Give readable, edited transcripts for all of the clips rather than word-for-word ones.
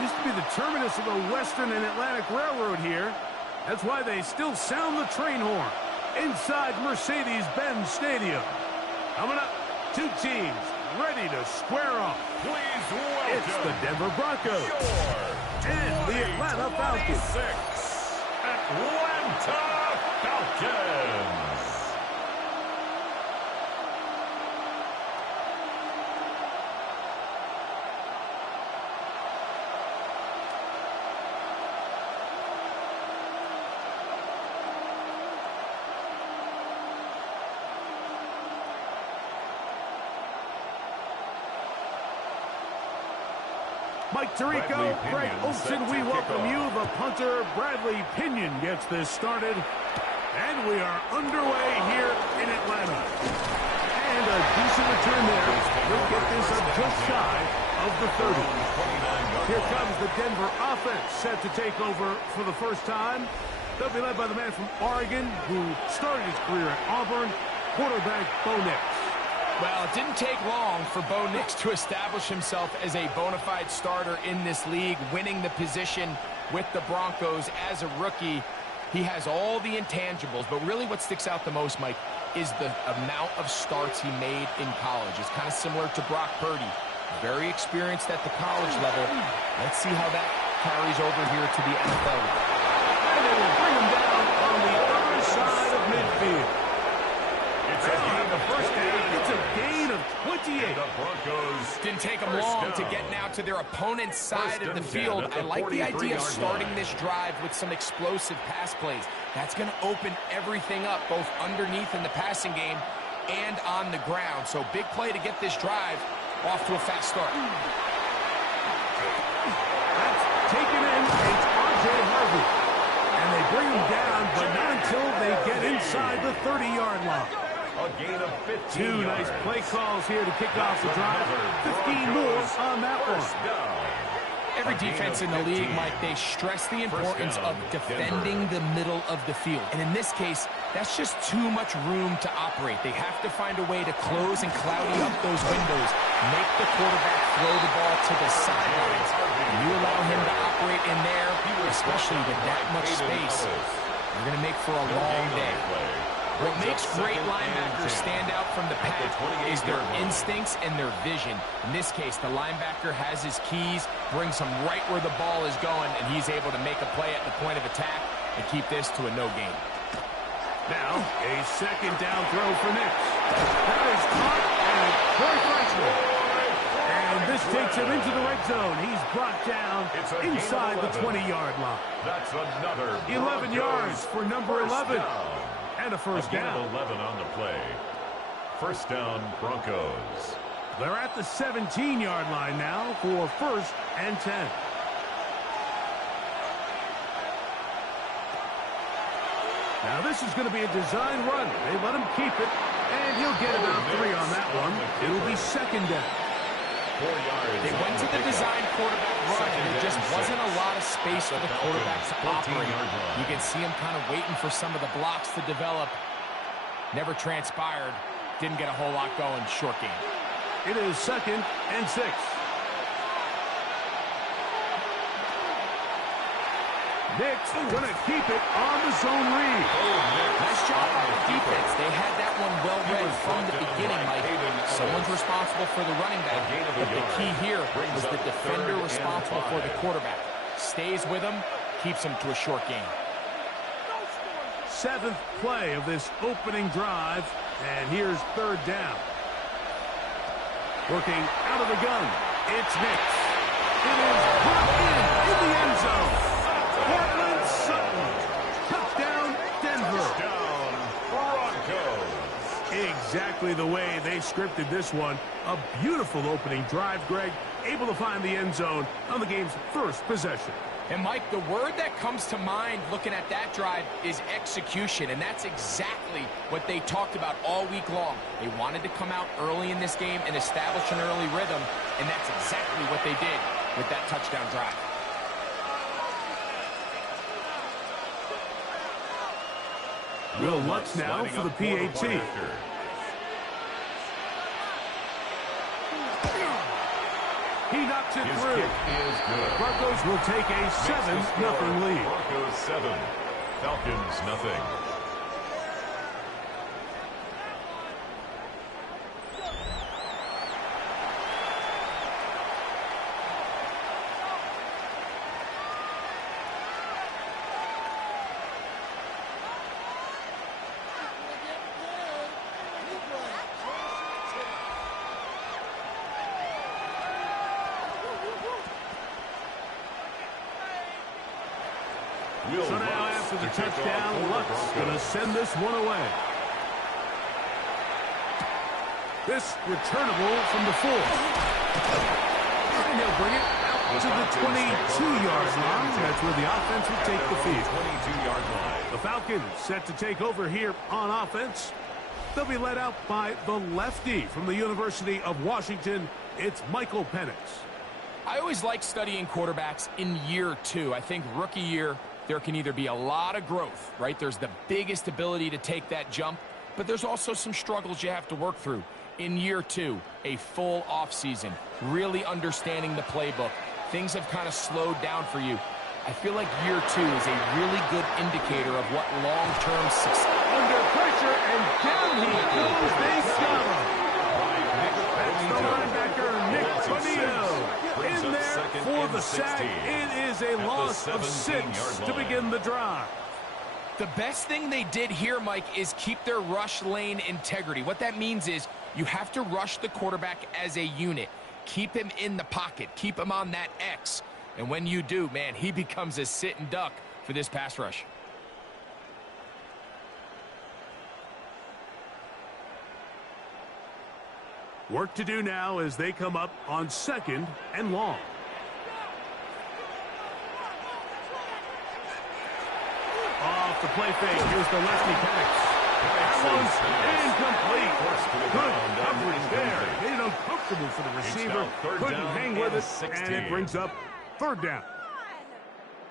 Used to be the terminus of the Western and Atlantic Railroad here. That's why they still sound the train horn inside Mercedes-Benz Stadium. Coming up, two teams ready to square off. Please welcome it's the Denver Broncos and the Atlanta Falcons. Atlanta Falcons. Mike Tirico, Greg Olson, we welcome you. The punter, Bradley Pinion, gets this started. And we are underway here in Atlanta. And a decent return there. He'll get this up just shy of the 30. Here comes the Denver offense set to take over for the first time. They'll be led by the man from Oregon who started his career at Auburn, quarterback Bo Nix. Well, it didn't take long for Bo Nix to establish himself as a bona fide starter in this league, winning the position with the Broncos as a rookie. He has all the intangibles, but really what sticks out the most, Mike, is the amount of starts he made in college. It's kind of similar to Brock Purdy. Very experienced at the college level. Let's see how that carries over here to the NFL. And they will bring him down on the other side of midfield. It's a gain of first down. It's a gain of 28. The Broncos. Didn't take them long to get now to their opponent's side of the field. I like the idea of starting this drive with some explosive pass plays. That's going to open everything up, both underneath in the passing game and on the ground. So big play to get this drive off to a fast start. That's taken in. It's R.J. Harvey. And they bring him down, but not until they get inside the 30-yard line. A gain of 15 Two nice play calls here to kick off the drive. 15 more on that one. Every defense in the league, Mike, they stress the importance of defending the middle of the field. And in this case, that's just too much room to operate. They have to find a way to close and cloudy up those windows, make the quarterback throw the ball to the sidelines. And you allow him to operate in there, especially with that much space, you're going to make for a long day. What makes great linebackers stand out from the pack is their instincts and their vision. In this case, the linebacker has his keys, brings him right where the ball is going, and he's able to make a play at the point of attack and keep this to a no gain. Now, a second down throw for Nix. That is caught, and Corey Fleischman. And this takes him into the red zone. He's brought down inside the 20-yard line. That's another 11 yards for number 11. And a first down. 11 on the play. First down, Broncos. They're at the 17-yard line now for first and 10. Now this is going to be a design run. They let him keep it, and he'll get about 3 on that one. It'll be second down. 4 yards. They went to the design quarterback run, and there just wasn't a lot of space for the quarterback to operate. You can see him kind of waiting for some of the blocks to develop. Never transpired. Didn't get a whole lot going. Short game. It is second and 6. Nix going to keep it on the zone read. Nice job by the defense. They had that one well read from the beginning, Mike. Someone's responsible for the running back, but the key here was the defender responsible for the quarterback. Stays with him, keeps him to a short game. 7th play of this opening drive, and here's third down. Working out of the gun, it's Nix. It is put in the end zone. Portland Sutton. Touchdown, Denver. Touchdown, Broncos. Exactly the way they scripted this one. A beautiful opening drive, Greg. Able to find the end zone on the game's first possession. And, Mike, the word that comes to mind looking at that drive is execution, and that's exactly what they talked about all week long. They wanted to come out early in this game and establish an early rhythm, and that's exactly what they did with that touchdown drive. Will Lutz now for the PAT. He knocks it through. Is good. Broncos Broncos will take a 7-0 lead. Broncos 7, Falcons nothing. So now after the touchdown, Luck's going to send this one away. This returnable from the 4. And he'll bring it out to the 22-yard line. That's where the offense will take the field. 22-yard line. The Falcons set to take over here on offense. They'll be led out by the lefty from the University of Washington. It's Michael Penix. I always like studying quarterbacks in year 2. I think rookie year, there can either be a lot of growth, right? There's the biggest ability to take that jump, but there's also some struggles you have to work through. In year 2, a full offseason, really understanding the playbook. Things have kind of slowed down for you. I feel like year 2 is a really good indicator of what long-term success. Under pressure, and down he goes. They got him. That's the linebacker, Nick Bonito. In there for the sack. It is a loss of 6 to begin the drive. The best thing they did here, Mike, is keep their rush lane integrity. What that means is you have to rush the quarterback as a unit. Keep him in the pocket. Keep him on that X. And when you do, man, he becomes a sit and duck for this pass rush. Work to do now as they come up on 2nd and long. Off the play fake. Here's the lefty Penix. That one's incomplete. Good coverage there. Made it uncomfortable for the receiver. Couldn't hang with it, and it brings up 3rd down.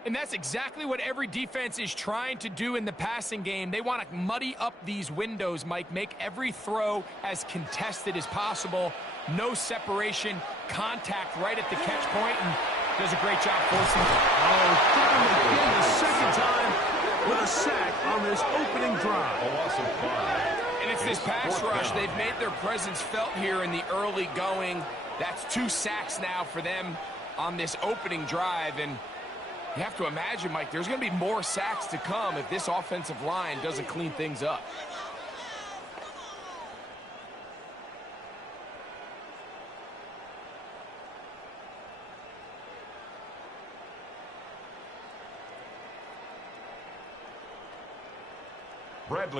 And that's exactly what every defense is trying to do in the passing game. They want to muddy up these windows, Mike, make every throw as contested as possible. No separation, contact right at the catch point, and does a great job forcing it. Oh, again the second time with a sack on this opening drive. A loss of 5. And it's this pass rush. They've made their presence felt here in the early going. That's 2 sacks now for them on this opening drive, and you have to imagine, Mike, there's going to be more sacks to come if this offensive line doesn't clean things up.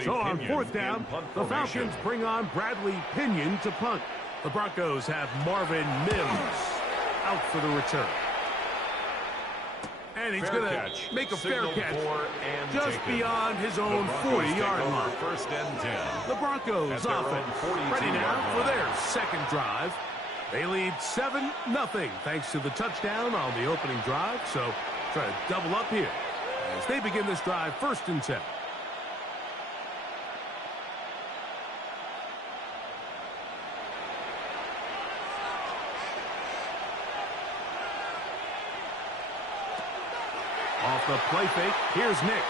So on 4th down, the Falcons bring on Bradley Pinion to punt. The Broncos have Marvin Mims out for the return. And he's going to make a fair catch just beyond his own 40-yard line. 1st and 10. The Broncos offense ready now for their 2nd drive. They lead 7-0 thanks to the touchdown on the opening drive. So try to double up here as they begin this drive 1st and 10. Off the play fake, here's Nix.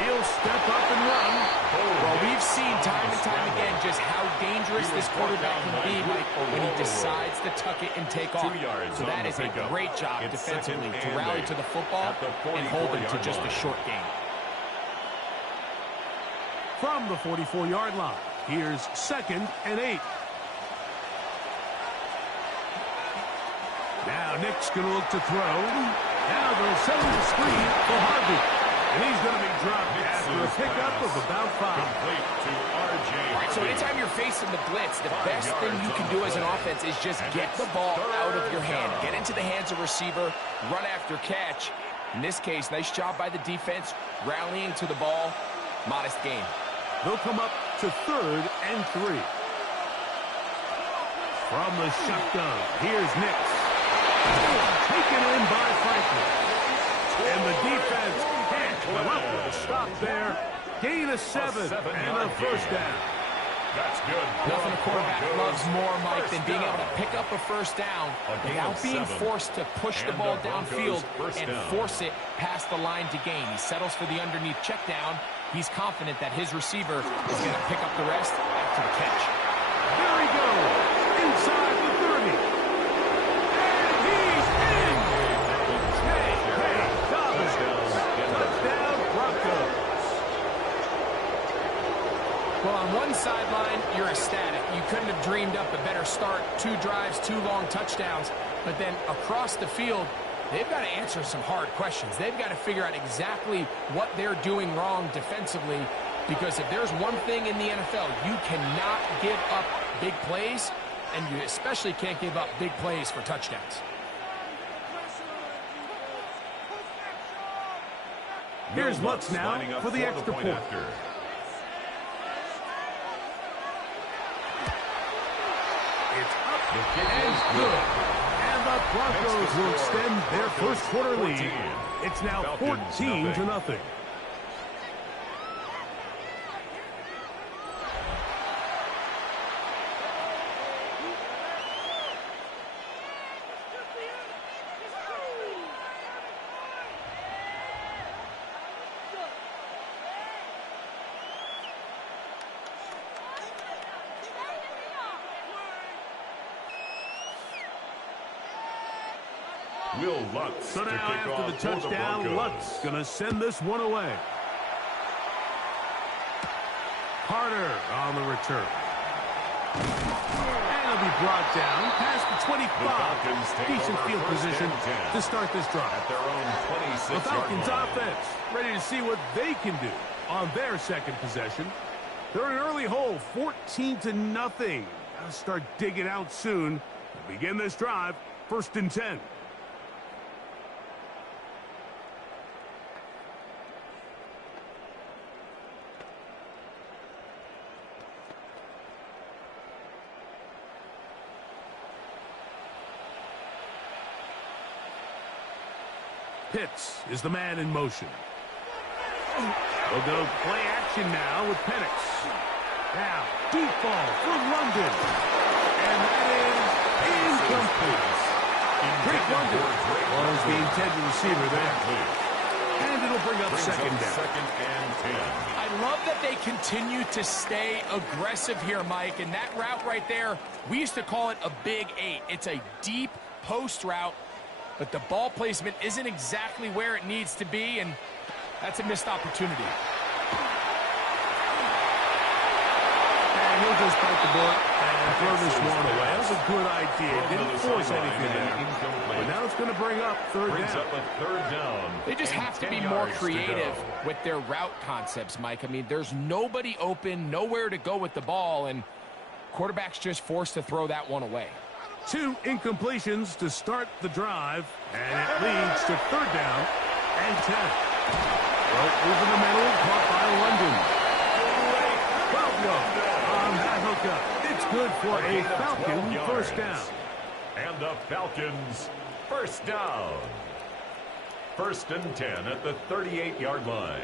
He'll step up and run. Well, we've seen time and time again just how dangerous this quarterback can be, Mike, when he decides to tuck it and take off. So that is a great job defensively to rally to the football and hold him to just a short gain. From the 44-yard line, here's 2nd and 8. Now Nick's going to look to throw. Now they'll send the screen for Harvey. And he's going to be dropped after a pickup of about 5. Complete to R.J. All right, so anytime you're facing the blitz, the best thing you can do as an offense is just get the ball out of your hand. Get into the hands of receiver, run after catch. In this case, nice job by the defense, rallying to the ball. Modest gain. They'll come up to 3rd and 3. From the shotgun, here's Nix. Taken in by Franklin. And the defense can't come up with a stop there. Gain of 7 and a 1st down. That's good. Nothing a quarterback loves more, Mike, than being able to pick up a first down without being forced to push the ball downfield and force it past the line to gain. He settles for the underneath check down. He's confident that his receiver is going to pick up the rest after the catch. There he goes, inside the 30. And he's in! Hey, touchdown, Broncos. Well, on one sideline, you're ecstatic. You couldn't have dreamed up a better start. 2 drives, 2 long touchdowns. But then across the field, they've got to answer some hard questions. They've got to figure out exactly what they're doing wrong defensively, because if there's one thing in the NFL, you cannot give up big plays, and you especially can't give up big plays for touchdowns. Here's Lutz now for the extra point. It's up and good. And the Broncos will extend their first quarter lead. It's now 14-0. Will Lutz So now after the touchdown, Lutz going to send this one away. Carter on the return. And he'll be brought down past the 25. Decent field position to start this drive. At their own 26-yard The Falcons line. offense ready to see what they can do on their second possession. They're in an early hole, 14-0. Gotta start digging out soon to begin this drive. 1st and 10. Pitts is the man in motion. We'll go play action now with Penix. Now, deep ball for London. And that is incomplete. Great London was the intended receiver there. And it'll bring up second down. 2nd and 10. I love that they continue to stay aggressive here, Mike. And that route right there, we used to call it a big 8. It's a deep post route, but the ball placement isn't exactly where it needs to be, and that's a missed opportunity. And he'll just bite the bullet and throw this one away. That was a good idea. Didn't force anything there. But now it's going to bring up third down. They just have to be more creative with their route concepts, Mike. I mean, there's nobody open, nowhere to go with the ball, and quarterback's just forced to throw that one away. 2 incompletions to start the drive, and it leads to 3rd down and 10. Well, over the middle, caught by London. Falco on that hookup. It's good for a Falcon 1st down. And the Falcons 1st down. 1st and 10 at the 38-yard line.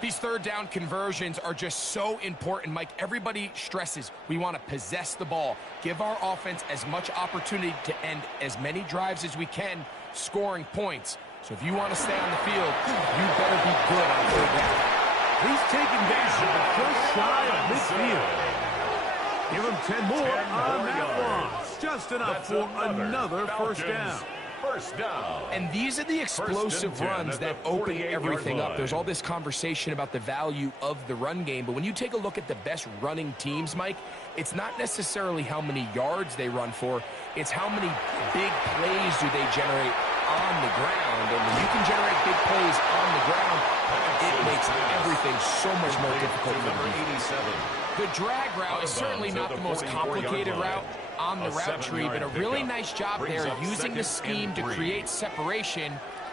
These 3rd down conversions are just so important, Mike. Everybody stresses we want to possess the ball, give our offense as much opportunity to end as many drives as we can, scoring points. So if you want to stay on the field, you better be good on 3rd down. He's taken down just shy of midfield. Give him 10 more on that one. Just enough for another 1st down. 1st down. And these are the explosive runs that open everything up. There's all this conversation about the value of the run game, but when you take a look at the best running teams, Mike, it's not necessarily how many yards they run for, it's how many big plays do they generate on the ground. And when you can generate big plays on the ground, it makes everything so much more difficult for the defense. The drag route is certainly not the most complicated route on the route tree, but a really nice job there using the scheme to create separation.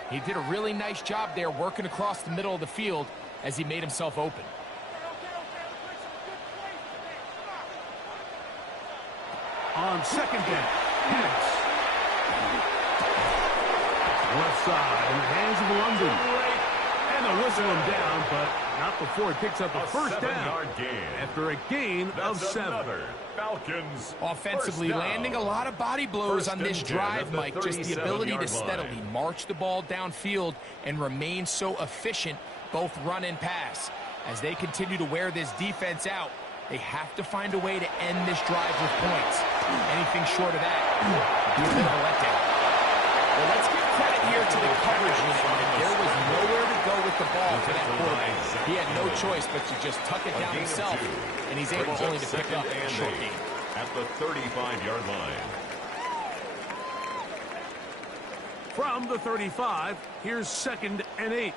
He did a really nice job there working across the middle of the field as he made himself open. On 2nd down, Penix. Left side in the hands of London. And they'll whistle him down, but not before he picks up a first down. 7-yard gain. After a gain of 7. Falcons Offensively, landing a lot of body blows on this drive, Mike. Just the ability to steadily march the ball downfield and remain so efficient, both run and pass. As they continue to wear this defense out, they have to find a way to end this drive with points. Anything short of that would be a bit of a letdown. Well, let's give credit here to the coverage unit. There was nowhere to go with the ball for that quarterback. He had no choice but to just tuck it down himself, and he's able only to pick up a short gain. At the 35-yard line. From the 35, here's 2nd and 8.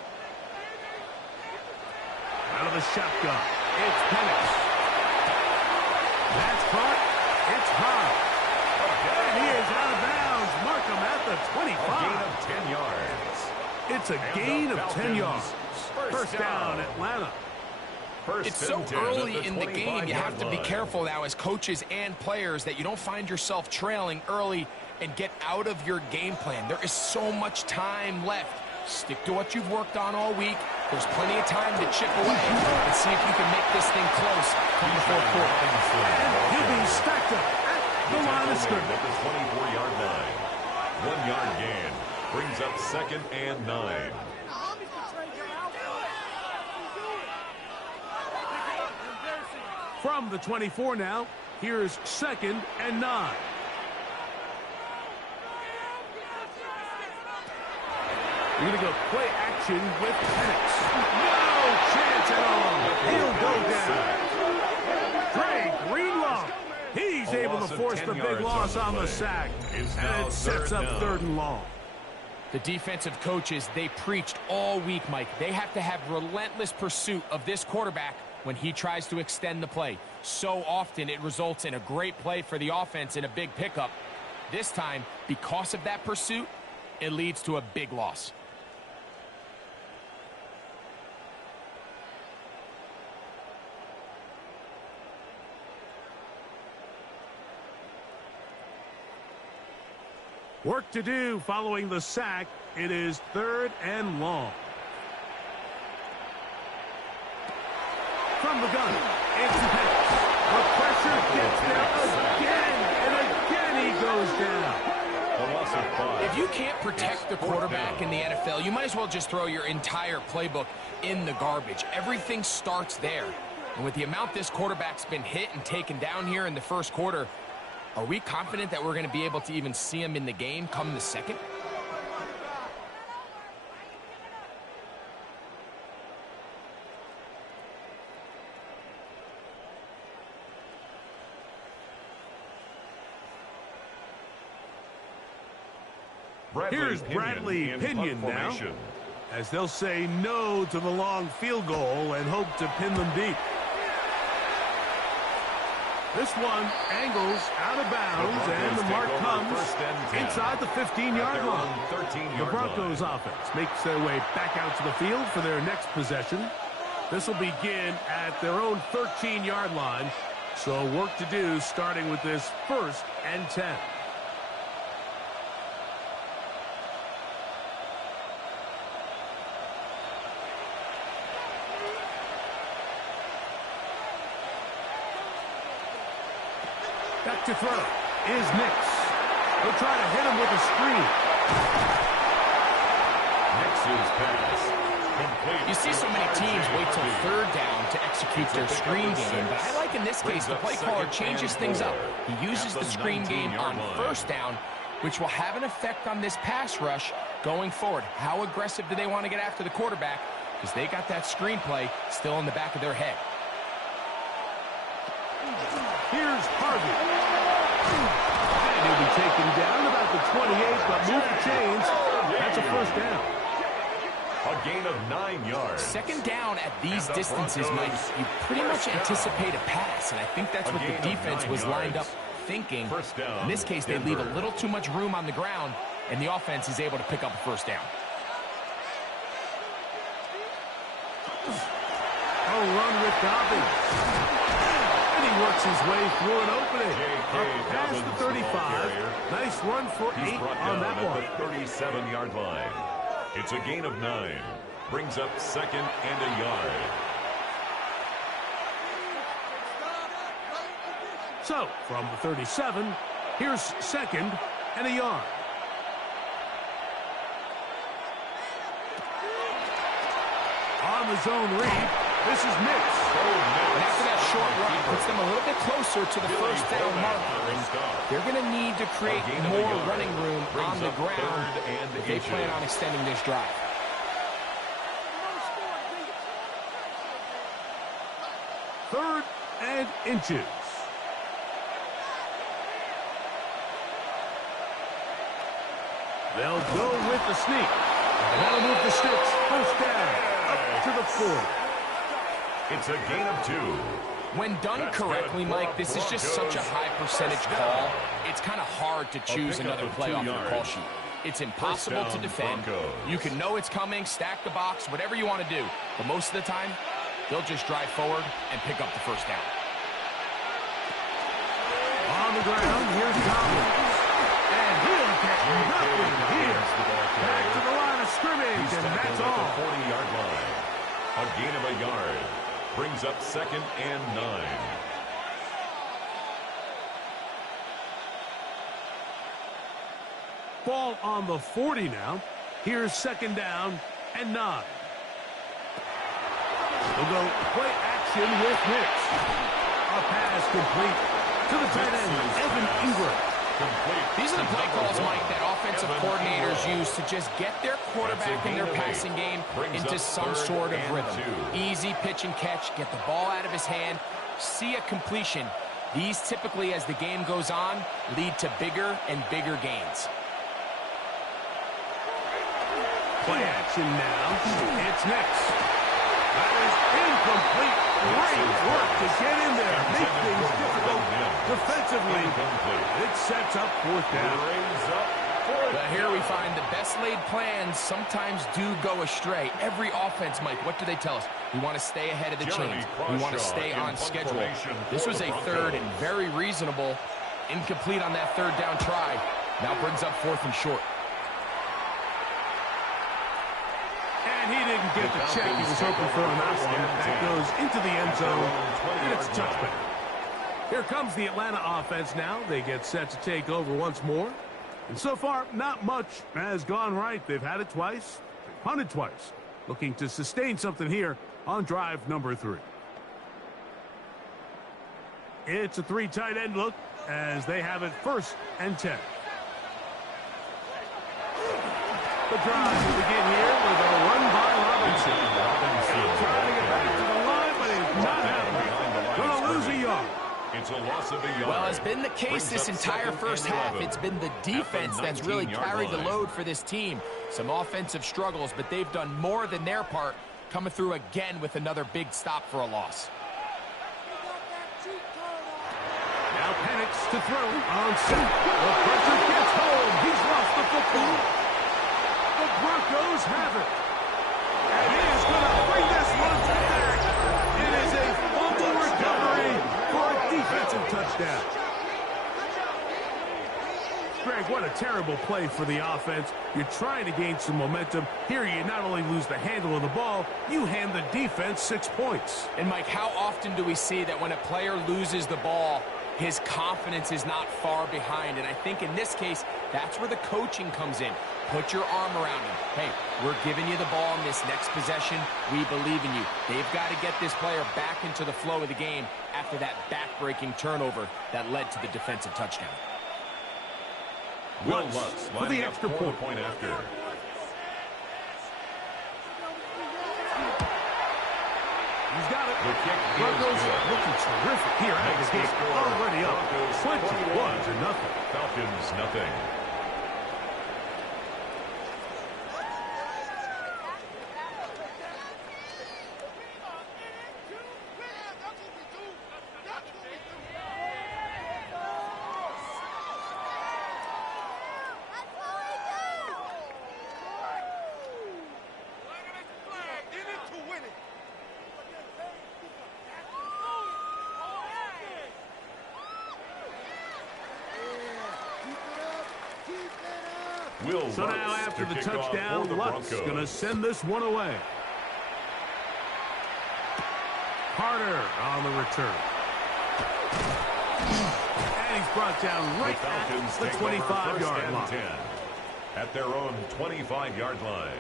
Out of the shotgun, it's Penix. That's caught. It's high. And he is out of bounds. Mark him at the 25. A gain of 10 yards. It's a gain of 10 yards. First down, Atlanta. It's so early in the game, you have to be careful now as coaches and players that you don't find yourself trailing early and get out of your game plan. There is so much time left. Stick to what you've worked on all week. There's plenty of time to chip away and see if you can make this thing close come the fourth quarter. And he'll be stacked up at the line of scrimmage. At the 24-yard line. 1-yard gain brings up 2nd and 9. From the 24 now, here's 2nd and 9. You're going to go play action with Penix. No chance at all. He'll go down. Dre Greenlaw. He's able to force the big loss on the sack. And it sets up 3rd and long. The defensive coaches, they preached all week, Mike. They have to have relentless pursuit of this quarterback when he tries to extend the play. So often it results in a great play for the offense and a big pickup. This time, because of that pursuit, it leads to a big loss. Work to do following the sack. It is 3rd and long. From the gun, it's Penix. The pressure gets there again, and again he goes down. If you can't protect the quarterback in the NFL, you might as well just throw your entire playbook in the garbage. Everything starts there. And with the amount this quarterback's been hit and taken down here in the first quarter, are we confident that we're going to be able to even see him in the game come the second? Here's Bradley Pinion now, as they'll say no to the long field goal and hope to pin them deep. This one angles out of bounds, and the mark comes inside the 15-yard line. The Broncos offense makes their way back out to the field for their next possession. This will begin at their own 13-yard line, so work to do starting with this 1st and 10. Back to throw is Nix. They'll try to hit him with a screen. Nix's pass complete. You see so many teams wait till 3rd down to execute their screen game, but I like in this case the play caller changes things up. He uses the screen game on 1st down, which will have an effect on this pass rush going forward. How aggressive do they want to get after the quarterback? Because they got that screen play still in the back of their head. Here's Harvey. And he'll be taken down about the 28, but move the chains. That's a 1st down. A gain of 9 yards. 2nd down at these distances, Mike, you pretty much anticipate a pass, and I think that's what the defense was lined up thinking. In this case, they leave a little too much room on the ground, and the offense is able to pick up a 1st down. A run with Dobbins. He works his way through an opening. Up past the 35. Nice run for 8 on that one. The 37-yard line. It's a gain of 9. brings up 2nd and a yard. So, from the 37, here's 2nd and a yard. On the zone read, this is Mix. And after that short run, puts them a little bit closer to the first down marker. They're going to need to create more running room on the ground if they plan on extending this drive. Third and inches. They'll go with the sneak. And that'll move the sticks. First down. Up to the 40. It's a gain of 2. When done correctly, Mike, this is just such a high percentage call. It's kind of hard to choose another play off the call sheet. It's impossible to defend. You can know it's coming, stack the box, whatever you want to do. But most of the time, they'll just drive forward and pick up the first down. On the ground, here's Collins. And he'll get nothing here. Back to the line of scrimmage, and that's all. 40-yard line. A gain of a yard. Brings up 2nd and 9. Ball on the 40 now. Here's 2nd down and 9. They'll go play action with Hicks. A pass complete to the tight end, Evan Ingram. These are the play calls, Mike, that offensive coordinators use to just get their quarterback in their passing game into some sort of rhythm. Easy pitch and catch, get the ball out of his hand, see a completion. These typically, as the game goes on, lead to bigger and bigger gains. Play action now. It's next. That is incomplete. Great work to get in there. Make things difficult defensively. It sets up 4th down. But here we find the best laid plans sometimes do go astray. Every offense, Mike, what do they tell us? We want to stay ahead of the chains. We want to stay on schedule. This was a 3rd and very reasonable. Incomplete on that 3rd down try. Now brings up 4th and short. And he didn't get the check he was hoping for on that one. That goes into the end zone, and it's a touchback. Here comes the Atlanta offense now. They get set to take over once more. And so far, not much has gone right. They've had it twice, punted twice. Looking to sustain something here on drive number 3. It's a 3 tight end look as they have it 1st and 10. The drive will begin here with a run by Robinson. Trying to get back to the line, but he's not happening. Going to lose a yard. It's a loss of a yard. Well, it's been the case this entire first half. It's been the defense that's really carried the load for this team. Some offensive struggles, but they've done more than their part, coming through again with another big stop for a loss. Now Penix to throw on set. The pressure gets home. He's lost the football. The Broncos have it. And he is going to bring this one back. It is a fumble recovery for a defensive touchdown. Greg, what a terrible play for the offense. You're trying to gain some momentum. Here you not only lose the handle of the ball, you hand the defense 6 points. And Mike, how often do we see that when a player loses the ball, his confidence is not far behind? And I think in this case, that's where the coaching comes in. Put your arm around him. Hey, we're giving you the ball in this next possession. We believe in you. They've got to get this player back into the flow of the game after that back-breaking turnover that led to the defensive touchdown. Will Lutz for the extra point after. He's got it. The kick Broncos is good. looking terrific here out of the gate. Already up 21-0. Falcons nothing. So now after the touchdown, Lutz going to send this one away. harder on the return. And he's brought down right at the 25-yard line. 10 at their own 25-yard line.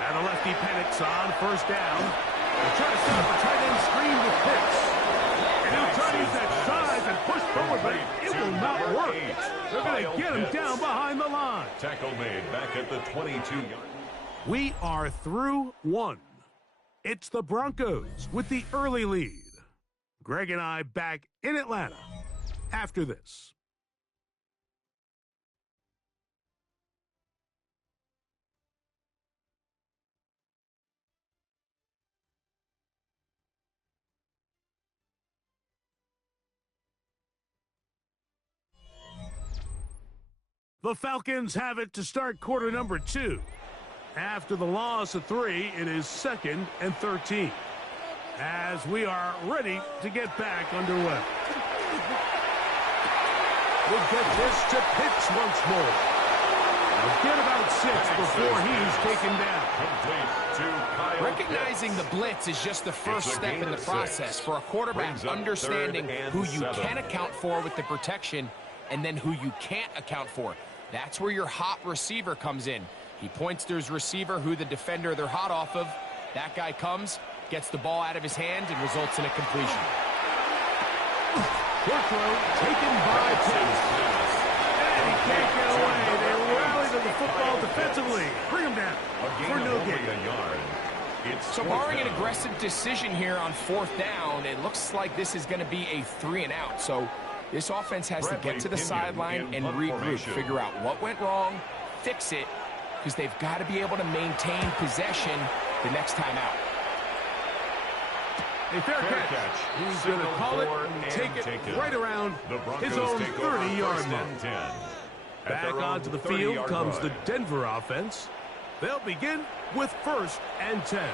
And the lefty panics on first down. They try to set up a tight end screen with Pitts. And he'll try to use that size and push forward, but it will not work. They're going to get him down behind the line. Tackle made back at the 22-yard. We are through one. It's the Broncos with the early lead. Greg and I back in Atlanta after this. The Falcons have it to start quarter number 2. After the loss of 3, it is 2nd and 13. As we are ready to get back underway. We'll get this to Pitts once more. We'll get about 6 before he's taken down. Recognizing the blitz is just the first step in the process for a quarterback, understanding who you can account for with the protection and then who you can't account for. That's where your hot receiver comes in. He points to his receiver, who the defender they're hot off of. That guy comes, gets the ball out of his hand, and results in a completion. Short throw taken by Pitts. And he can't get away. They rally to the football defensively. Bring him down for no gain. So barring an aggressive decision here on 4th down, it looks like this is going to be a 3-and-out. So this offense has to get to the sideline and regroup, figure out what went wrong, fix it, because they've got to be able to maintain possession the next time out. A fair catch. He's going to call it and take it right around his own 30-yard line. Back onto the field comes the Denver offense. They'll begin with 1st and 10.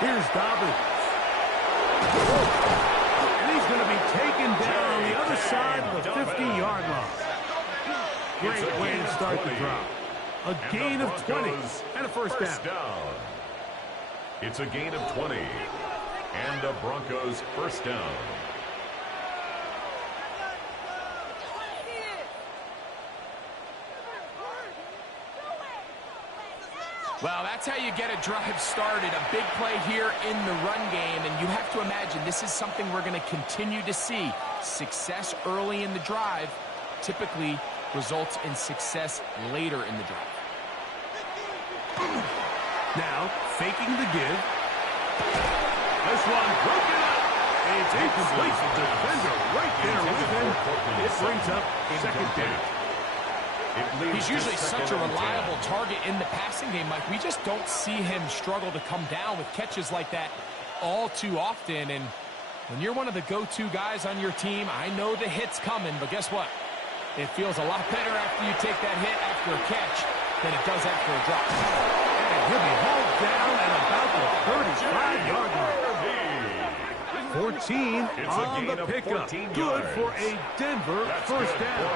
Here's Dobbins. And he's going to be taken down on the other side of the 50-yard line. Great way to start the drive. A gain of 20 and a first down. It's a gain of 20 and the Broncos first down. Well, that's how you get a drive started. A big play here in the run game, and you have to imagine this is something we're going to continue to see. Success early in the drive typically results in success later in the drive. Now, faking the give. This one broken up. It's incomplete. The defender right there with him. It brings up 2nd down. He's usually such a reliable target in the passing game, Mike. We just don't see him struggle to come down with catches like that all too often. And when you're one of the go-to guys on your team, I know the hit's coming, but guess what? It feels a lot better after you take that hit after a catch than it does after a drop. And he'll be hauled down at about the 35-yard line. 14 on the pickup. Good for a Denver first down.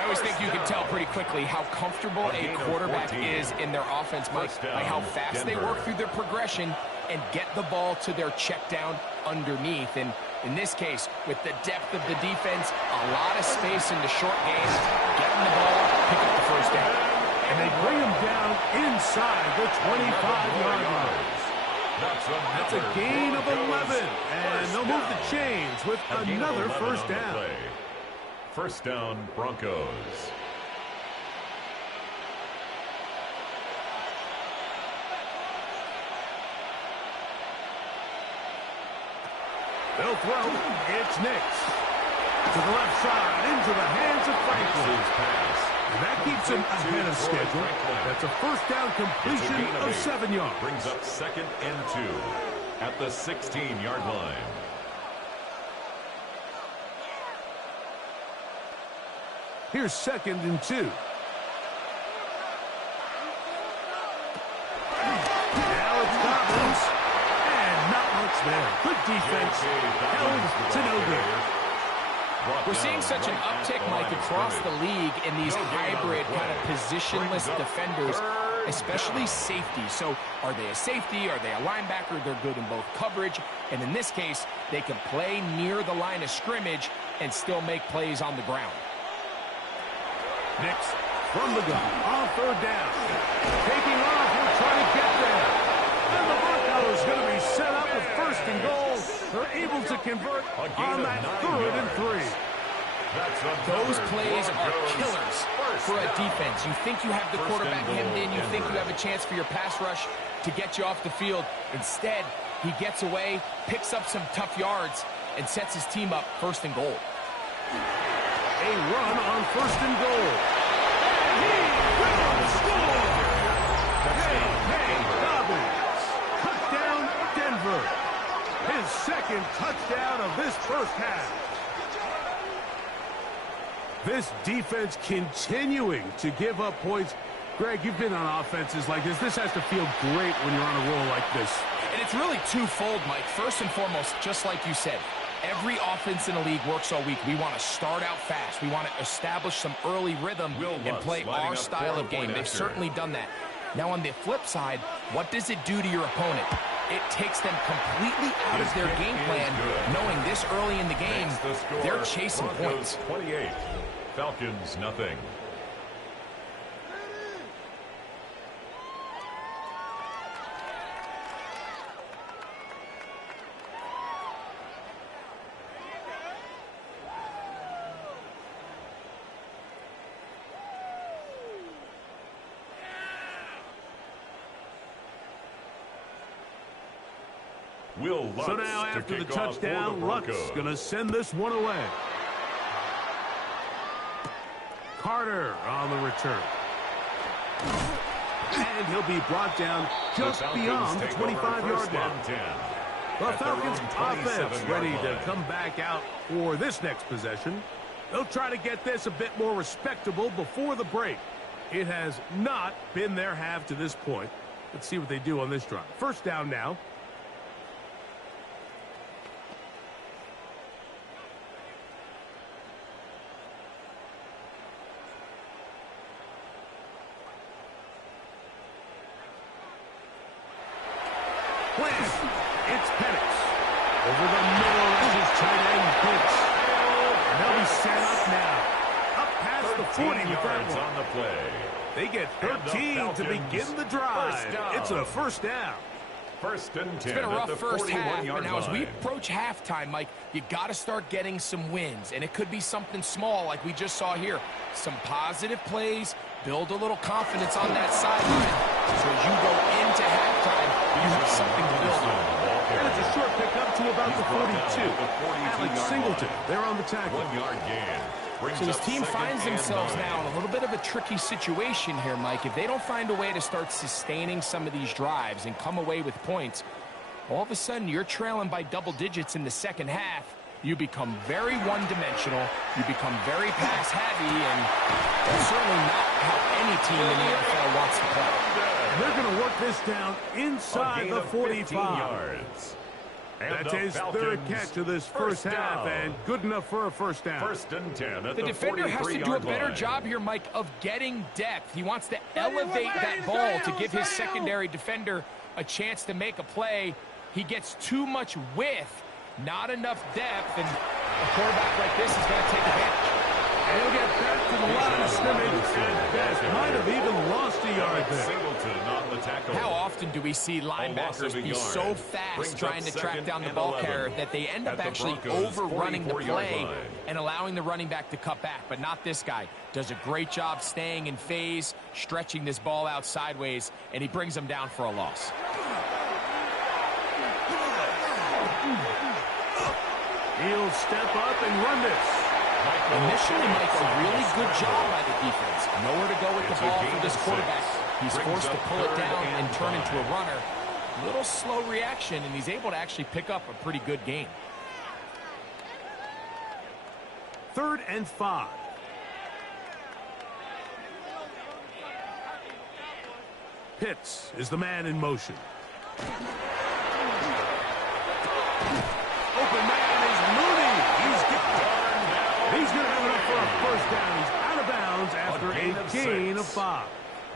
I always think you can tell pretty quickly how comfortable a quarterback is in their offense, Mike, by how fast they work through their progression and get the ball to their check down underneath. And in this case, with the depth of the defense, a lot of space in the short game, get them the ball, pick up the first down. And they bring him down inside the 25-yard line. That's a gain of 11, and they'll move the chains with another first down. First down, Broncos. They'll throw. It's Nix. To the left side, into the hands of Franklin. Pass And that keeps him ahead of schedule. That's a first down completion of 7 yards. Brings up 2nd and 2 at the 16-yard line. Here's 2nd and 2. Now it's Dobbins. And not much there. Good defense. Held to no good. We're seeing such an uptick, Mike, across the league in these hybrid kind of positionless defenders, especially safety. So are they a safety? Are they a linebacker? They're good in both coverage. And in this case, they can play near the line of scrimmage and still make plays on the ground. Next, from the gun, on 3rd down. Taking off, we'll try to get there. And the Broncos going to be set up with 1st and goal. They're able to convert on that 3rd and 3. Those plays are killers for a defense. You think you have the quarterback hemmed in. You think you have a chance for your pass rush to get you off the field. Instead, he gets away, picks up some tough yards, and sets his team up 1st and goal. A run on 1st and goal. And he will score! Hey, Dobbins. Touchdown, Denver. His 2nd touchdown of this first half. This defense continuing to give up points. Greg, you've been on offenses like this. This has to feel great when you're on a roll like this. And it's really twofold, Mike. First and foremost, just like you said, every offense in the league works all week. We want to start out fast. We want to establish some early rhythm and play our style of game. They've certainly done that. Now, on the flip side, what does it do to your opponent? It takes them completely out of their game plan, knowing this early in the game, they're chasing points. 28, Falcons nothing. So now after the touchdown, Luck's going to send this one away. Carter on the return. And he'll be brought down just beyond the 25-yard line. The Falcons offense ready to come back out for this next possession. They'll try to get this a bit more respectable before the break. It has not been their half to this point. Let's see what they do on this drive. 1st down now. It's Penix. Over the middle as his tight end picks. And they'll be set up now. Up past the 40 with that one. On the play. They get 13 to begin the drive. It's a 1st down. 1st and 10. It's been a rough first half, but now as we approach halftime, Mike, you got to start getting some wins. And it could be something small like we just saw here. Some positive plays, build a little confidence on that sideline. So as you go into halftime, you have something to build on. And it's a short pickup to about the 42. Alex Singleton, they're on the tackle. 1-yard gain. So this team finds themselves now in a little bit of a tricky situation here, Mike. If they don't find a way to start sustaining some of these drives and come away with points, all of a sudden you're trailing by double digits in the 2nd half. You become very one-dimensional. You become very pass-heavy, and that's certainly not how any team in the NFL wants to play. They're going to work this down inside the 45 yards. That's his 3rd catch of this first half, and good enough for a 1st down. 1st and 10 at the defender has to do a better job here, Mike, of getting depth. He wants to elevate that ball to give his secondary defender a chance to make a play. He gets too much width, not enough depth, and a quarterback like this is going to take advantage. And he'll get back to the line of scrimmage, and best might have even lost a yard there. Singleton on the tackle. How often do we see linebackers be so fast trying to track down the ball carrier that they end up actually overrunning the play and allowing the running back to cut back? But not this guy. Does a great job staying in phase, stretching this ball out sideways, and he brings them down for a loss. He'll step up and run this. Initially, Mike, a really good job by the defense. Nowhere to go with the ball for this quarterback. He's forced to pull it down and turn into a runner. A little slow reaction, and he's able to actually pick up a pretty good gain. 3rd and 5. Pitts is the man in motion. Open man is Mooney. He's going to have enough for a first down. He's out of bounds after a gain of 5.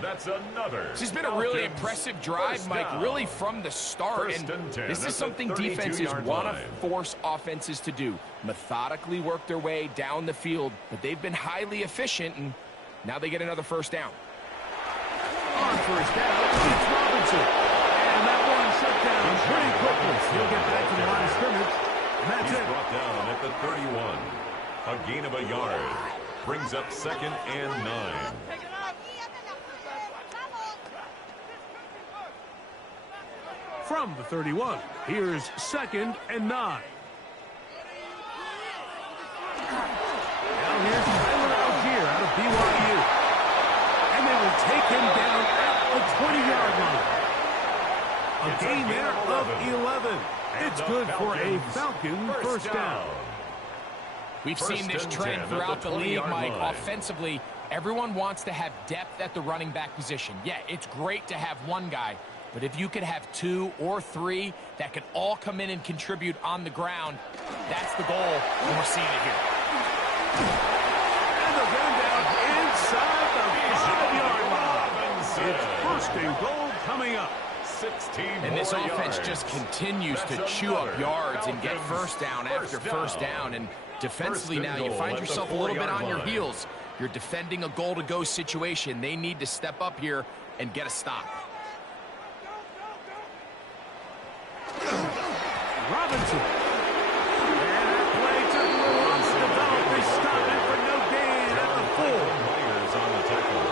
That's another. This has been a really impressive drive, Mike, really from the start. And this is something defenses want to force offenses to do. Methodically work their way down the field, but they've been highly efficient, and now they get another first down. On first down, it's Robinson. And that one shut down pretty quickly. He'll get back to the line of scrimmage, and that's it. Brought down at the 31. A gain of a yard. Brings up 2nd and 9. From the 31, here's 2nd and 9. Now here's Tyler Algier out of BYU. And they will take him down at the 20-yard line. A gain there of 11. It's good for a Falcon first down. We've seen this trend throughout the league, Mike. Offensively, everyone wants to have depth at the running back position. Yeah, it's great to have one guy, but if you could have 2 or 3 that could all come in and contribute on the ground, that's the goal, and we're seeing it here. And they're going down inside the 5-yard line. It's 1st and goal coming up. 16 and this offense yards. Just continues to chew up yards and get first down after first down. And defensively now, you find yourself a little bit on your heels. You're defending a goal-to-go situation. They need to step up here and get a stop. Robinson. And that play took a little longer to develop. They stop it for no gain at the 4.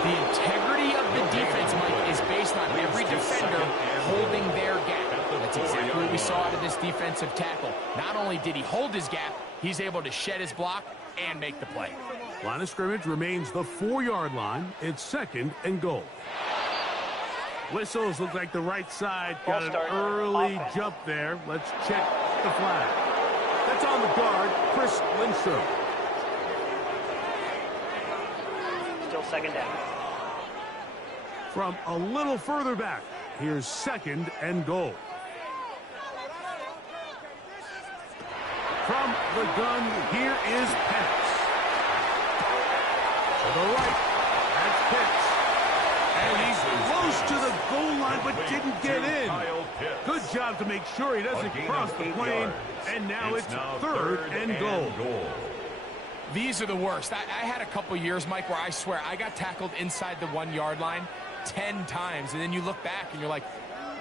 The integrity of the defense, Mike, is based on every defender holding their gap. That's exactly what we saw out of this defensive tackle. Not only did he hold his gap, he's able to shed his block and make the play. Line of scrimmage remains the 4-yard line. It's 2nd and goal. Whistles look like the right side got an early jump there. Let's check the flag. That's on the guard, Chris Lindstrom. Still 2nd down. From a little further back, here's 2nd and goal. From the gun, here is Pitts. To the right, that's Pitts. And he's close to the goal line, but didn't get in. Good job to make sure he doesn't cross the plane. And now it's 3rd and goal. These are the worst. I had a couple years, Mike, where I swear I got tackled inside the 1-yard line 10 times. And then you look back and you're like,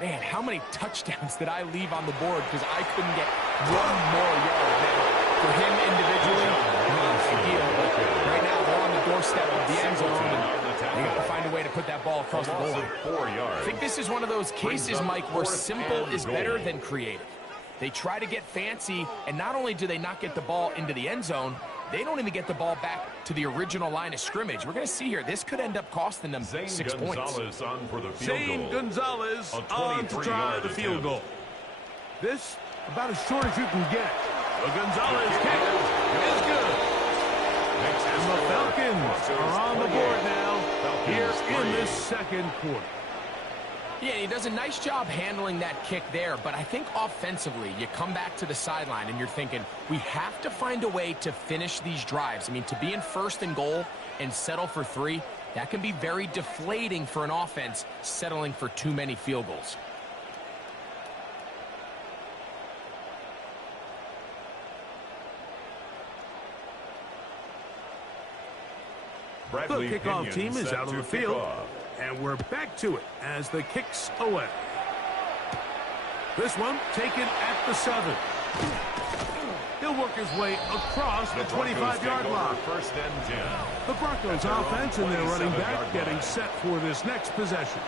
man, how many touchdowns did I leave on the board because I couldn't get one more yard? Now, for him individually, not ideal. But right now, they're on the doorstep of the end zone, and they got to find a way to put that ball across the goal line. I think this is one of those cases, Mike, where simple is better than creative. They try to get fancy, and not only do they not get the ball into the end zone, they don't even get the ball back to the original line of scrimmage. We're going to see here, this could end up costing them 6 points. Zane Gonzalez on to try the field goal. This, about as short as you can get. The Gonzalez kick is good. And the Falcons are on the board now here in this 2nd quarter. Yeah, he does a nice job handling that kick there, but I think offensively, you come back to the sideline and you're thinking, we have to find a way to finish these drives. I mean, to be in 1st and goal and settle for 3, that can be very deflating for an offense settling for too many field goals. The kickoff team is out on the field. And we're back to it as the kick's away. This one taken at the 7. He'll work his way across the 25-yard line. 1st and 10. The Broncos offense and their running back getting set for this next possession.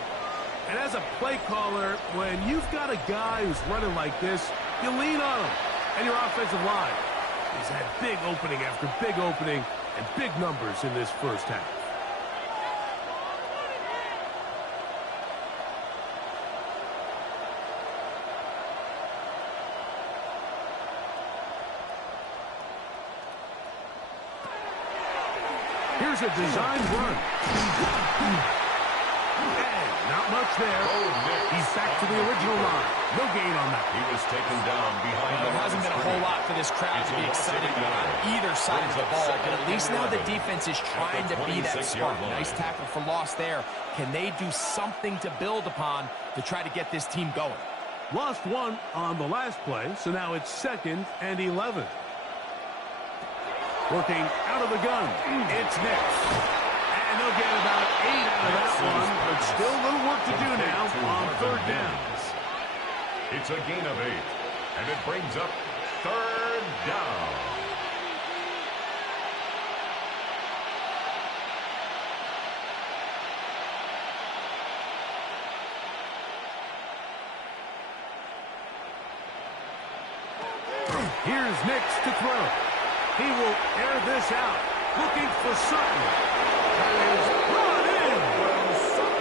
And as a play caller, when you've got a guy who's running like this, you lean on him and your offensive line. He's had big opening after big opening and big numbers in this first half. Here's a designed run. And not much there. He's back to the original line. No gain on that. He was taken down behind There hasn't been a whole lot for this crowd to be excited about on either side of the ball, but at least now the defense is trying to be that spark. Nice tackle for loss there. Can they do something to build upon to try to get this team going? Lost one on the last play, so now it's 2nd and 11. Working out of the gun. It's Nix. And they'll get about 8 out of that one, but still a little work to do now on 3rd downs. It's a gain of 8, and it brings up 3rd down. Here's Nix to throw. He will air this out, looking for Sutton. That is brought in.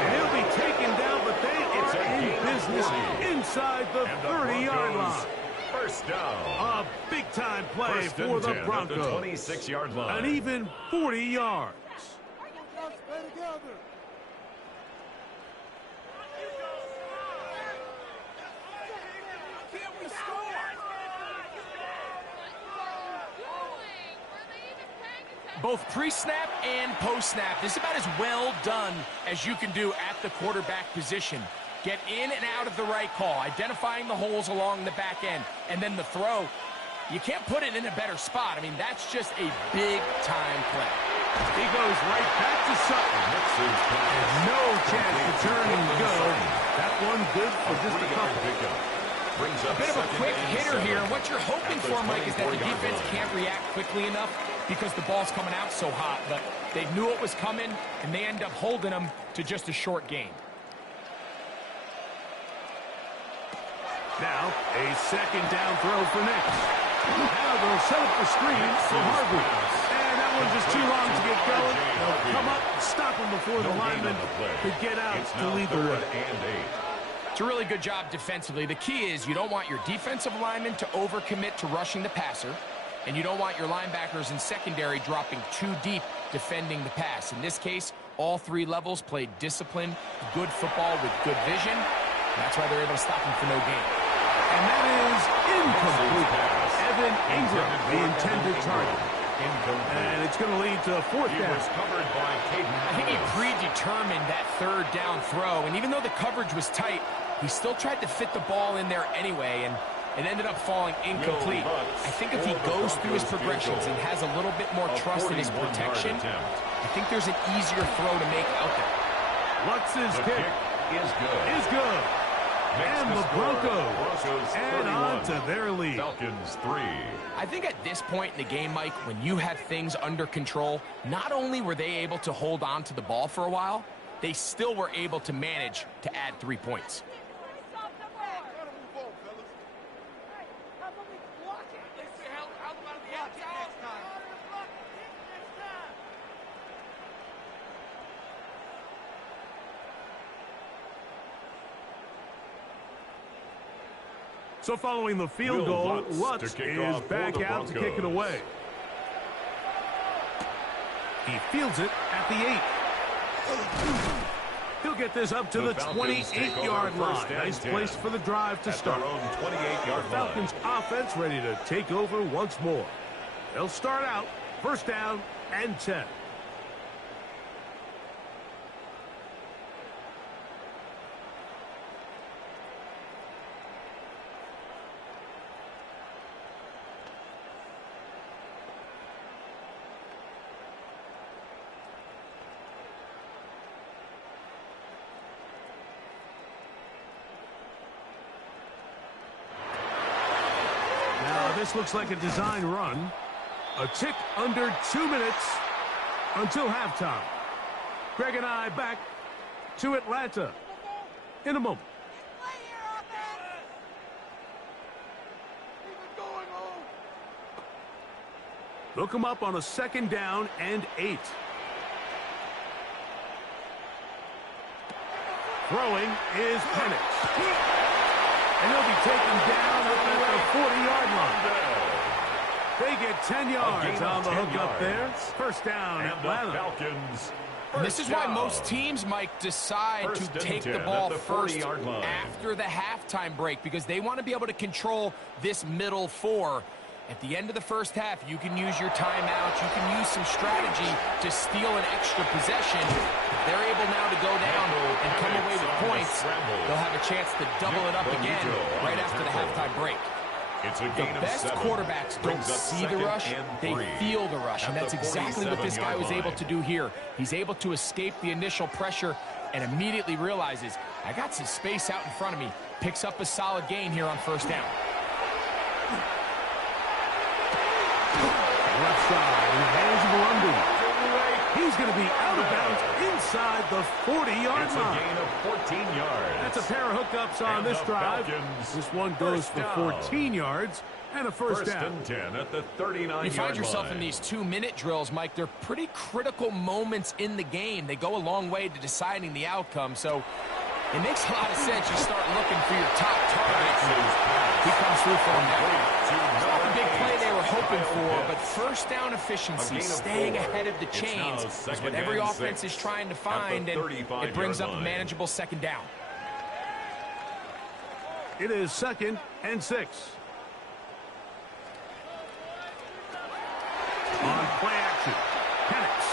And he'll be taken down, but they are in business inside the 30-yard line. First down. A big-time play for the Broncos. At the 26-yard line. An even 40 yards. Both pre-snap and post-snap, this is about as well done as you can do at the quarterback position. Get in and out of the right call, identifying the holes along the back end, and then the throw. You can't put it in a better spot. I mean, that's just a big-time play. He goes right back to Sutton. And no chance to turn and go. That one good for just a couple. A bit of a quick hitter here, and what you're hoping for, Mike, is that the defense can't react quickly enough because the ball's coming out so hot, but they knew it was coming, and they end up holding them to just a short gain. Now, a 2nd down throw for Nix. Now they'll set up the screen for Harvey. And that one's just too long to get going. They'll come up and stop him before the lineman could get out to lead the way. It's a really good job defensively. The key is you don't want your defensive linemen to overcommit to rushing the passer, and you don't want your linebackers in secondary dropping too deep defending the pass. In this case, all 3 levels played disciplined, good football with good vision. That's why they're able to stop him for no gain. And that is incomplete. Evan Ingram, the intended target. And it's going to lead to a 4th down. I think he predetermined that 3rd down throw, and even though the coverage was tight, he still tried to fit the ball in there anyway, and it ended up falling incomplete. I think if he goes through his progressions and has a little bit more trust in his protection, I think there's an easier throw to make out there. Lutz's kick is good. And the Broncos add on to their lead. Falcons 3. I think at this point in the game, Mike, when you have things under control, not only were they able to hold on to the ball for a while, they still were able to manage to add 3 points. So following the field goal, Lutz is back out to kick it away. He fields it at the 8. He'll get this up to the 28-yard line. Nice place for the drive to start. The Falcons offense ready to take over once more. They'll start out 1st down and 10. This looks like a design run. A tick under 2 minutes until halftime. Greg and I back to Atlanta in a moment. They'll come up on a 2nd down and 8. Throwing is Penix. And he'll be taken down up at the 40-yard line. They get 10 yards on the hookup there. 1st down, Atlanta. Falcons. And this is why most teams, Mike, decide to take the ball first after the halftime break, because they want to be able to control this middle 4. At the end of the first half, you can use your timeouts. You can use some strategy to steal an extra possession. If they're able now to go down and come away with points, they'll have a chance to double it up again right after the halftime break. The best quarterbacks don't see the rush, they feel the rush, and that's exactly what this guy was able to do here. He's able to escape the initial pressure and immediately realizes, I got some space out in front of me. Picks up a solid gain here on 1st down. Left side in the hands of London. He's going to be out of bounds inside the 40-yard line. It's a gain of 14 yards. That's a pair of hookups on this drive. This one goes for 14 yards and a 1st down. 1st and 10 at the 39-yard line. You find yourself in these 2-minute drills, Mike. They're pretty critical moments in the game. They go a long way to deciding the outcome. So it makes a lot of sense. You start looking for your top targets. He comes through for him now. It's not the big play they were hoping for, but 1st down efficiency, staying ahead of the chains, is what every offense is trying to find, and it brings up a manageable 2nd down. It is 2nd and 6. On play action, Penix.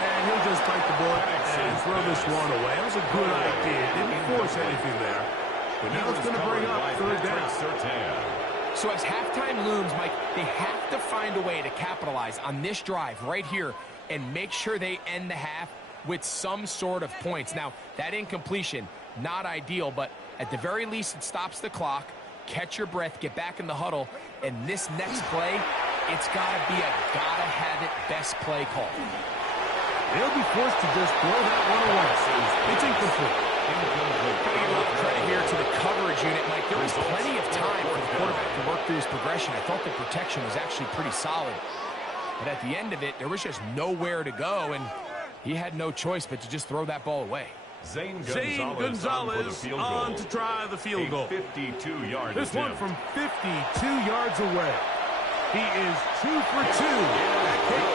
And he'll just bite the bullet and throw this one away. That was a good idea. Didn't force anything there. But now it's going to bring up 3rd down. So as halftime looms, Mike, they have to find a way to capitalize on this drive right here and make sure they end the half with some sort of points. Now, that incompletion, not ideal, but at the very least it stops the clock. Catch your breath, get back in the huddle, and this next play, it's got to be a gotta-have-it best play call. They'll be forced to just throw that one away. It's incomplete. Got to give a little credit here to the coverage unit, Mike. There was plenty of time for the quarterback to work through his progression. I thought the protection was actually pretty solid. But at the end of it, there was just nowhere to go, and he had no choice but to just throw that ball away. Zane Gonzalez on to try the field goal. 52-yard This one from 52 yards away. He is 2 for 2. That kick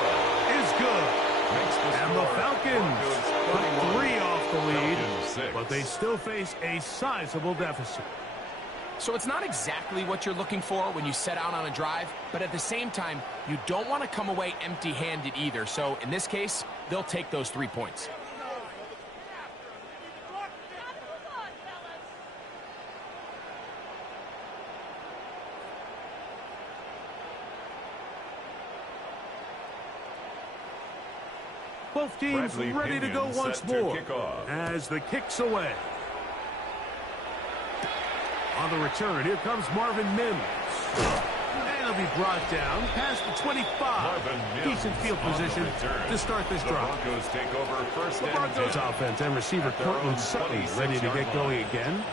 is good. And the Falcons put 3 off the lead, but they still face a sizable deficit. So it's not exactly what you're looking for when you set out on a drive, but at the same time, you don't want to come away empty-handed either. So in this case, they'll take those 3 points. Both teams ready to go once more as the kick's away. On the return, here comes Marvin Mims. And he'll be brought down past the 25. Decent field position to start this drive. Broncos take over 1st the Broncos offense and receiver Cortland Sutton ready to get going again.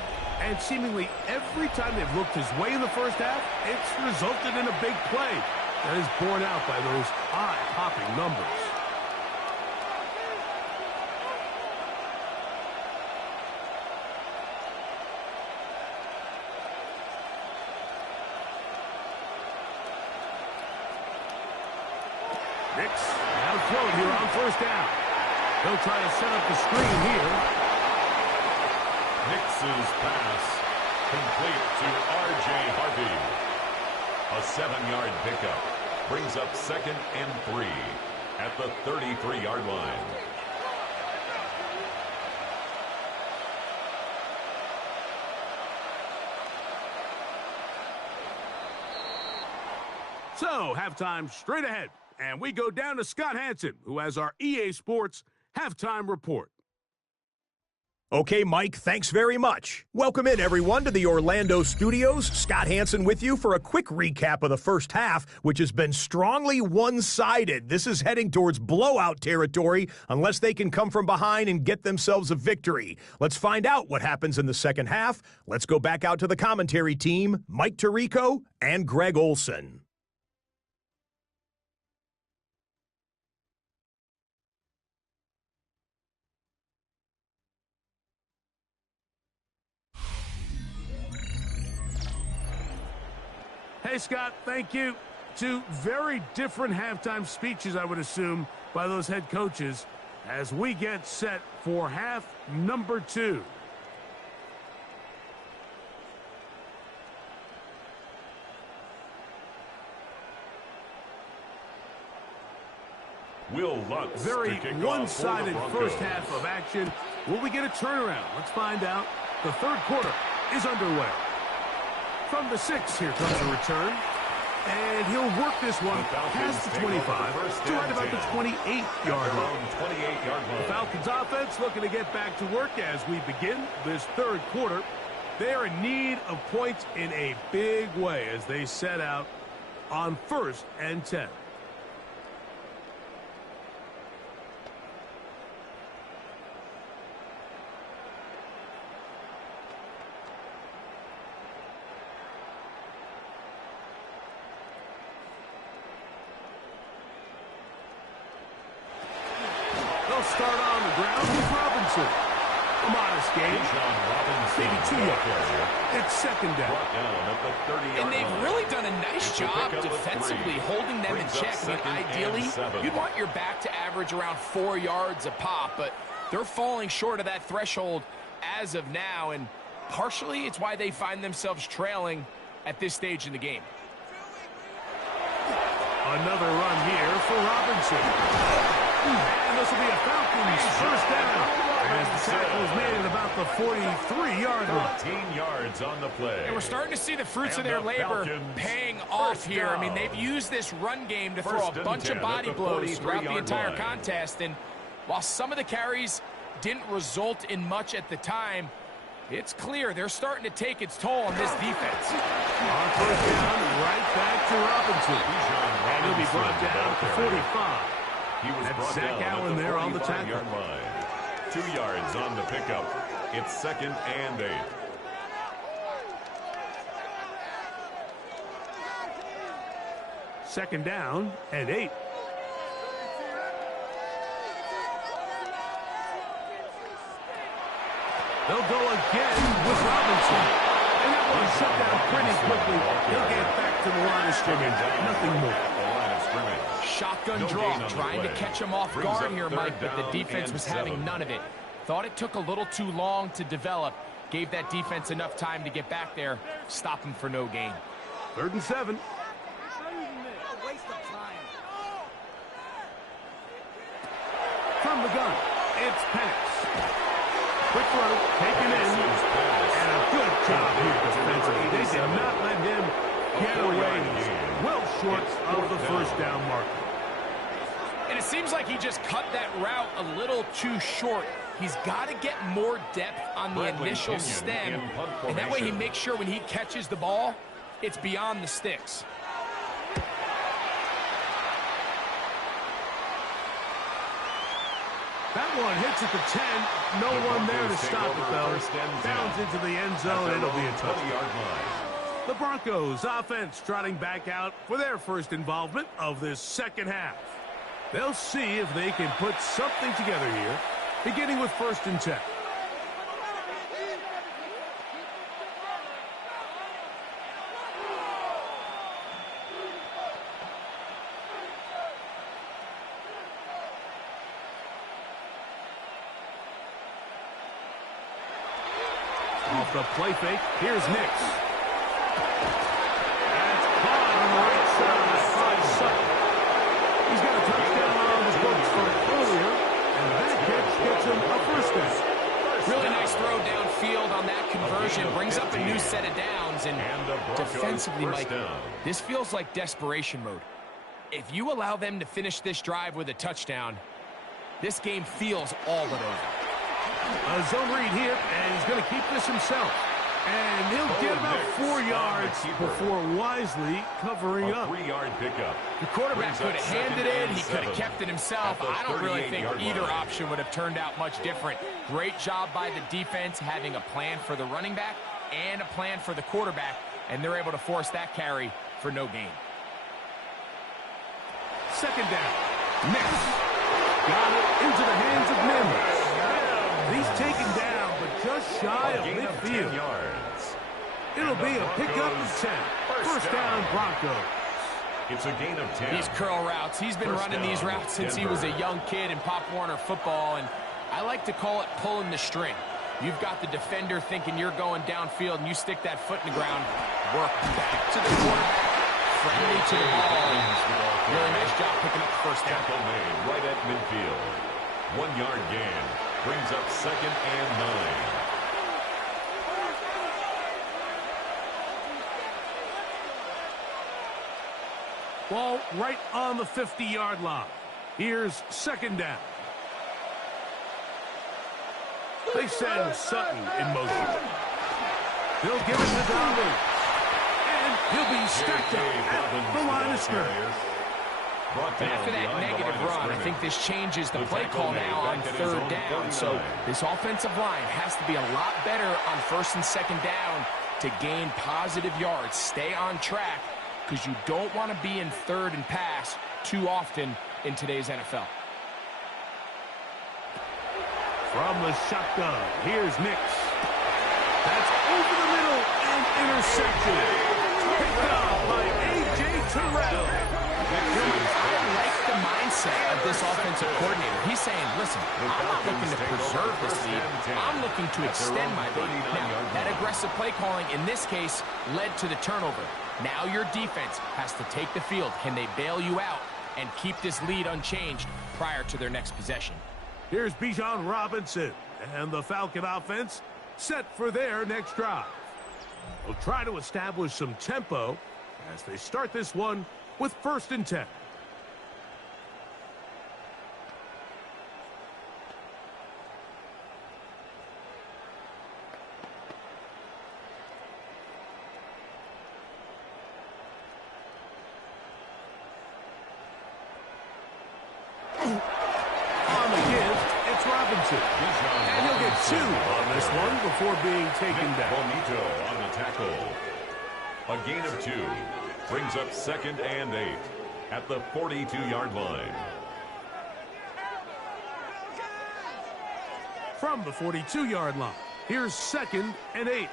And seemingly every time they've looked his way in the first half, it's resulted in a big play that is borne out by those eye-popping numbers. Nix out of throw here on 1st down. They'll try to set up the screen here. Nix's pass complete to R.J. Harvey. A 7-yard pickup brings up 2nd and 3 at the 33-yard line. So, halftime straight ahead. And we go down to Scott Hansen, who has our EA Sports halftime report. Okay, Mike, thanks very much. Welcome in, everyone, to the Orlando studios. Scott Hansen with you for a quick recap of the first half, which has been strongly one-sided. This is heading towards blowout territory unless they can come from behind and get themselves a victory. Let's find out what happens in the second half. Let's go back out to the commentary team, Mike Tirico and Greg Olson. Hey, Scott, thank you. Two very different halftime speeches, I would assume, by those head coaches as we get set for half number 2. Will Lutz Very to kick one-sided off for the first Broncos. half of action. Will we get a turnaround? Let's find out. The third quarter is underway. From the 6, here comes a return. And he'll work this one past the 25 to right about the 28-yard line. 28-yard line. The Falcons offense looking to get back to work as we begin this third quarter. They are in need of points in a big way as they set out on 1st and 10. Start on the ground with Robinson. A modest gain. Maybe 2 yards. It's 2nd down. And they've really done a nice job defensively holding them in check. I mean, ideally, you'd want your back to average around 4 yards a pop, but they're falling short of that threshold as of now, and partially it's why they find themselves trailing at this stage in the game. Another run here for Robinson. And this will be a Falcons first down. As the tackle is made at about the 43-yard line. 13 yards on the play. And we're starting to see the fruits of their labor paying off here. I mean, they've used this run game to throw a bunch of body blows throughout the entire contest. And while some of the carries didn't result in much at the time, it's clear they're starting to take its toll on this defense. On first down, right back to Robinson. And he'll be brought down to 45. He was That's Zach Allen there on the tackle. 2 yards on the pickup. It's 2nd and 8. Second down and 8. They'll go again with Robinson. And that one shut down pretty quickly. He'll get back to the line of scrimmage. Nothing more. Shotgun draw, trying to catch him off guard here, Mike, but the defense was having none of it. Thought it took a little too long to develop. Gave that defense enough time to get back there. Stop him for no gain. 3rd and 7. From the gun, it's Penix. Quick throw, taken in, and a good job here defensively. They did not let him get away. Well short of the first down marker. And it seems like he just cut that route a little too short. He's got to get more depth on the initial stem, and that way he makes sure when he catches the ball, it's beyond the sticks. That one hits at the 10. No one there to stop it, though. Bounds into the end zone. It'll be a touchdown. The Broncos offense trotting back out for their first involvement of this second half. They'll see if they can put something together here, beginning with 1st and 10. Off the play fake, here's Nix. That's caught on the right side by Sutton. He's got a touchdown on his books from earlier, and that catch gets him a first down. Really nice throw downfield on that conversion. Brings up a new set of downs, and defensively, Mike, this feels like desperation mode. If you allow them to finish this drive with a touchdown, this game feels all but over. A zone read here, and he's going to keep this himself. And he'll get about 4 yards before wisely covering up. 3-yard pickup. The quarterback could have handed it. He could have kept it himself. I don't really think either option would have turned out much different. Great job by the defense having a plan for the running back and a plan for the quarterback, and they're able to force that carry for no gain. Second down. Next. Got it into the hands of Mims. He's taken down, but just shy of midfield. It'll be a pickup of 10. First down, Broncos. It's a gain of 10. These curl routes, he's been running these routes since he was a young kid in Pop Warner football, and I like to call it pulling the string. You've got the defender thinking you're going downfield, and you stick that foot in the ground, work back to the quarterback, friendly to the ball. Really nice job picking up the first down. Tackle made right at midfield. 1 yard gain. Brings up 2nd and 9. Ball right on the 50-yard line. Here's 2nd down. They send Sutton in motion. They'll give it to Dobbins. And he'll be stacked up at the line of scrimmage. After that negative run, I think this changes the play call now on 3rd down. So this offensive line has to be a lot better on 1st and 2nd down to gain positive yards. Stay on track, because you don't want to be in 3rd and pass too often in today's NFL. From the shotgun, here's Nix. That's over the middle and intercepted. Picked up by A.J. Terrell. I like the mindset of this offensive coordinator. He's saying, listen, I'm not looking to preserve this lead. I'm looking to extend my lead. Now, that aggressive play calling in this case led to the turnover. Now your defense has to take the field. Can they bail you out and keep this lead unchanged prior to their next possession? Here's Bijan Robinson, and the Falcon offense set for their next drive. They'll try to establish some tempo as they start this one with 1st and 10. And he'll get 2 on this one before being taken down. Bonito on the tackle. A gain of 2. Brings up 2nd and 8 at the 42-yard line. From the 42-yard line, here's 2nd and 8.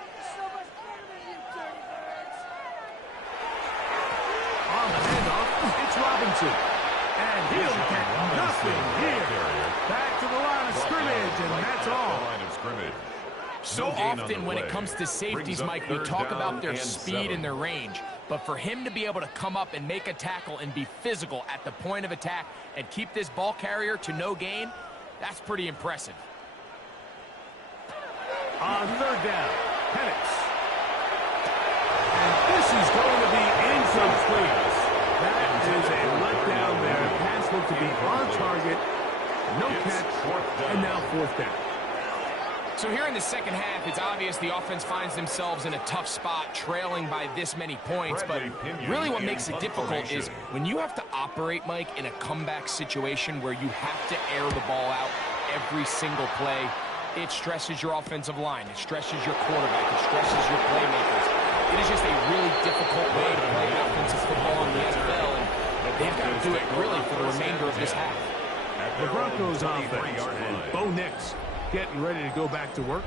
On the handoff, it's Robinson. And he'll get nothing here. Back to the line of scrimmage, and that's all. So often when it comes to safeties, Mike, we talk about their speed and their range. But for him to be able to come up and make a tackle and be physical at the point of attack and keep this ball carrier to no gain, that's pretty impressive. On 3rd down, Penix. And this is going to be incomplete. That is a letdown there. Pass looked to be on target. No catch, and now 4th down. So here in the second half, it's obvious the offense finds themselves in a tough spot, trailing by this many points. But really what makes it difficult is when you have to operate, Mike, in a comeback situation where you have to air the ball out every single play, it stresses your offensive line. It stresses your quarterback. It stresses your playmakers. It is just a really difficult way to play offensive football in the NFL, and they've got to do it really for the remainder of this half. The Broncos offense, and Bo Nix getting ready to go back to work.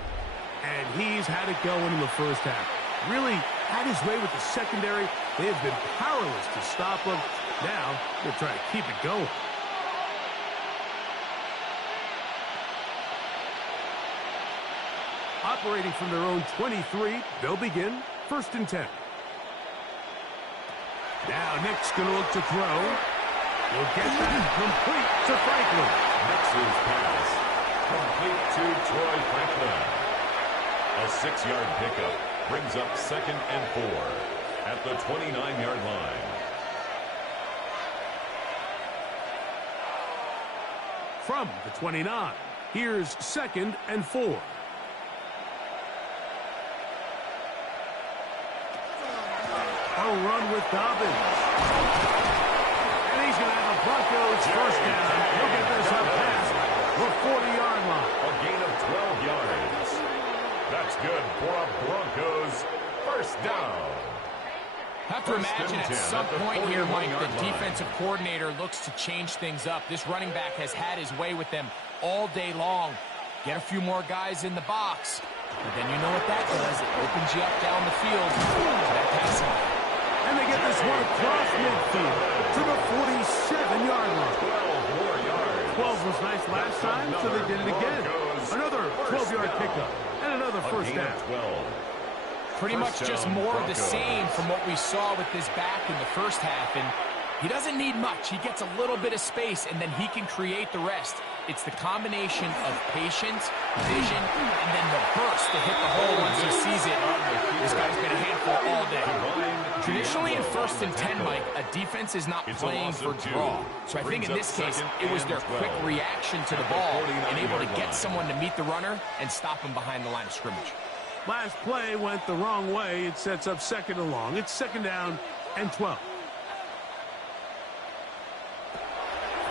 And he's had it going in the first half. Really had his way with the secondary. They have been powerless to stop him. Now they'll try to keep it going. Operating from their own 23, they'll begin 1st and 10. Now Nick's going to look to throw. He'll get that complete to Franklin. Nix's pass complete to Troy Franklin. A 6-yard pickup brings up 2nd and 4 at the 29-yard line. From the 29, here's 2nd and 4. A run with Dobbins. And he's going to have a Broncos first down. He'll get this up past the 40-yard line. A gain of 12 yards. That's good for a Broncos first down. I have to imagine at some point here, Mike, the defensive coordinator looks to change things up. This running back has had his way with them all day long. Get a few more guys in the box. But then you know what that does. It opens you up down the field to that passing lane. And they get this one across midfield to the 47-yard line. 12 more yards. 12 was nice last time, so they did it again. Another 12-yard pickup and another first down. 12. Pretty much just more of the same from what we saw with this back in the first half. And he doesn't need much. He gets a little bit of space, and then he can create the rest. It's the combination of patience, vision, and then the burst to hit the hole once he sees it. This guy's been a handful all day. Traditionally in 1st and 10, Mike, a defense is not playing for draw. So I think in this case, it was their quick reaction to the ball and able to get someone to meet the runner and stop him behind the line of scrimmage. Last play went the wrong way. It sets up 2nd and long. It's 2nd down and 12.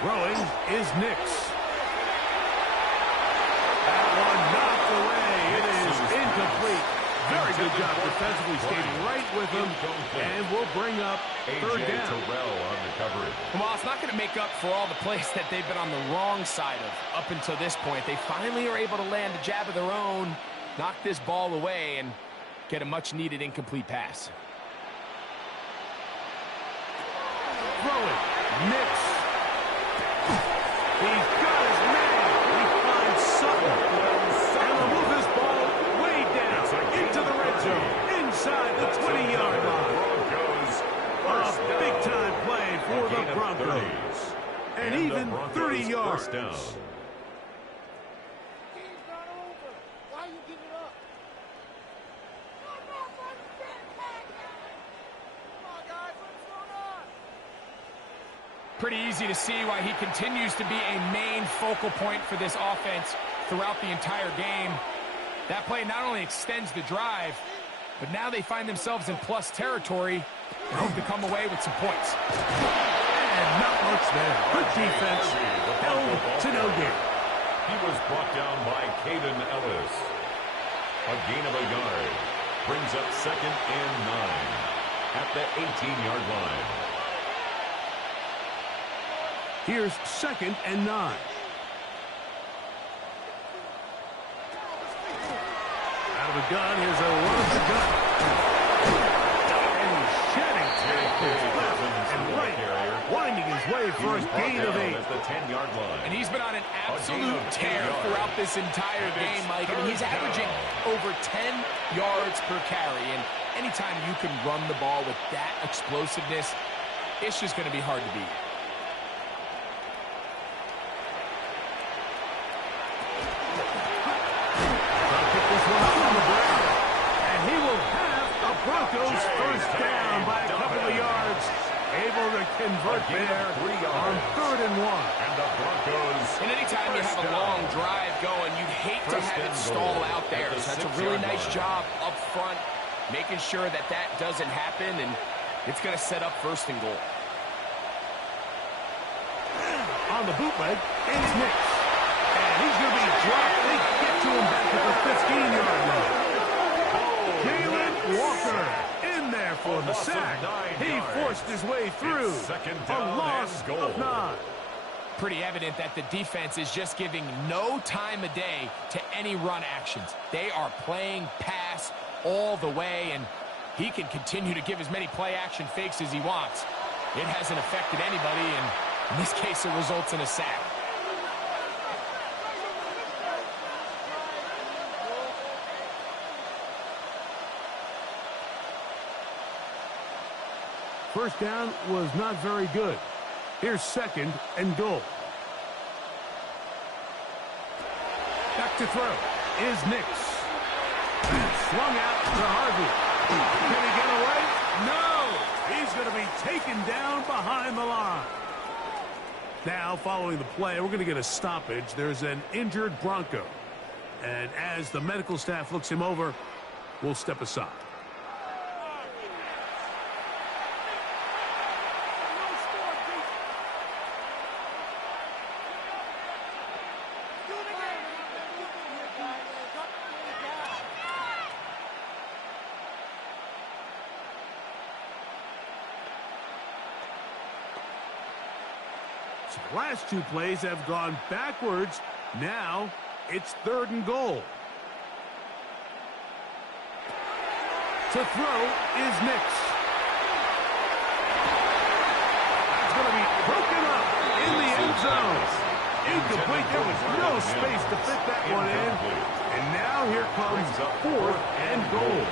Throwing is Nix. That one knocked away. It is incomplete. Very good job defensively, staying right with him, and we'll bring up 3rd down. Terrell on the coverage. Well, it's not going to make up for all the plays that they've been on the wrong side of up until this point. They finally are able to land a jab of their own, knock this ball away, and get a much-needed incomplete pass. Throwing, Nix. He's got his man. He finds Sutton. And will move this ball way down into the red zone, inside the 20-yard line. A big-time play for the Broncos. And even 30 yards. Down. Pretty easy to see why he continues to be a main focal point for this offense throughout the entire game. That play not only extends the drive, but now they find themselves in plus territory and hope to come away with some points. And not much there. Good defense. Held to no gain. He was brought down by Caden Ellis. A gain of a yard. Brings up 2nd and 9 at the 18-yard line. Here's 2nd and 9. Out of the gun, here's a run of the gun. And he's shedding tackles left and right, winding his way for a gain of 8. At the 10-yard line. And he's been on an absolute tear throughout this entire game, Mike. I mean, he's averaging over 10 yards per carry. And anytime you can run the ball with that explosiveness, it's just going to be hard to beat. Broncos first down by a couple of yards. Able to convert there on 3rd and 1. And the Broncos. And anytime you have a long drive going, you'd hate to have it stall out there. So that's a really nice job up front, making sure that that doesn't happen, and it's going to set up 1st and goal. On the bootleg, it's Nix. And he's going to be dropped. They get to him back at the 15-yard line. Walker in there for the sack. He forced his way through. A loss of 9. Pretty evident that the defense is just giving no time of day to any run actions. They are playing pass all the way, and he can continue to give as many play-action fakes as he wants. It hasn't affected anybody, and in this case, it results in a sack. First down was not very good. Here's 2nd and goal. Back to throw is Nix. And swung out to Harvey. Can he get away? No! He's going to be taken down behind the line. Now, following the play, we're going to get a stoppage. There's an injured Bronco. And as the medical staff looks him over, we'll step aside. So last 2 plays have gone backwards. Now it's 3rd and goal. To throw is Nix. That's going to be broken up in the end zone. Incomplete. There was no space to fit that one in. And now here comes 4th and goal.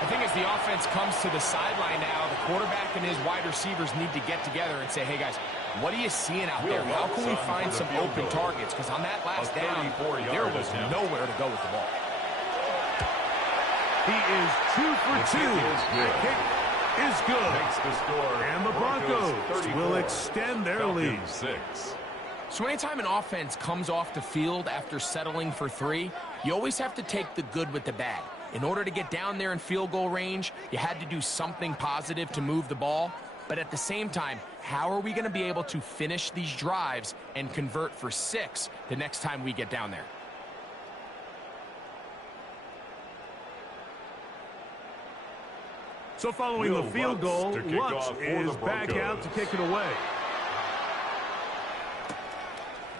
I think as the offense comes to the sideline now, the quarterback and his wide receivers need to get together and say, hey, guys, what are you seeing out there? How can we find some open targets? Because on that last down, there was nowhere to go with the ball. He is 2 for 2. The kick is good. And the Broncos will extend their lead. So anytime an offense comes off the field after settling for 3, you always have to take the good with the bad. In order to get down there in field goal range, you had to do something positive to move the ball. But at the same time, how are we going to be able to finish these drives and convert for 6 the next time we get down there? So following the field goal, Lutz is back out to kick it away.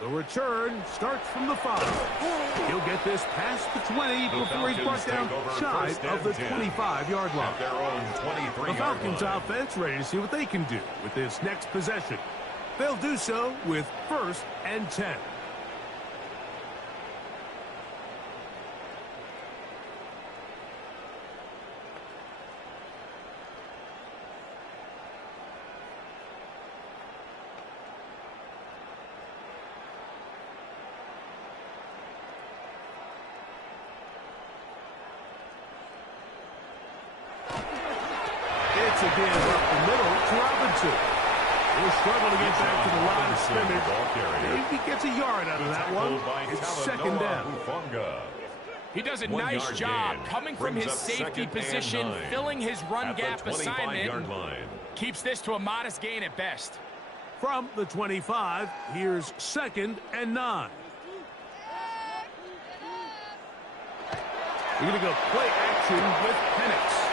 The return starts from the 5. He'll get this past the 20 before he's brought down shy of the 25-yard line. The Falcons offense ready to see what they can do with this next possession. They'll do so with 1st and 10. Again up the middle to Robinson. He'll struggle to get back to the line of scrimmage. If he gets a yard out of that one, it's 2nd down. He does a nice job coming from his safety position, filling his run gap assignment, and keeps this to a modest gain at best. From the 25, here's 2nd and 9. We're going to go play action with Penix.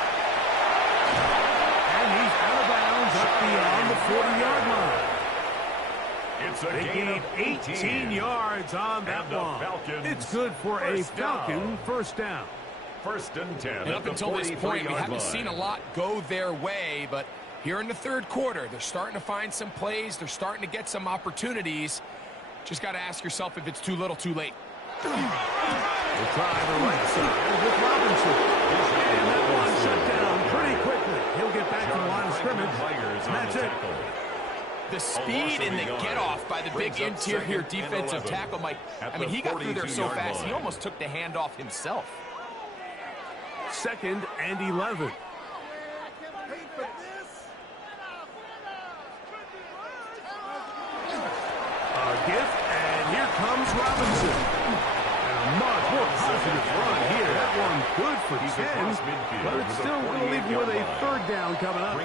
And he's out of bounds up beyond the 40-yard line. They gain 18 yards on that one. It's good for a Falcon first down. 1st and 10. And up until this point, we haven't seen a lot go their way, but here in the 3rd quarter, they're starting to find some plays. They're starting to get some opportunities. Just got to ask yourself if it's too little, too late. We'll try the right side with Robinson. And that one shut down pretty quickly. He'll get back to the line of scrimmage. And that's it. The speed and the get-off by the big interior defensive tackle, Mike. I mean, he got through there so fast, he almost took the handoff himself. 2nd and 11. A gift, and here comes Robinson. And a much more positive run here. That one good for 10, but it's still going to leave him with a 3rd down coming up.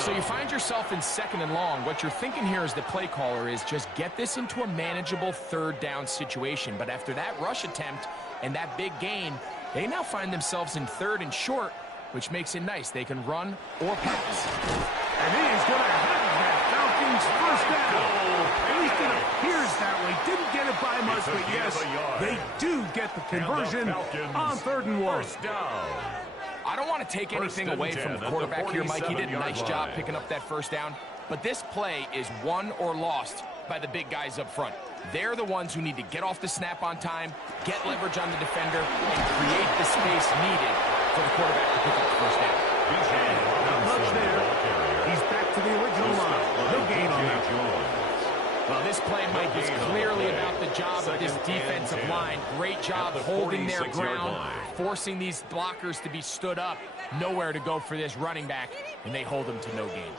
So you find yourself in 2nd and long. What you're thinking here as the play caller is just get this into a manageable 3rd down situation. But after that rush attempt and that big gain, they now find themselves in 3rd and short, which makes it nice. They can run or pass. And he's going to have that Falcons first down. At least it appears that way. Didn't get it by much, but yes, they do get the conversion on 3rd and 1. I don't want to take anything away from the quarterback here, Mike. He did a nice job picking up that first down. But this play is won or lost by the big guys up front. They're the ones who need to get off the snap on time, get leverage on the defender, and create the space needed for the quarterback to pick up the first down. Not much there. He's back to the original line. No gain on that. Well, this play, Mike, is clearly about the job of this defensive line. Great job holding their ground, forcing these blockers to be stood up. Nowhere to go for this running back, and they hold him to no gain.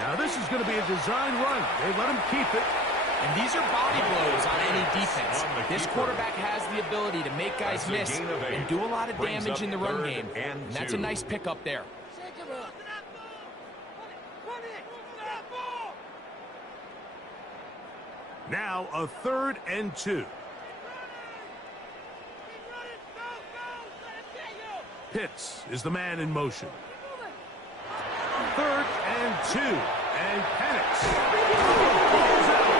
Now this is going to be a design run. They let him keep it. And these are body blows on any defense. This quarterback has the ability to make guys miss and do a lot of damage in the run game. And that's a nice pickup there. Now a 3rd and 2. Pitts is the man in motion. 3rd and 2. And Penix. Balls out.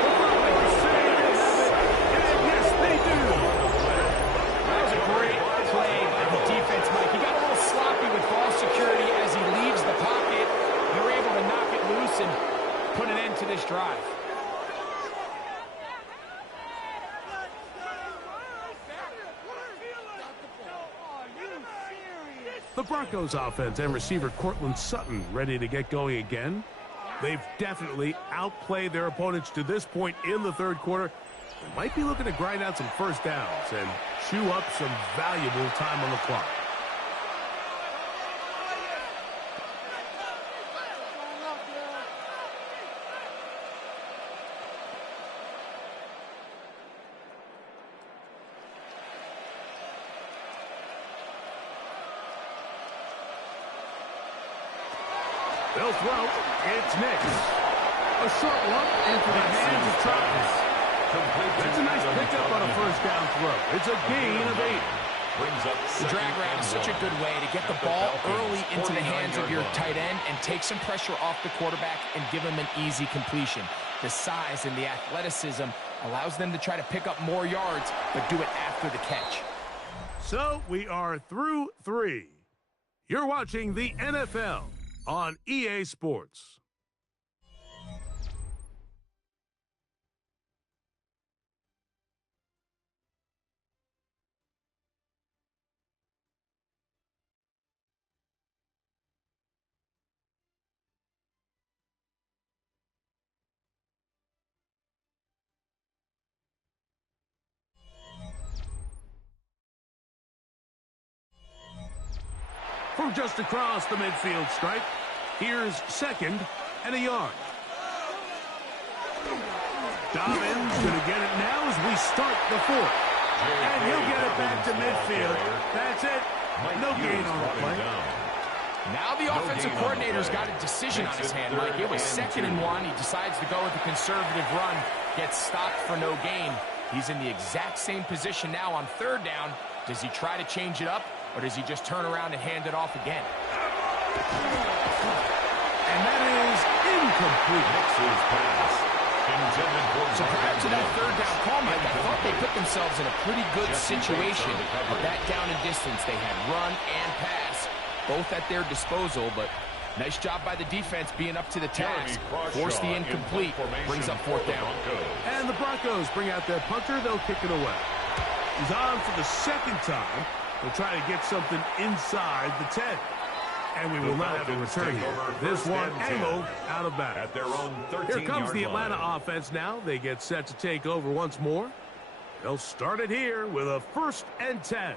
The Broncos say they have it. And yes, they do. The Broncos offense and receiver Cortland Sutton ready to get going again. They've definitely outplayed their opponents to this point in the third quarter. They might be looking to grind out some first downs and chew up some valuable time on the clock. They'll throw. It's Nix. A short one into the hands of Travis. That's a nice pickup on a first down throw. It's a gain of 8. The drag route is such a good way to get the ball early into the hands of your tight end and take some pressure off the quarterback and give him an easy completion. The size and the athleticism allows them to try to pick up more yards, but do it after the catch. So we are through 3. You're watching the NFL on EA Sports. From just across the midfield stripe, here's 2nd and a yard. Dobbins going to get it now as we start the 4th. And he'll get it back to midfield. That's it. No gain on the play. Now the offensive coordinator's got a decision on his hand, Mike. It was 2nd and 1. He decides to go with the conservative run, gets stopped for no gain. He's in the exact same position now on 3rd down. Does he try to change it up, or does he just turn around and hand it off again? And that is incomplete. So prior to that 3rd down call, Mike, I thought they put themselves in a pretty good situation of that down and distance. They had run and pass, both at their disposal, but nice job by the defense being up to the task. Force the incomplete, brings up 4th down. And the Broncos bring out their punter. They'll kick it away. He's on for the 2nd time. They'll try to get something inside the 10. And we will not have a return here. This one angled out of bounds. At their own 13-yard Here comes the line. Atlanta offense now. They get set to take over once more. They'll start it here with a 1st and 10.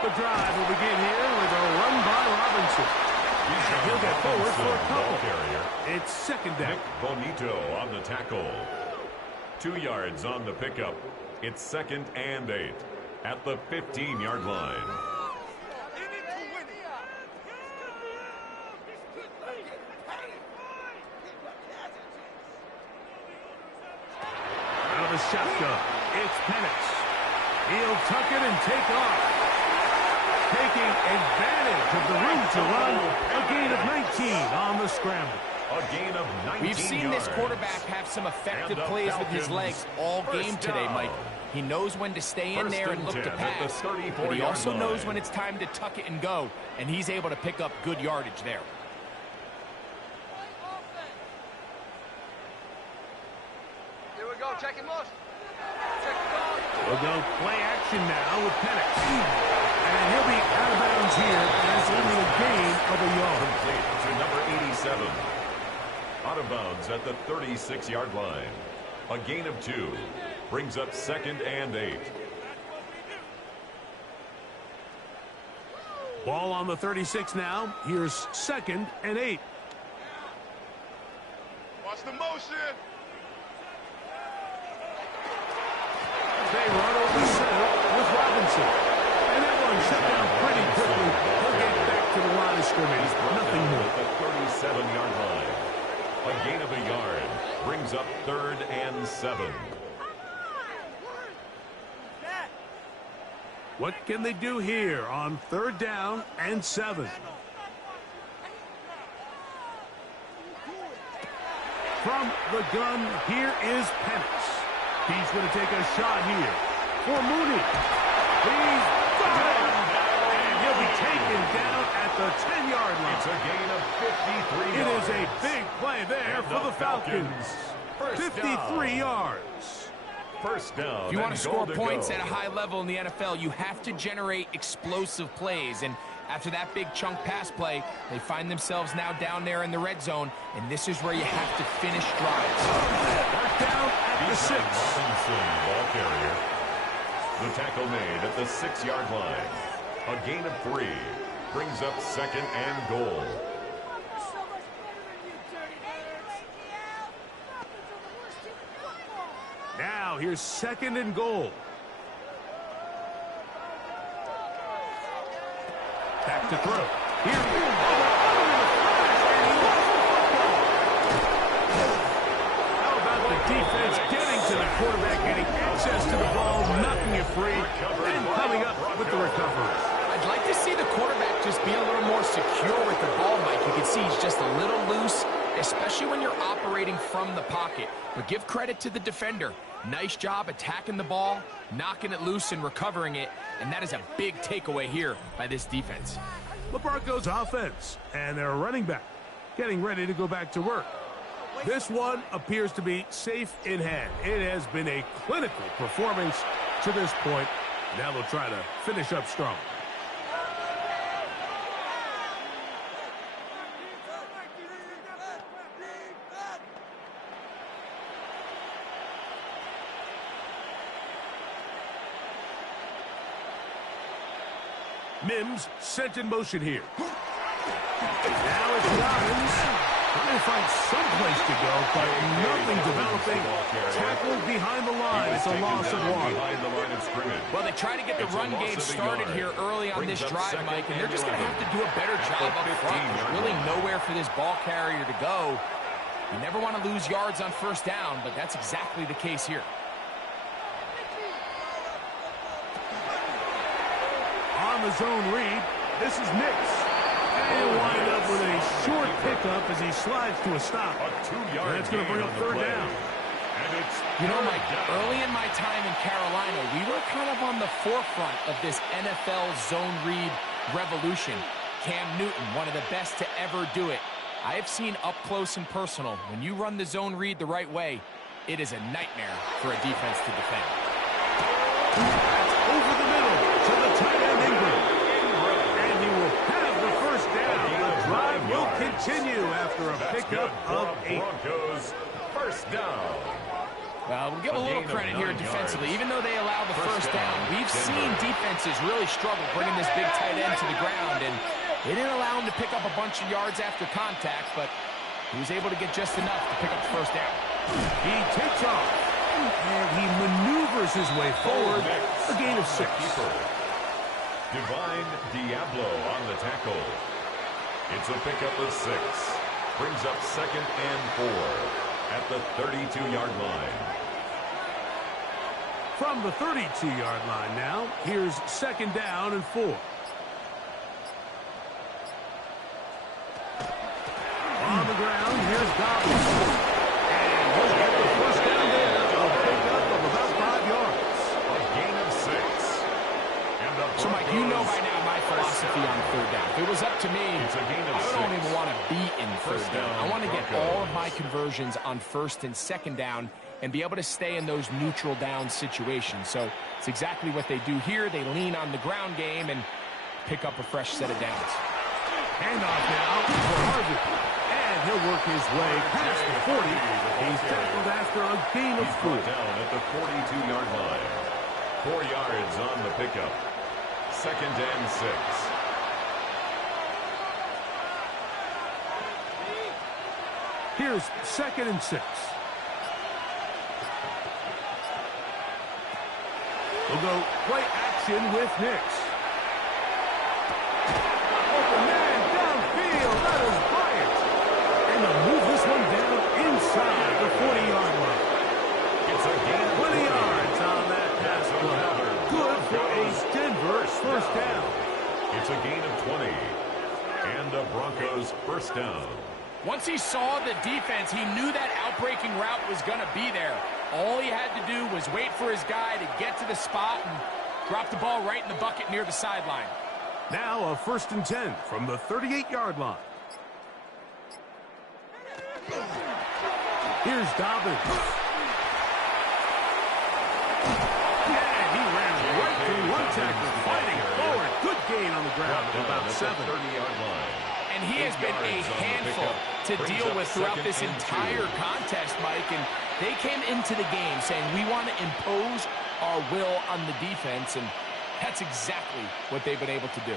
The drive will begin here with a run by Robinson. And he'll get forward for a couple. It's 2nd down. Bonito on the tackle. 2 yards on the pickup. It's 2nd and 8 at the 15-yard line. Out of the shotgun, it's Penix. He'll tuck it and take off. Taking advantage of the room to run. A gain of 19 on the scramble. A gain of 19 We've seen yards. this quarterback have some effective plays with his legs all game today, Mike. He knows when to stay in there and look to pass, but he also knows when it's time to tuck it and go, and he's able to pick up good yardage there. Here we go, check him out. We'll go play action now with Penix. And he'll be out of bounds here, and it's only a gain of a yard. Complete to number 87. Out of bounds at the 36-yard line. A gain of 2. Brings up 2nd and 8. Ball on the 36 now. Here's 2nd and 8. Watch the motion. They run over center with Robinson. And that one shut down pretty quickly. He'll get back to the line of scrimmage. Nothing more. At the 37-yard line. A gain of a yard. Brings up 3rd and 7. What can they do here on 3rd down and 7? From the gun, here is Penix. He's going to take a shot here for Mooney. He's got it! And he'll be taken down at the 10-yard line. It's a gain of 53 yards. It is a big play there for the Falcons. 53 yards. First down. If you want to score points at a high level in the NFL, you have to generate explosive plays. And after that big chunk pass play, they find themselves now down there in the red zone, and this is where you have to finish drives. Down at the 6. Robinson, ball carrier. The tackle made at the 6-yard line. A gain of 3. Brings up second and goal. Now here's second and goal. Back to throw. Here we go. How about the defense getting to the quarterback, getting access to the ball, knocking it free, and coming up with the recovery. I'd like to see the quarterback just be a little more secure with the ball, Mike. You can see he's just a little loose, especially when you're operating from the pocket. But give credit to the defender. Nice job attacking the ball, knocking it loose and recovering it, and that is a big takeaway here by this defense. The Broncos offense and their running back getting ready to go back to work. This one appears to be safe in hand. It has been a clinical performance to this point. Now they'll try to finish up strong. Mims sent in motion here. Now it's Dobbins trying to find some place to go, but nothing developing. Tackled behind the line. It's a loss of 1. Well, they try to get the run game started here early on this drive, Mike, and they're just going to have to do a better job up front. There's really nowhere for this ball carrier to go. You never want to lose yards on first down, but that's exactly the case here. On the zone read, this is Nix. And he'll wind up with a short pickup as he slides to a stop. That's going to bring up third down. You know, Mike, early in my time in Carolina, we were kind of on the forefront of this NFL zone read revolution. Cam Newton, one of the best to ever do it. I have seen up close and personal, when you run the zone read the right way, it is a nightmare for a defense to defend. That's over the middle to the tight end Ingram. And he will have the first down. The drive will continue after a pickup of 8. Broncos, first down. Well, we'll give a little credit here defensively. Even though they allow the first down, we've seen defenses really struggle bringing this big tight end to the ground, and they didn't allow him to pick up a bunch of yards after contact, but he was able to get just enough to pick up the first down. He takes off, and he maneuvers his way forward. A gain of 6. Divine Diablo on the tackle. It's a pickup of 6. Brings up second and 4 at the 32-yard line. From the 32-yard line now, here's second down and 4. On the ground, here's Dobbins. And he'll get the first down there. A pickup of about 5 yards. A gain of 6. So, Mike, you know by now my philosophy on third down. If it was up to me, I don't even want to be in third down. I want to get all of my conversions on first and second down and be able to stay in those neutral down situations. So it's exactly what they do here. They lean on the ground game and pick up a fresh set of downs. Handoff now for Harvey. And he'll work his way past the 40. He's tackled after a gain of 4. Down at the 42-yard line. 4 yards on the pickup. Second and 6. Here's second and 6. We'll go play action with Nix. Open man downfield. That is Bryant. And they'll move this one down inside the 40-yard line. It's a gain of 20 yards on that pass play. Good for a Denver first down. It's a gain of 20. And the Broncos first down. Once he he saw the defense, he knew that outbreaking route was going to be there. All he had to do was wait for his guy to get to the spot and drop the ball right in the bucket near the sideline. Now a 1st and 10 from the 38-yard line. Here's Dobbins. Yeah, he ran right through one tackle, fighting forward. Good gain on the ground at about 7. 30-yard line. And he has been a handful to deal with throughout this entire contest, Mike. And they came into the game saying, we want to impose our will on the defense, and that's exactly what they've been able to do.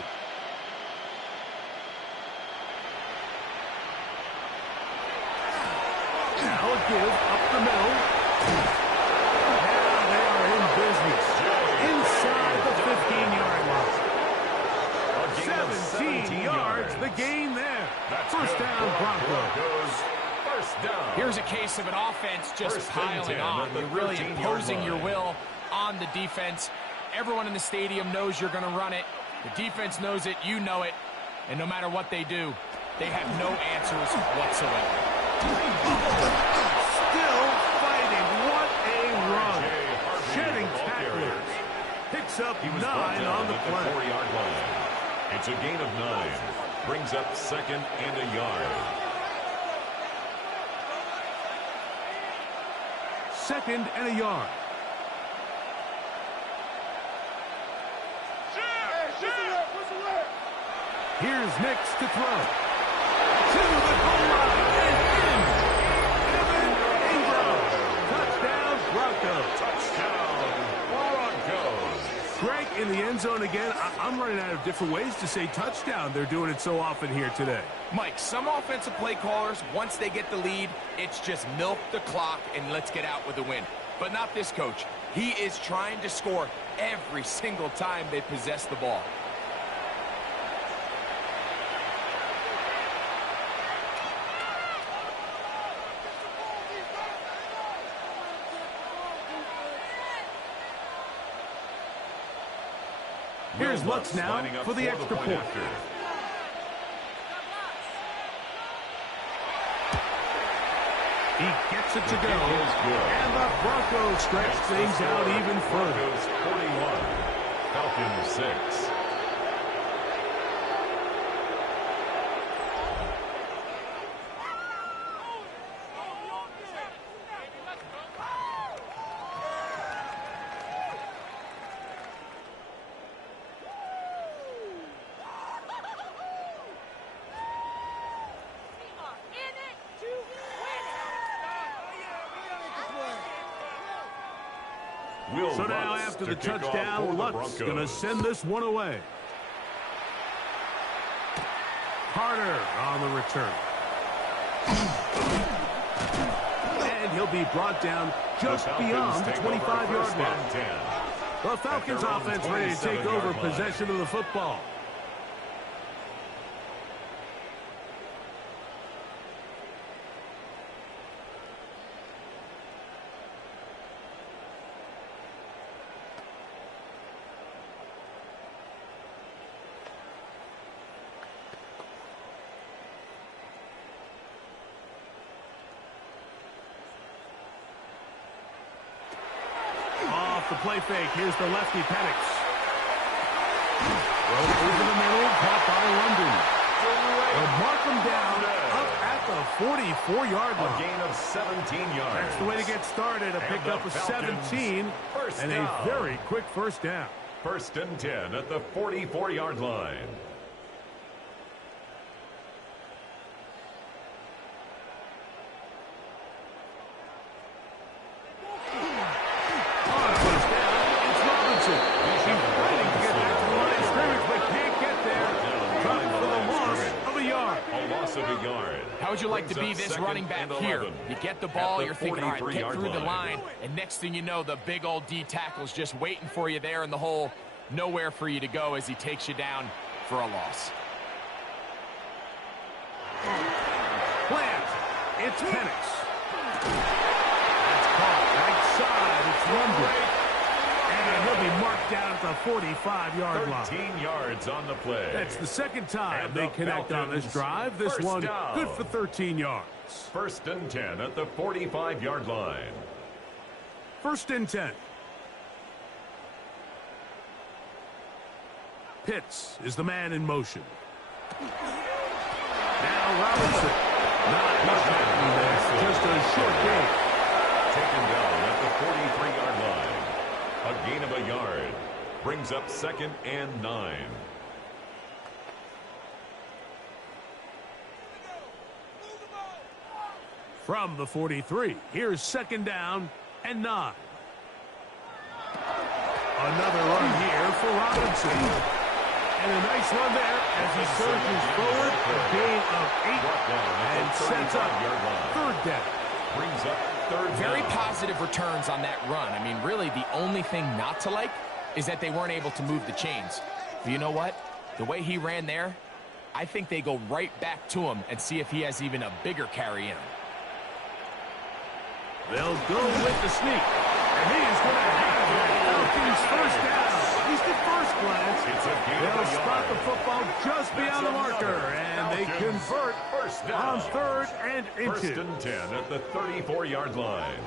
Now a give up the middle. Now they are in business. Inside the 15-yard line. 17 yards, the gain there. First down, Broncos. First down. Here's a case of an offense just piling on. You're really imposing your will on the defense. Everyone in the stadium knows you're going to run it. The defense knows it, you know it. And no matter what they do, they have no answers whatsoever. Still fighting. What a run. Shedding tacklers. Picks up 9 on the play. 4-yard line. It's a gain of 9. Brings up 2nd and a yard. 2nd and a yard. Here's Nix to throw. To the goal line and in. Evan Ingram. Touchdown, Broncos. Touchdown, Broncos. Greg in the end zone again. I'm running out of different ways to say touchdown. They're doing it so often here today. Mike, some offensive play callers, once they get the lead, it's just milk the clock and let's get out with a win. But not this coach. He is trying to score every single time they possess the ball. Here's Lutz now for the extra point. He gets it to go. And the Broncos stretch things out even further. 41, Falcons 6. So now after the touchdown, Lutz going to send this one away. Carter on the return. And he'll be brought down just beyond the 25-yard line. The Falcons offense ready to take over possession of the football. The play fake. Here's the lefty, Penix. Throw over the middle, caught by London. They'll mark him down up at the 44-yard line. A gain of 17 yards. That's the way to get started. A pickup of 17 and a very quick first down. 1st and 10 at the 44-yard line. How would you like to be this running back here? You get the ball, you're thinking, all right, get through the line, and next thing you know, the big old D tackle's just waiting for you there in the hole. Nowhere for you to go as he takes you down for a loss. Plant. It's Penix. That's caught right side. It's London. And he'll be marked down at the 45-yard line. 13 yards on the play. That's the second time And they the connect on this Falcons drive. This first one down. good for 13 yards. 1st and 10 at the 45-yard line. 1st and 10. Pitts is the man in motion. Now Robinson. Not much happening there. Just a short gain. Taken down at the 43-yard line. A gain of a yard. Brings up 2nd and 9. From the 43, here's 2nd down and 9. Another run here for Robinson. And a nice run there as he surges forward. A gain of 8 and sets up 3rd down. Brings up 3rd down. Very positive returns on that run. I mean, really, the only thing not to like is that they weren't able to move the chains. But you know what? The way he ran there, I think they go right back to him and see if he has even a bigger carry in him. They'll go with the sneak. And he is going to have that Falcons first down. At least at first glance. They'll spot the football just beyond the marker. And they convert on 3rd and inches. 1st and 10 at the 34-yard line.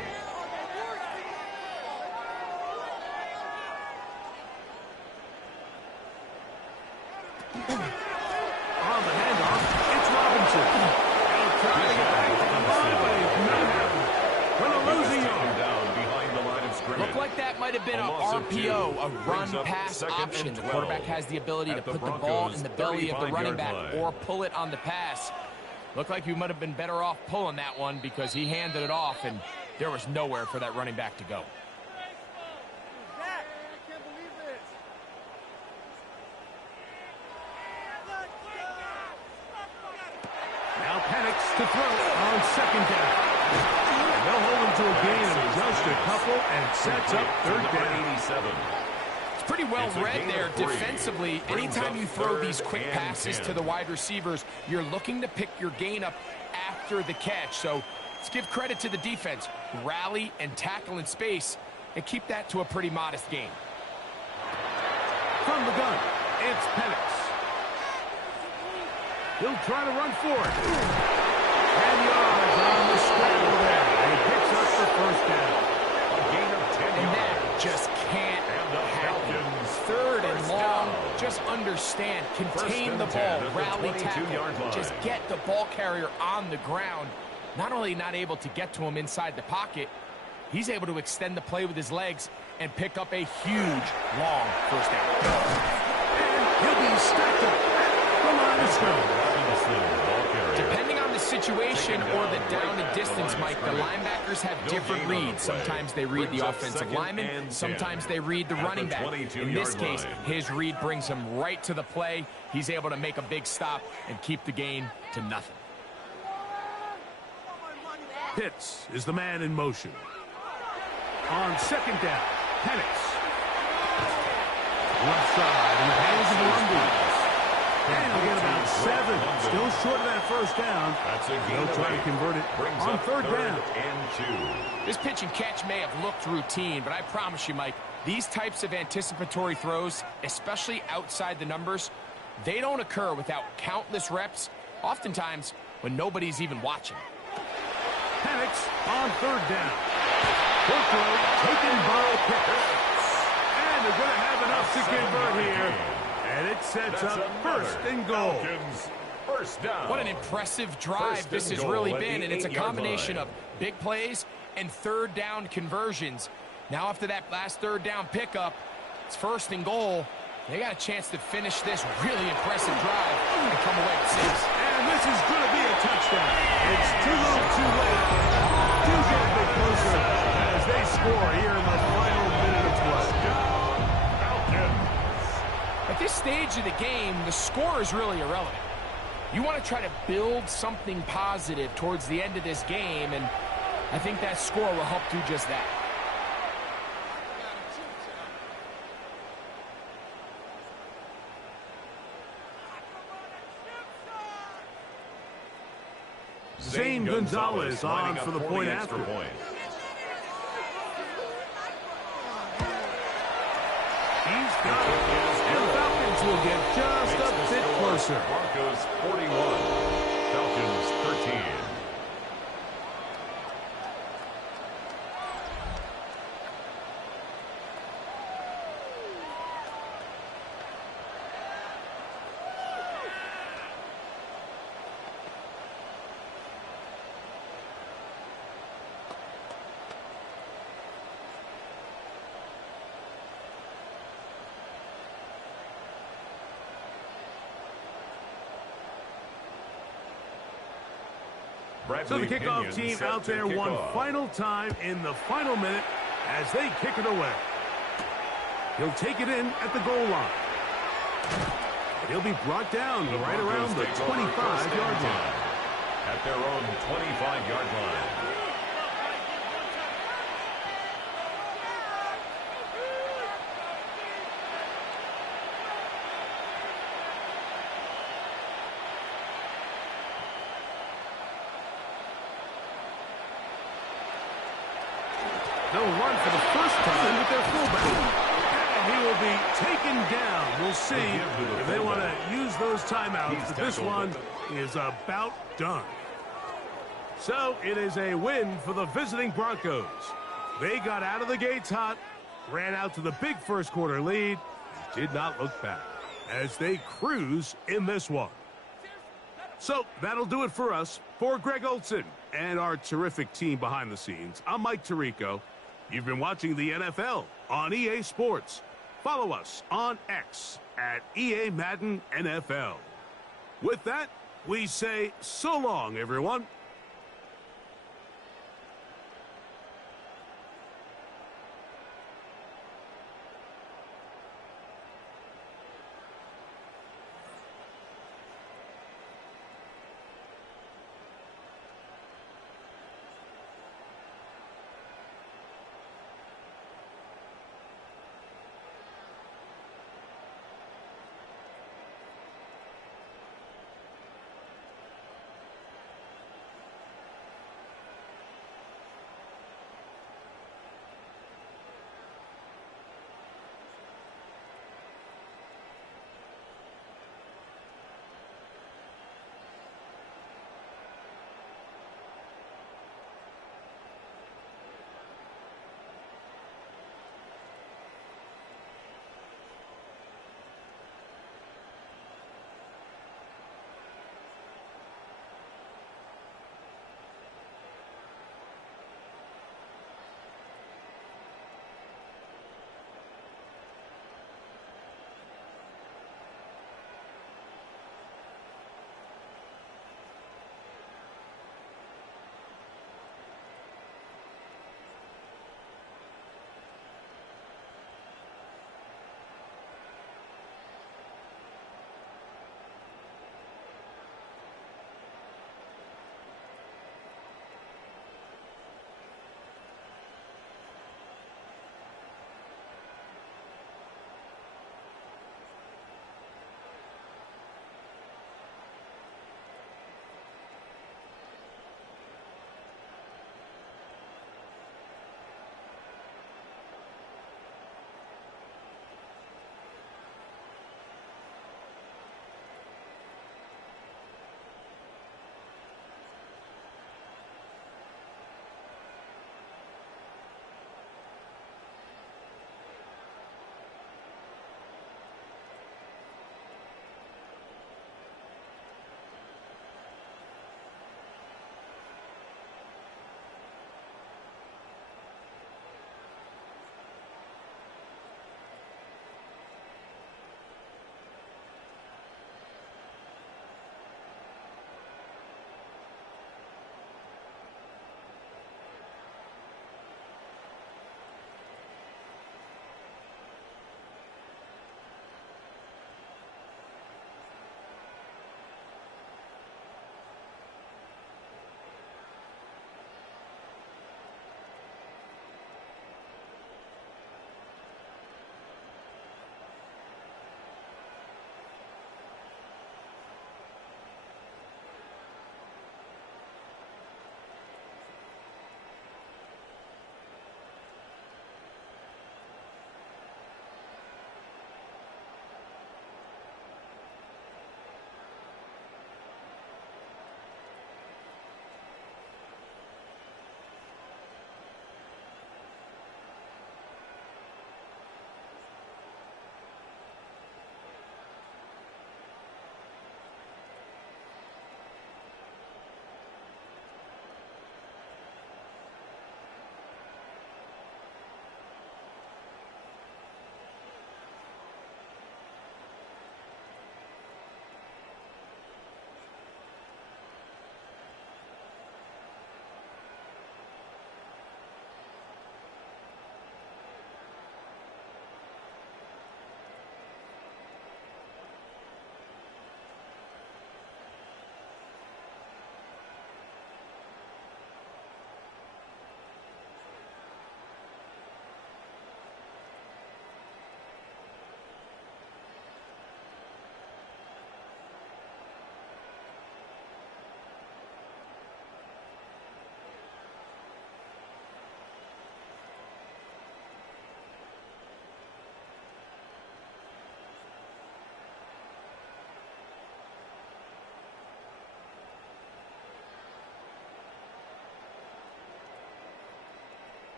On the handoff, it's Robinson. They'll try to get back to the ball, but it's not happening. Going to lose a yard. Down behind the line of scrimmage. Looked like that might have been an RPO, a run-pass option. The quarterback has the ability to put the ball in the belly of the running back or pull it on the pass. Looked like you might have been better off pulling that one because he handed it off, and there was nowhere for that running back to go. Now Penix to throw on 2nd down. And they'll hold him to a gain of just a couple and sets up 3rd down. 87. It's pretty well read there defensively. Anytime you throw these quick passes to the wide receivers, you're looking to pick your gain up after the catch. So let's give credit to the defense. Rally and tackle in space and keep that to a pretty modest gain. From the gun, it's Penix. He'll try to run for it. 10 yards on the scramble there. And he picks up the first down. A gain of 10 And yards. that just can't happen. 3rd and long, just understand, contain the ball, rally tackle, just get the ball carrier on the ground. Not only not able to get to him inside the pocket, he's able to extend the play with his legs and pick up a huge, long first down. And he'll be stacked up at the line of scrimmage. Depending on the situation or the down and distance, Mike, the linebackers have different reads. Sometimes they read the offensive lineman. Sometimes they read the running back. In this case, his read brings him right to the play. He's able to make a big stop and keep the gain to nothing. Pitts is the man in motion. On 2nd down, Penix. Left side in the hands of the Lumberjacks. And he'll get about 7. Still short of that first down. That's a gain. They'll try to convert it on 3rd down. And 2. This pitch and catch may have looked routine, but I promise you, Mike, these types of anticipatory throws, especially outside the numbers, they don't occur without countless reps, oftentimes when nobody's even watching. Penix on 3rd down. Workload taken by Pitts. And they're going to have enough to convert here. And it sets up 1st and goal. First down. What an impressive drive this has really been, and it's a combination of big plays and 3rd down conversions. Now after that last 3rd down pickup, it's 1st and goal. They got a chance to finish this really impressive drive and come away with 6. And this is going to be a touchdown. It's too little too late. Do get a bit closer as they score here in the final minute of play. At this stage of the game, the score is really irrelevant. You want to try to build something positive towards the end of this game, and I think that score will help do just that. Zane Gonzalez on for the point after. He's got it. And the Falcons will get just a bit closer. Broncos 41, Falcons 13. So the kickoff team out there one final time in the final minute as they kick it away. He'll take it in at the goal line. And he'll be brought down right around the 25-yard line. At their own 25-yard line. They'll run for the first time with their fullback. And he will be taken down. We'll see if they want to use those timeouts. But this one is about done. So it is a win for the visiting Broncos. They got out of the gates hot, ran out to the big first quarter lead, did not look back as they cruise in this one. So that'll do it for us. For Greg Olson and our terrific team behind the scenes, I'm Mike Tirico. You've been watching the NFL on EA Sports. Follow us on X at EA Madden NFL. With that, we say so long, everyone.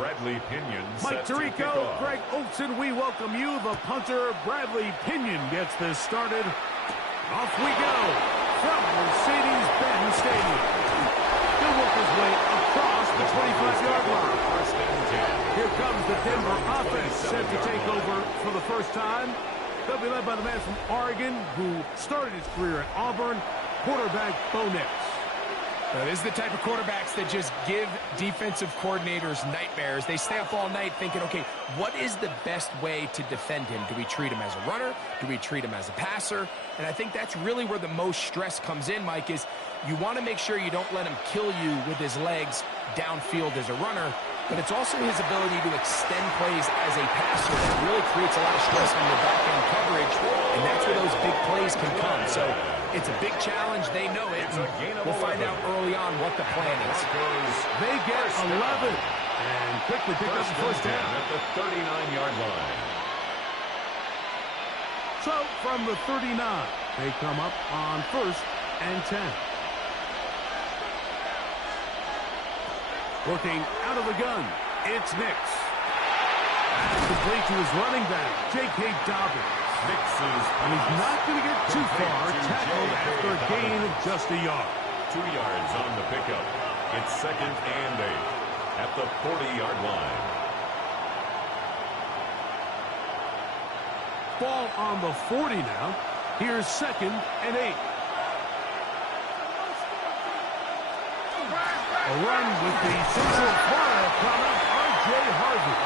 Bradley Pinion Mike set to kick Tirico, off. Greg Olson, we welcome you. The punter, Bradley Pinion, gets this started. Off we go from Mercedes-Benz Stadium. He'll work his way across the 25-yard line. First and 10. Here comes the Denver offense set to take over for the first time. They'll be led by the man from Oregon who started his career at Auburn, quarterback Bo Nix. Now, this is the type of quarterbacks that just give defensive coordinators nightmares. They stay up all night thinking, okay, what is the best way to defend him? Do we treat him as a runner? Do we treat him as a passer? And I think that's really where the most stress comes in, Mike, is you want to make sure you don't let him kill you with his legs downfield as a runner, but it's also his ability to extend plays as a passer that really creates a lot of stress on your back-end coverage, and that's where those big plays can come. So it's a big challenge. They know it. We'll find out early on what the plan is. They get 11 and quickly pick up the first down. At the 39-yard line. So from the 39, they come up on 1st and 10. Working out of the gun, it's Nix. That's complete to his running back, J.K. Dobbins. And he's not going to get too far, tackled after a gain of just a yard. 2 yards on the pickup. It's 2nd and 8 at the 40-yard line. Ball on the 40 now. Here's 2nd and 8. A run with the Central Florida product, R.J. Harvey.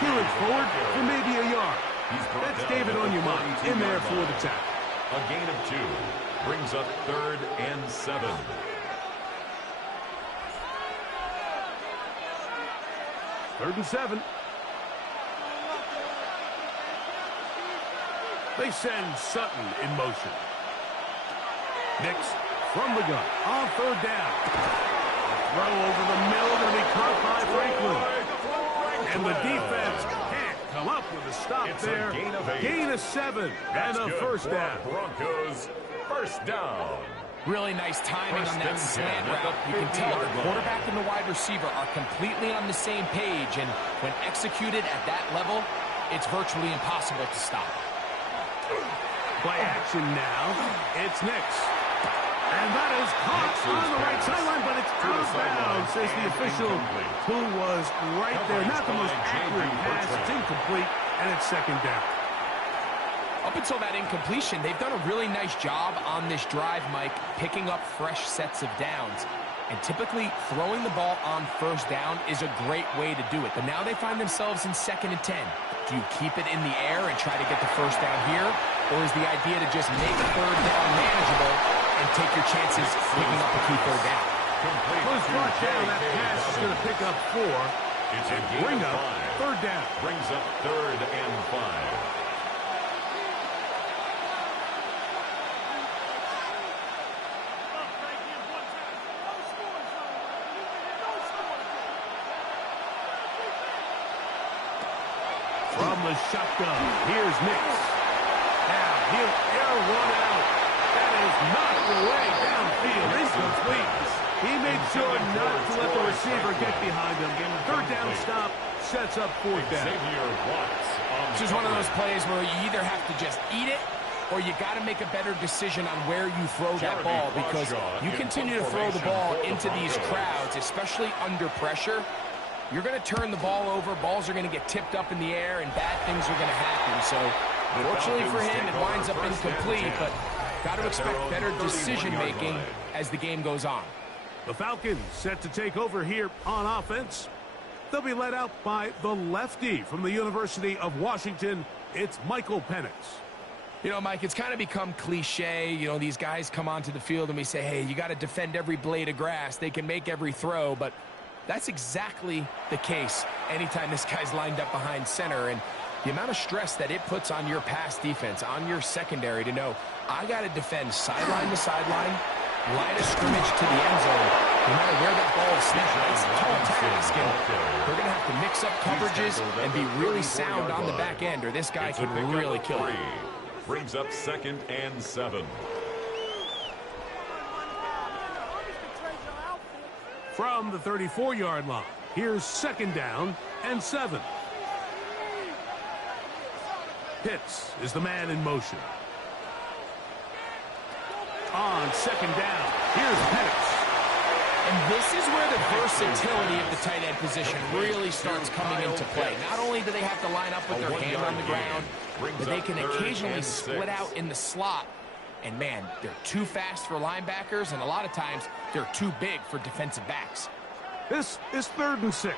Peeling forward for maybe a yard. That's David Onyema in there for the tackle. A gain of 2 brings up 3rd and 7. Third and 7. They send Sutton in motion. Nix from the gun on 3rd down. Throw over the middle to be caught by Franklin. And the defense can't come up with a stop It's there. a gain of 8. Gain of 7 That's and a good first for down. Broncos. First down. Really nice timing First on and that 10 slant at route. the You can tell 50-yard the line. quarterback and the wide receiver are completely on the same page, and when executed at that level, it's virtually impossible to stop. Play action now. It's Nix. And that is caught on the right sideline, but it's out of bounds, says the official who was right there. Not the most accurate pass. It's incomplete, and it's 2nd down. Up until that incompletion, they've done a really nice job on this drive, Mike, picking up fresh sets of downs. And typically, throwing the ball on 1st down is a great way to do it. But now they find themselves in 2nd and 10. Do you keep it in the air and try to get the 1st down here? Or is the idea to just make 3rd down manageable and take your chances picking up a key 3rd down? First brought down, that pass is going to pick up 4. It's a And gain bring of up 5. 3rd down. Brings up 3rd and 5. From the shotgun, here's Nix. Now he'll air one out. That is knocked away downfield. Incomplete. He made sure not to let the receiver get behind him. 3rd down stop sets up 4th down. Xavier Watts on This is one of those plays where you either have to just eat it or you got to make a better decision on where you throw that ball, because you continue to throw the ball into these crowds, especially under pressure, you're going to turn the ball over, balls are going to get tipped up in the air, and bad things are going to happen. So, fortunately for him, it winds up incomplete, but got to expect better decision-making as the game goes on. The Falcons set to take over here on offense. They'll be led out by the lefty from the University of Washington. It's Michael Penix. You know, Mike, it's kind of become cliche. You know, these guys come onto the field and we say, hey, you got to defend every blade of grass. They can make every throw, but that's exactly the case anytime this guy's lined up behind center. And the amount of stress that it puts on your pass defense, on your secondary to know, I got to defend sideline to sideline, line of scrimmage to the end zone, no matter where that ball is snapped. It's a tall task, and they're going to have to mix up coverages and be really sound on the back end, or this guy can really kill it. Brings up 2nd and 7. From the 34-yard line, Here's 2nd down and 7. Pitts is the man in motion. On 2nd down, here's Pitts. And this is where the versatility of the tight end position really starts coming into play. Not only do they have to line up with their hand on the ground, but they can occasionally split out in the slot. And man, they're too fast for linebackers, and a lot of times they're too big for defensive backs. This is 3rd and 6.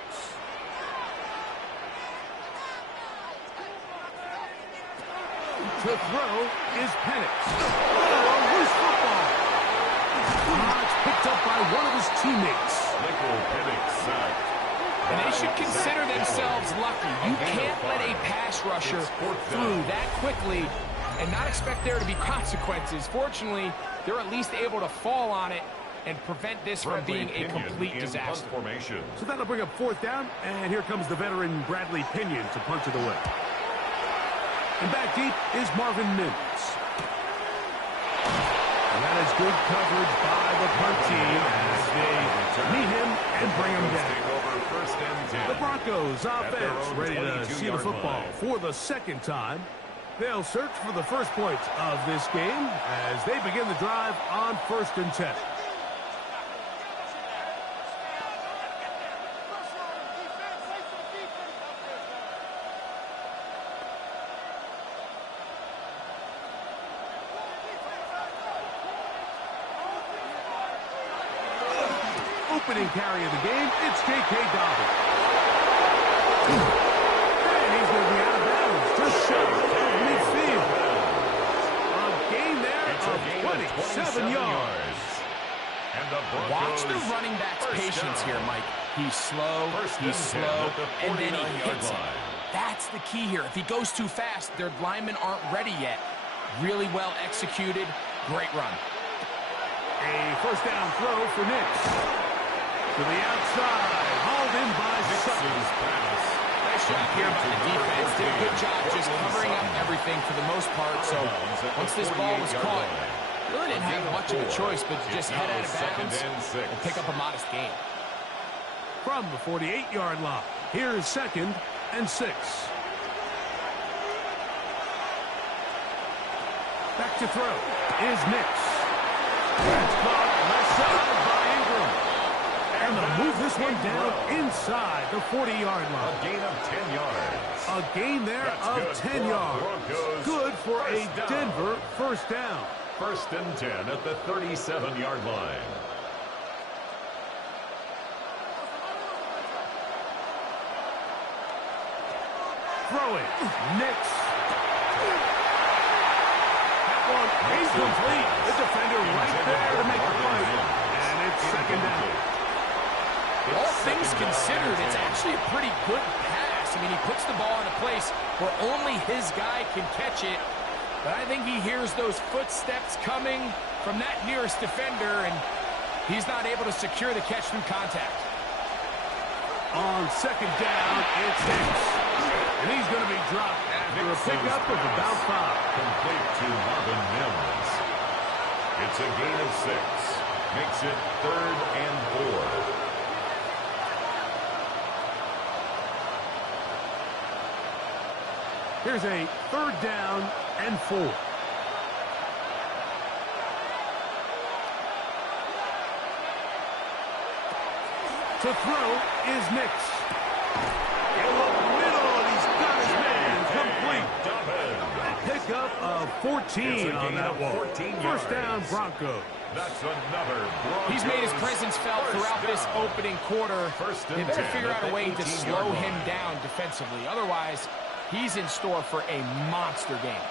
To throw is Penix. Oh, a loose football. It's picked up by one of his teammates. And they should consider themselves lucky. You can't let a pass rusher through that quickly and not expect there to be consequences. Fortunately, they're at least able to fall on it and prevent this from being a complete disaster. So that'll bring up 4th down, and here comes the veteran Bradley Pinion to punch it away. And back deep is Marvin Mims. And that is good coverage by the punt team as they meet him and bring him down. The Broncos offense ready to see the football for the 2nd time. They'll search for the first points of this game as they begin the drive on 1st and 10. Opening carry of the game, it's J.K. Dobbins. And he's going to be out of bounds, just short of midfield. A gain there of 27 yards. Watch the running back's patience here, Mike. He's slow, and then he hits it. That's the key here. If he goes too fast, their linemen aren't ready yet. Really well executed, great run. A 1st down throw for Nix. To the outside, hauled in by Sutton. Nice job here by the defense. Did a good job just covering up everything for the most part. So once this ball was caught, really didn't have much of a choice but to just head out of bounds and pick up a modest gain. From the 48-yard line, here's 2nd and 6. Back to throw is Nix. That's caught left side by Ingram. And they'll move this one down inside the 40-yard line. A gain of 10 yards. A gain there of 10 yards. Good for a Denver 1st down. 1st and 10 at the 37-yard line. Throwing. Nix. That one incomplete. The defender right there to make the play. And it's 2nd down. All things considered, it's actually a pretty good pass. I mean, he puts the ball in a place where only his guy can catch it. But I think he hears those footsteps coming from that nearest defender, and he's not able to secure the catch through contact. On 2nd down, it's Nix. And he's going to be dropped after a pickup of about 5. Complete to Marvin Mims. It's a gain of 6. Makes it 3rd and 4. Here's a 3rd down and 4. To throw is Nix. In the middle, and he's got his man complete. A pickup of 14 on that one. 1st down, Broncos. That's another Broncos. He's made his presence felt throughout this opening quarter. They better figure out a way to slow him down defensively. Otherwise, he's in store for a monster game.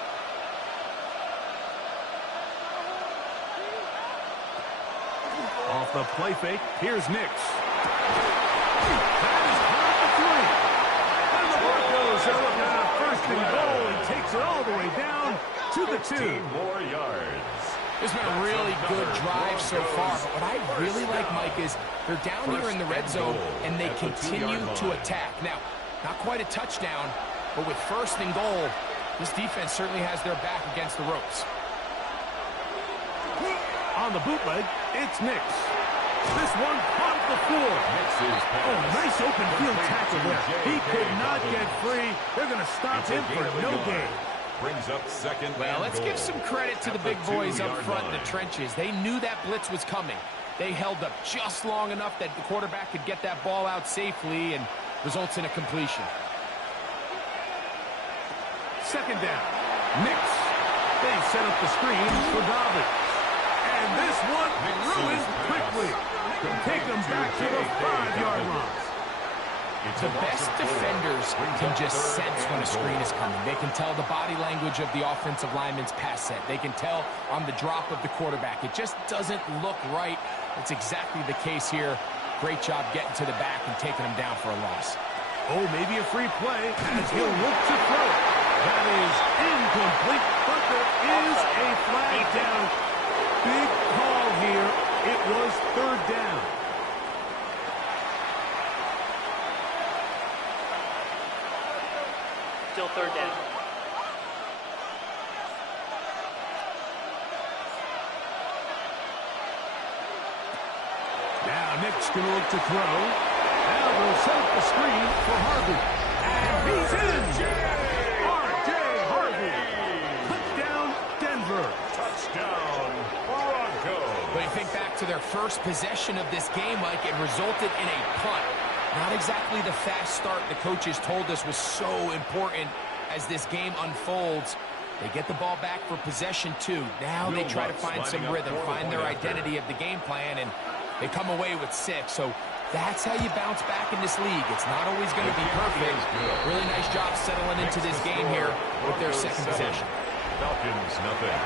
Off the play fake, here's Nix. That is caught at the 3. And the Broncos are looking at a 1st and goal. He takes it all the way down to the 2. 15 more yards. It's been a really good drive so far, but what I really like, Mike, is they're down here in the red zone, and they continue to attack. Now, not quite a touchdown, but with 1st and goal, this defense certainly has their back against the ropes. On the bootleg, it's Nix. This one caught the floor. Oh, nice open field tackle there. He could not get free. They're going to stop him for no gain. Brings up second. Well, let's give some credit to the big boys up front in the trenches. They knew that blitz was coming. They held up just long enough that the quarterback could get that ball out safely and results in a completion. Second down. Knicks. They set up the screen for Dobbins. And this one ruined quickly. Take them back to the 5-yard line. The best defenders can just sense when a screen is coming. They can tell the body language of the offensive lineman's pass set. They can tell on the drop of the quarterback. It just doesn't look right. It's exactly the case here. Great job getting to the back and taking them down for a loss. Oh, maybe a free play as he'll look to throw it. That is incomplete, but there is a flag down. Big call here. It was third down. Still third down. Now Nick's going to look to throw. Now they'll set up the screen for Harvey. And he's in! R.J. Harvey. Touchdown, Denver. Touchdown, Broncos. But you think back to their first possession of this game, Mike, it resulted in a punt. Not exactly the fast start the coaches told us was so important as this game unfolds. They get the ball back for possession 2. Now they try to find some rhythm, find their identity of the game plan, and they come away with 6. So that's how you bounce back in this league. It's not always going to be perfect. Really nice job settling into this game here with their second possession. Falcons, nothing.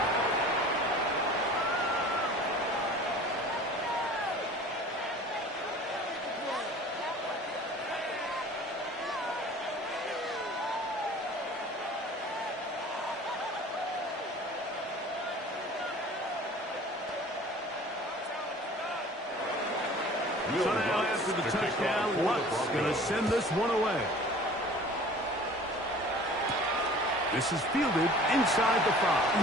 So now after the touchdown, Luck's going to send this one away. This is fielded inside the 5.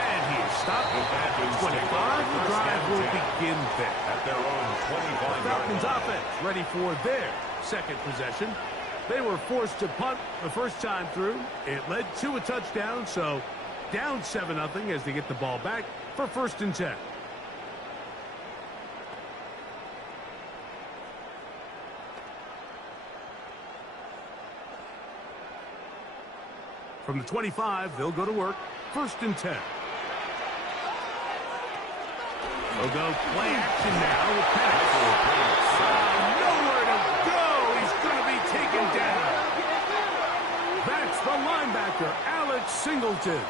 And he is stopped at the 25. The drive will begin there. At their own 25-yard Falcons line. offense ready for their second possession. They were forced to punt the first time through. It led to a touchdown, so down 7-0 as they get the ball back for 1st and 10. From the 25, they'll go to work. 1st and 10. They'll go play action now with Penix. Nowhere to go. He's going to be taken down. That's the linebacker, Alex Singleton.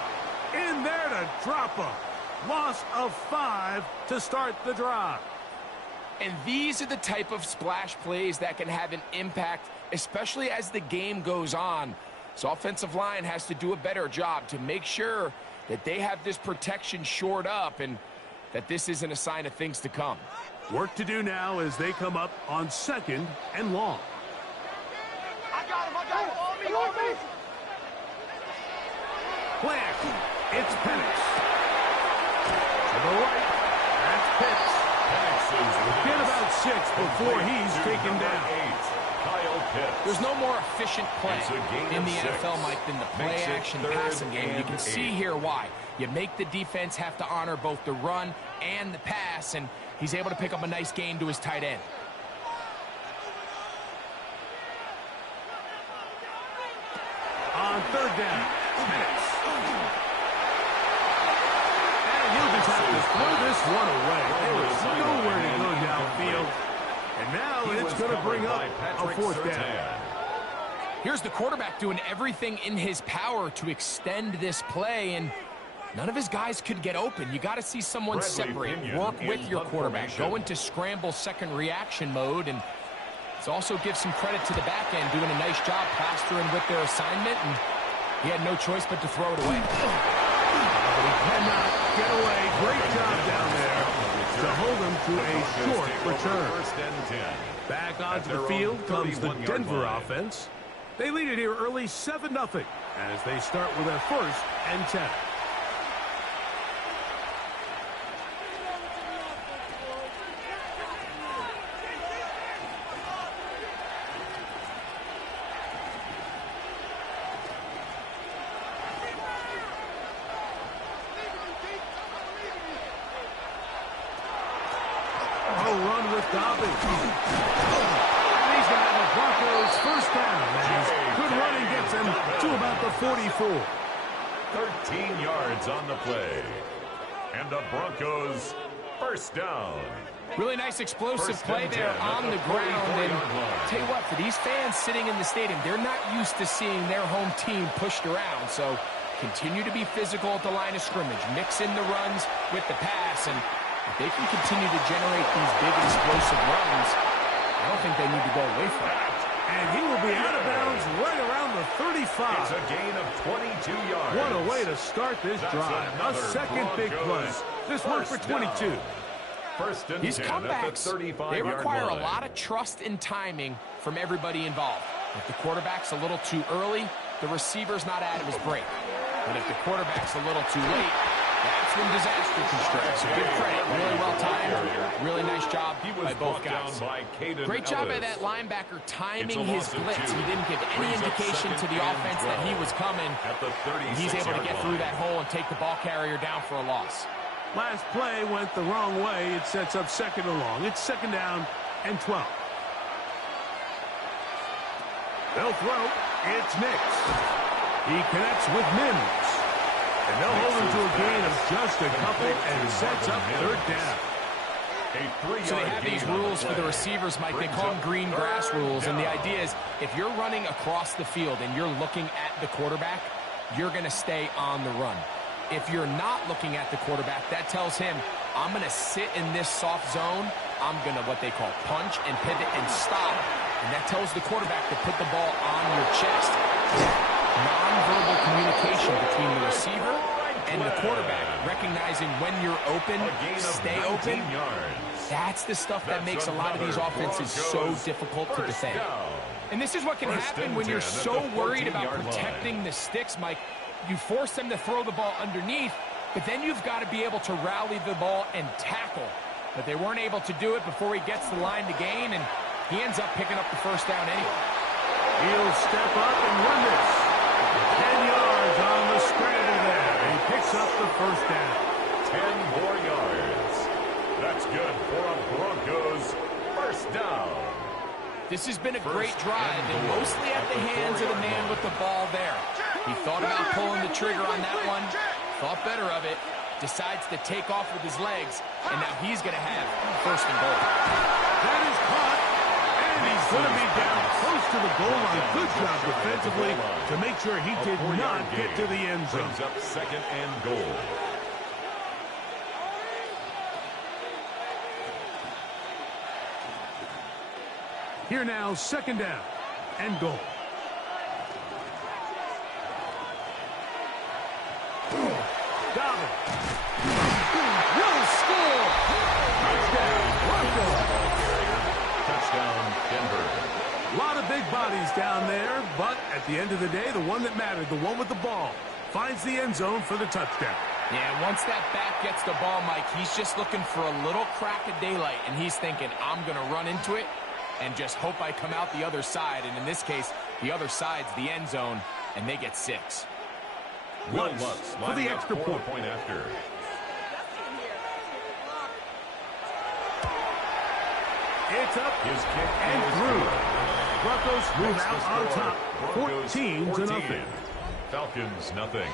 In there to drop him. Loss of 5 to start the drive. And these are the type of splash plays that can have an impact, especially as the game goes on. So offensive line has to do a better job to make sure that they have this protection shored up and that this isn't a sign of things to come. Work to do now as they come up on 2nd and long. I got him. On me. Play action. It's Penix. To the right. That's Pitts. Get about 6 before he's taken down. There's no more efficient play in the NFL, Mike, than the play-action passing game. You can see here why. You make the defense have to honor both the run and the pass, and he's able to pick up a nice gain to his tight end. On 3rd down, Penix. And he'll just have to throw this one away. There was nowhere to go downfield. And now it's going to bring up a 4th down. Here's the quarterback doing everything in his power to extend this play, and none of his guys could get open. You got to see someone separate, work with your quarterback, go into scramble second reaction mode, and it also gives some credit to the back end, doing a nice job plastering with their assignment, and he had no choice but to throw it away. He cannot get away. Great job down there to hold him to a short return. 1st and 10. Back onto the field comes the Denver offense. They lead it here early 7-0 as they start with their 1st and 10. with Dobbins. And he's going to have the Broncos first down. As good running gets him to about the 44. 13 yards on the play. And the Broncos first down. Really nice explosive play there on the ground. And I'll tell you what, for these fans sitting in the stadium, they're not used to seeing their home team pushed around. So continue to be physical at the line of scrimmage. Mix in the runs with the pass. And if they can continue to generate these big explosive runs, I don't think they need to go away from it. And he will be out of bounds right around the 35. It's a gain of 22 yards. What a way to start this drive. A second big play. This one for 22. First and These 10 comebacks, at the 35-yard they require line. a lot of trust and timing from everybody involved. If the quarterback's a little too early, the receiver's not out of his break. But if the quarterback's a little too late, that's when disaster can strike. So good credit. Really well timed. Really nice job by both guys. Great job by that linebacker timing his blitz. He didn't give any indication to the offense that he was coming. He's able to get through that hole and take the ball carrier down for a loss. Last play went the wrong way. It sets up second and long. It's second down and 12. They'll throw. It's Nix. He connects with Mims. And they'll hold him to a gain of just a couple and sets up third down. So they have these rules for the receivers, Mike. They call them green grass rules. And the idea is if you're running across the field and you're looking at the quarterback, you're going to stay on the run. If you're not looking at the quarterback, that tells him, I'm going to sit in this soft zone. I'm going to what they call punch and pivot and stop. And that tells the quarterback to put the ball on your chest. Non-verbal communication between the receiver and the quarterback, recognizing when you're open, stay open. That's the stuff that makes a lot of these offenses so difficult to defend. And this is what can happen when you're so worried about protecting the sticks, Mike. You force them to throw the ball underneath, but then you've got to be able to rally the ball and tackle. But they weren't able to do it before he gets the line to gain, and he ends up picking up the first down anyway. He'll step up and run this. 10 yards on the scramble there. He picks up the first down. 10 more yards. That's good for a Broncos first down. This has been a great drive, and mostly at the hands of the man with the ball there. He thought about pulling the trigger on that one, thought better of it, decides to take off with his legs, and now he's going to have first and goal. That is caught, and he's going to be down close to the goal line. Good job defensively to make sure he did not get to the end zone. Brings up second and goal. Here now, second down and goal. Dobbins will score. Touchdown, Broncos. Touchdown, Denver. A lot of big bodies down there, but at the end of the day, the one that mattered, the one with the ball, finds the end zone for the touchdown. Yeah, once that back gets the ball, Mike, he's just looking for a little crack of daylight, and he's thinking, I'm going to run into it and just hope I come out the other side. And in this case, the other side's the end zone, and they get 6. Will Lutz for the extra point. After. It's up His kick and is through. good. Broncos move Makes the out on score. top, Broncos 14-0. Falcons nothing.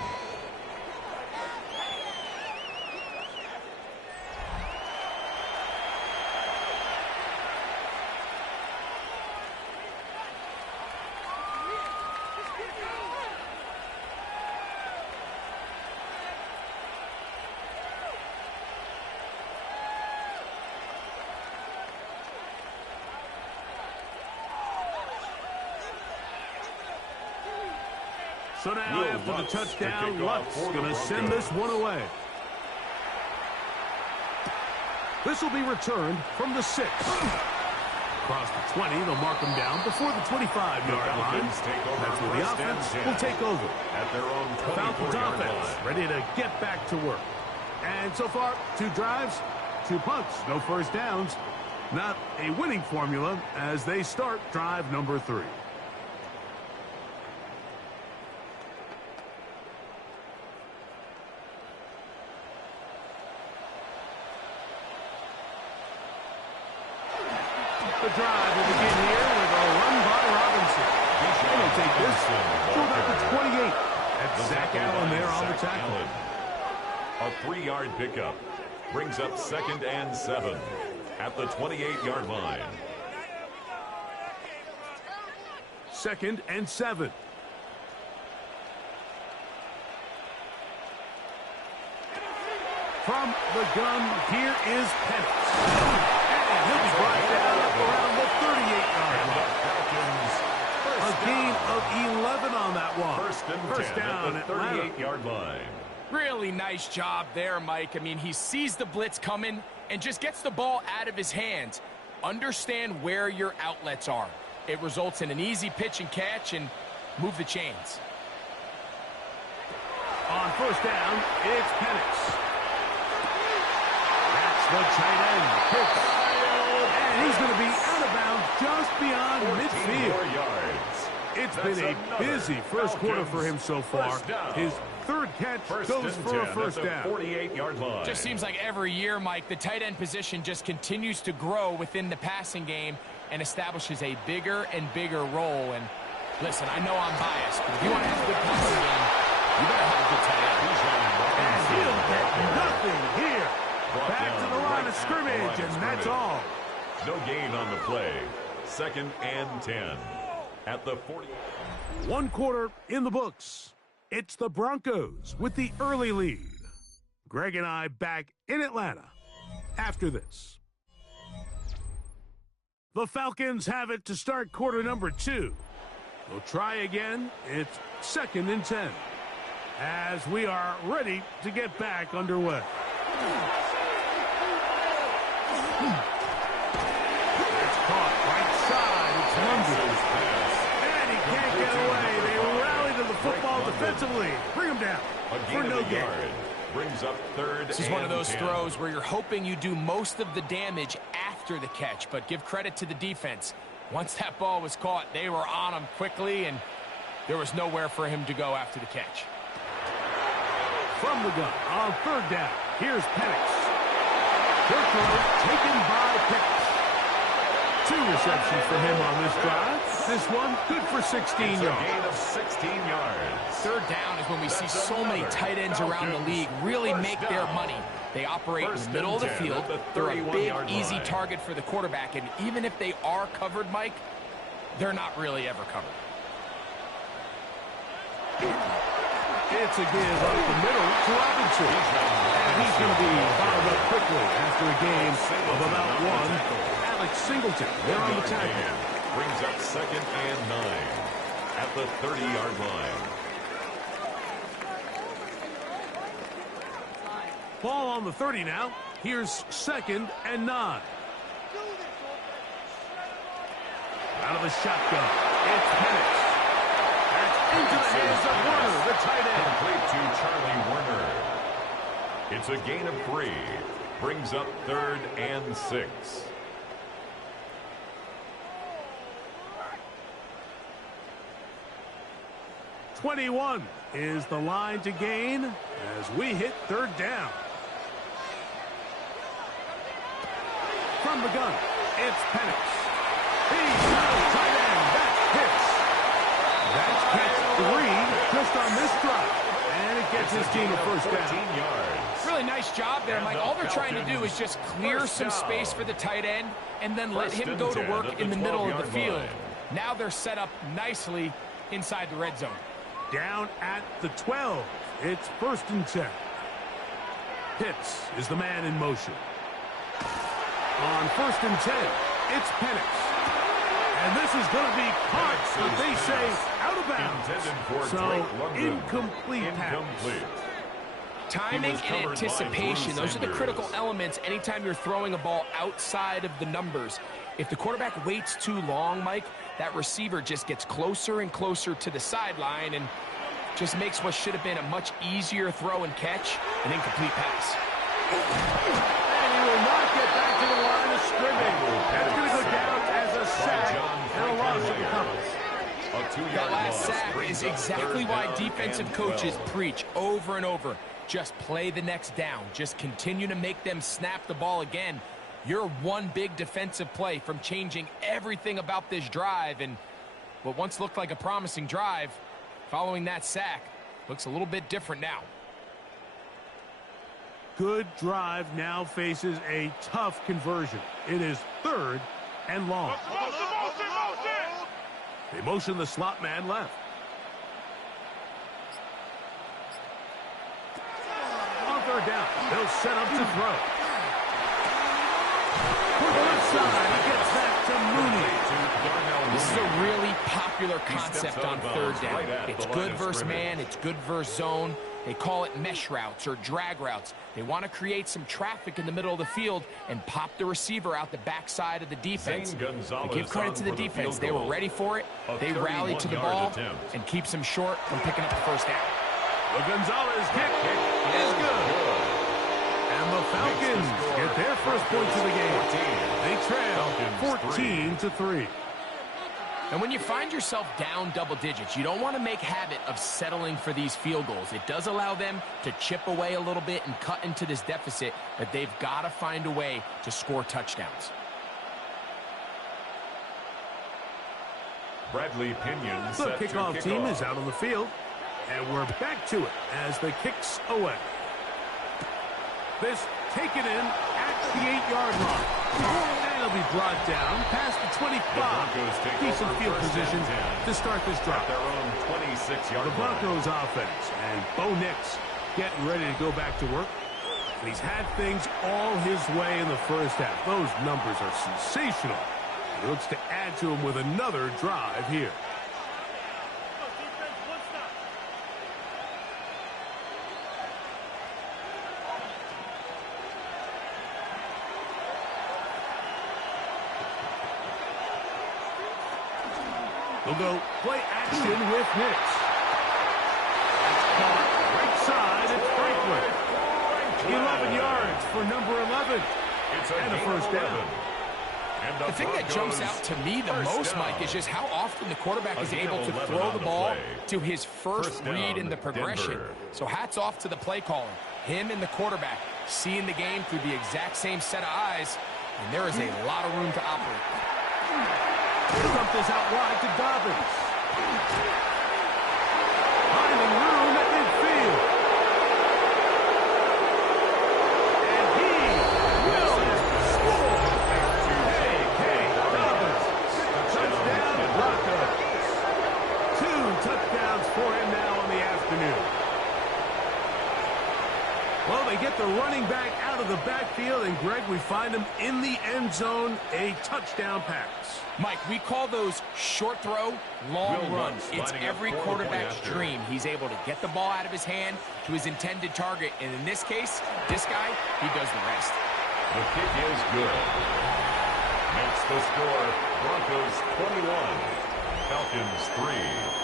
So now after the touchdown, Lutz going to send this one away. This will be returned from the 6. Across the 20, they'll mark him down before the 25-yard line. That's where the offense will take over. At their own Falcons offense ready to get back to work. And so far, 2 drives, 2 punts, no first downs. Not a winning formula as they start drive number 3. The drive will begin here with a run by Robinson. And he'll take this to about the 28. That's Zach Allen there on the tackle. A 3-yard pickup brings up 2nd and 7 at the 28-yard line. 2nd and 7. From the gun, here is Penix. And he'll be brought down around the 38-yard line. A gain of 11 on that one. First down at the 38-yard line. Really nice job there, Mike. I mean, he sees the blitz coming and just gets the ball out of his hands. Understand where your outlets are. It results in an easy pitch and catch and move the chains. On first down, it's Penix. That's the tight end. Pitch. And he's going to be out of bounds just beyond midfield. Yards. It's been a busy first quarter for him so far. His third catch goes for a first down. 48-yard line. Just seems like every year, Mike, the tight end position just continues to grow within the passing game and establishes a bigger and bigger role. And listen, I know I'm biased, but if you want to have a good passing game, you better have a good tight end. And he'll get nothing here. Back to the line of scrimmage, and that's all. No gain on the play. 2nd and 10 at the 40. 1 quarter in the books. It's the Broncos with the early lead. Greg and I back in Atlanta after this. The Falcons have it to start quarter number 2. They'll try again. It's 2nd and 10 as we are ready to get back underway. It's caught right side. It's London. And he can't get away. They rally to the football defensively. Bring him down for no gain. Brings up 3rd. This is one of those throws where you're hoping you do most of the damage after the catch, but give credit to the defense. Once that ball was caught, they were on him quickly, and there was nowhere for him to go after the catch. From the gun on 3rd down, here's Penix. Good throw taken by Penix. 2 receptions for him on this drive. This one good for 16 yards. Gain of 16 yards. 3rd down is when we see so many tight ends around the league really make their money. They operate in the middle of the field. They're a big, easy target for the quarterback, and even if they are covered, Mike, they're not really ever covered. It's a give up the middle to Robinson. And he's going to be fouled up quickly after a gain of about 1. Alex Singleton, they're on the tackle. Brings up 2nd and 9 at the 30-yard line. Ball on the 30 now. Here's 2nd and 9. Out of the shotgun. It's Penix. That's into the hands of Werner, the tight end. Complete to Charlie Werner. It's a gain of 3. Brings up 3rd and 6. .21 is the line to gain as we hit 3rd down. From the gun, it's Penix. He's got a tight end. That's Pitts. That's catch 3 just on this drive. And it gets his team a first down. Yards. Really nice job there, Mike. All they're trying to do is just clear some space for the tight end and then let him go to work in the middle of the field. Now they're set up nicely inside the red zone. Down at the 12. It's 1st and 10. Pitts is the man in motion. On 1st and 10, it's Penix. And this is going to be caught, but they say out of bounds. So, incomplete pass. Timing and anticipation, those are the critical elements anytime you're throwing a ball outside of the numbers. If the quarterback waits too long, Mike, that receiver just gets closer and closer to the sideline and just makes what should have been a much easier throw and catch an incomplete pass. And he will not get back to the line of scrimmage. That's going to go down as a sack and a loss of the compass. That last sack is exactly why defensive coaches preach over and over. Just play the next down. Just continue to make them snap the ball again. You're one big defensive play from changing everything about this drive, and what once looked like a promising drive, following that sack, looks a little bit different now. Good drive now faces a tough conversion. It is 3rd and long. They motion the slot man left. On 3rd down, they'll set up to throw. To the left side, he gets that to Mooney. This is a really popular concept on 3rd down. It's good versus man, it's good versus zone. They call it mesh routes or drag routes. They want to create some traffic in the middle of the field and pop the receiver out the backside of the defense. I give credit to the defense. They were ready for it. They rallied to the ball and keeps them short from picking up the 1st down. The Gonzalez kick is good. And the Falcons get their first points of the game. They trail 14-3. And when you find yourself down double digits, you don't want to make habit of settling for these field goals. It does allow them to chip away a little bit and cut into this deficit, but they've got to find a way to score touchdowns. Bradley Pinion The set kickoff to team kickoff. is out on the field, and we're back to it as the kick's away. This taken in at the 8-yard line. And it'll be brought down past the 25. Decent field position to start this drive. Their own 26-yard The Broncos offense, and Bo Nix getting ready to go back to work. And he's had things all his way in the first half. Those numbers are sensational. He looks to add to them with another drive here. They'll go play action with Nix. That's caught right side at Franklin. 11 yards for number 11. And a 1st down. The thing that jumps out to me the most, Mike, is just how often the quarterback is able to throw the ball to his first read in the progression. So hats off to the play caller. Him and the quarterback seeing the game through the exact same set of eyes, and there is a lot of room to operate. Dump this out wide to Dobbins. Finding room at midfield. And he will score. Hey, Dobbins. Touchdown, Broncos. 2 touchdowns for him now in the afternoon. Well, they get the running back out of the backfield, and Greg, we find him in the end zone, a touchdown pass. Mike, we call those short throw, long runs. It's every quarterback's dream. He's able to get the ball out of his hand to his intended target, and in this case, this guy, he does the rest. The kick is good. Makes the score Broncos 21, Falcons 3.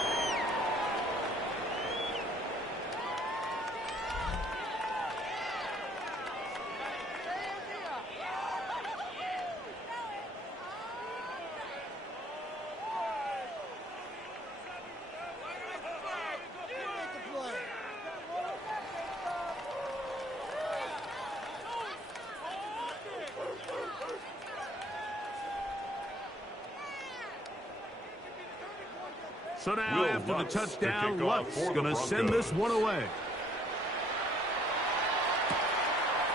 So now, after the touchdown, Lutz going to send this one away.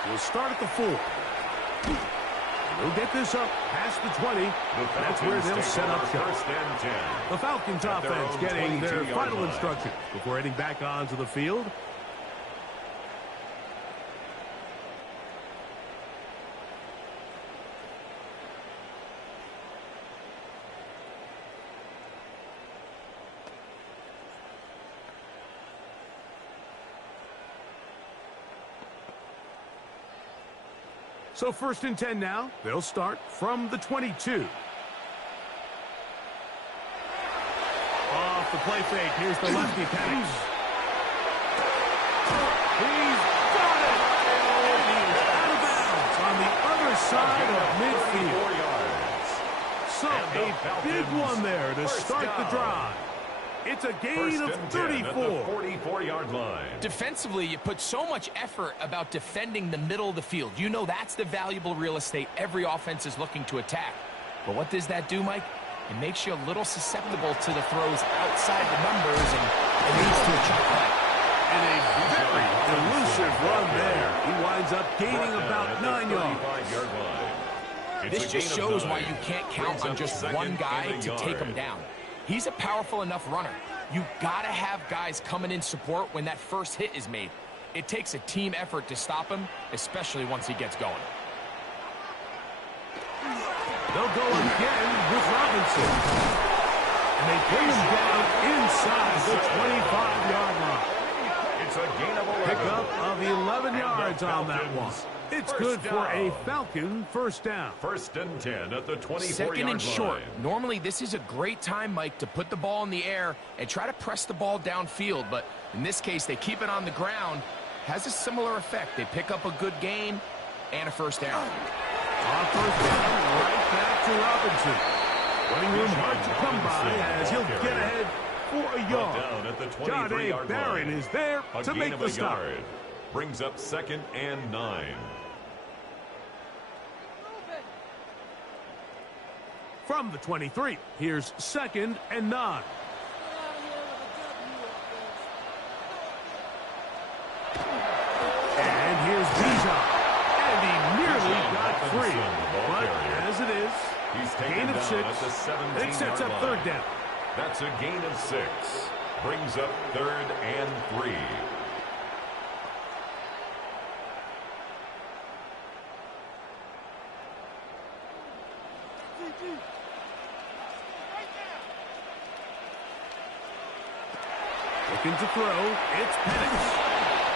We'll start at the 4. They'll get this up past the 20. That's where they'll set up shop. The Falcons offense getting their final instructions before heading back onto the field. So 1st and 10 now. They'll start from the 22. Off the play fake. Here's the lefty Penix. He's got it! He's out of bounds on the other side of midfield. So a big one there to start the drive. It's a gain First of and 10 at 34. the 44-yard line. Defensively, you put so much effort about defending the middle of the field. You know that's the valuable real estate every offense is looking to attack. But what does that do, Mike? It makes you a little susceptible to the throws outside the numbers, and it leads to a chunk play. And a very elusive run there. He winds up gaining about 9 yards. This just shows why you can't count on just one guy to take him down. He's a powerful enough runner. You gotta have guys coming in support when that first hit is made. It takes a team effort to stop him, especially once he gets going. They'll go again with Robinson. And they bring him down inside the 25-yard line. It's a gain of 11. Pickup of 11 yards on that one. It's good for a Falcon first down. First and 10 at the 24-yard line. Second and short. Normally, this is a great time, Mike, to put the ball in the air and try to press the ball downfield. But in this case, they keep it on the ground. Has a similar effect. They pick up a good gain and a first down. On first down, right back to Robinson. Running room hard to come by as he'll get ahead for a yard. Down at the John 23-yard Barron line. is there to make the stop. Brings up second and 9. From the 23, here's second and 9. And here's Bijan. And he nearly got free. But as it is, gain of 6. It sets up third down. That's a gain of 6. Brings up third and 3. Looking to throw. It's Penix.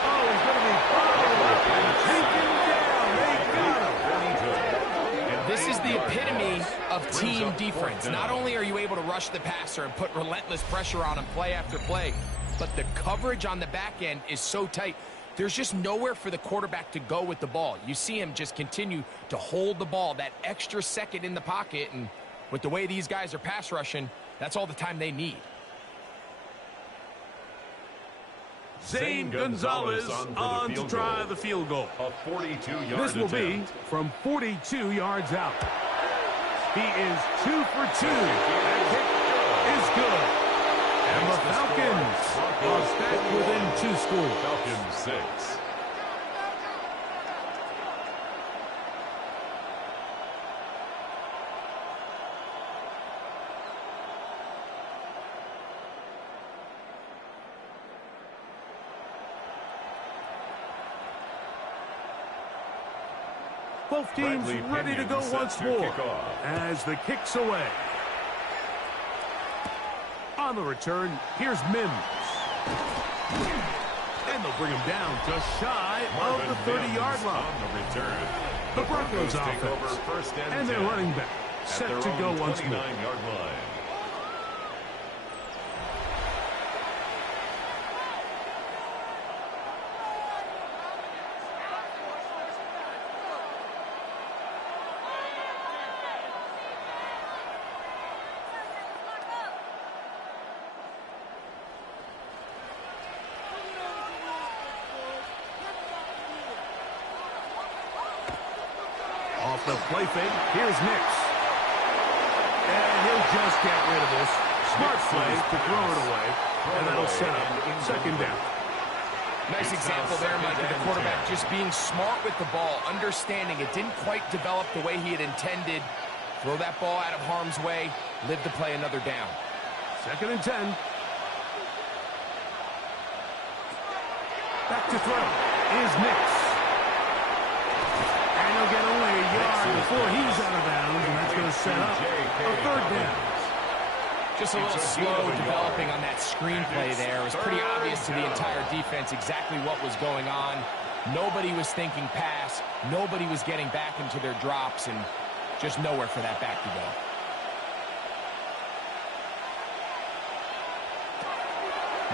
Oh, he's going to be followed up and taken down. They got him. This is the epitome of team defense. Not only are you able to rush the passer and put relentless pressure on him play after play, but the coverage on the back end is so tight. There's just nowhere for the quarterback to go with the ball. You see him just continue to hold the ball that extra second in the pocket, and with the way these guys are pass rushing, that's all the time they need. Zane Gonzalez on to try the field goal. A 42-yard This will be from 42 yards out. He is 2 for 2. That kick is good. And the Falcons are back within 2 scores. Falcons 6. Both teams ready to go once more as the kick's away. On the return, here's Mims. And they'll bring him down just shy of the 30-yard line. On the return, The Broncos offense and their running back set to go once more. 29-yard line. Off the play fake, here's Nix. And he'll just get rid of this. Smart play to throw it away. And that'll set up second down. Nice example there, Mike, of the quarterback just being smart with the ball, understanding it didn't quite develop the way he had intended. Throw that ball out of harm's way, live to play another down. Second and 10. Back to throw is Nix. And he'll get only a yard before he's out of bounds, and that's going to set up a third down. Just a little slow developing on that screenplay there. It was pretty obvious to the entire defense exactly what was going on. Nobody was thinking pass. Nobody was getting back into their drops, and just nowhere for that back to go.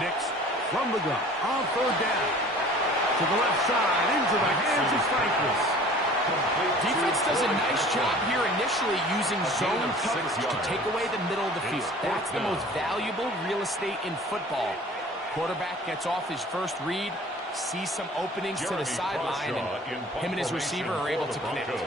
Nix from the gun on third down. To the left side, into the hands of Franklin. Defense does a nice job here initially using zone coverage to take away the middle of the field. That's the most valuable real estate in football. Quarterback gets off his first read, sees some openings to the sideline, and him and his receiver are able to connect.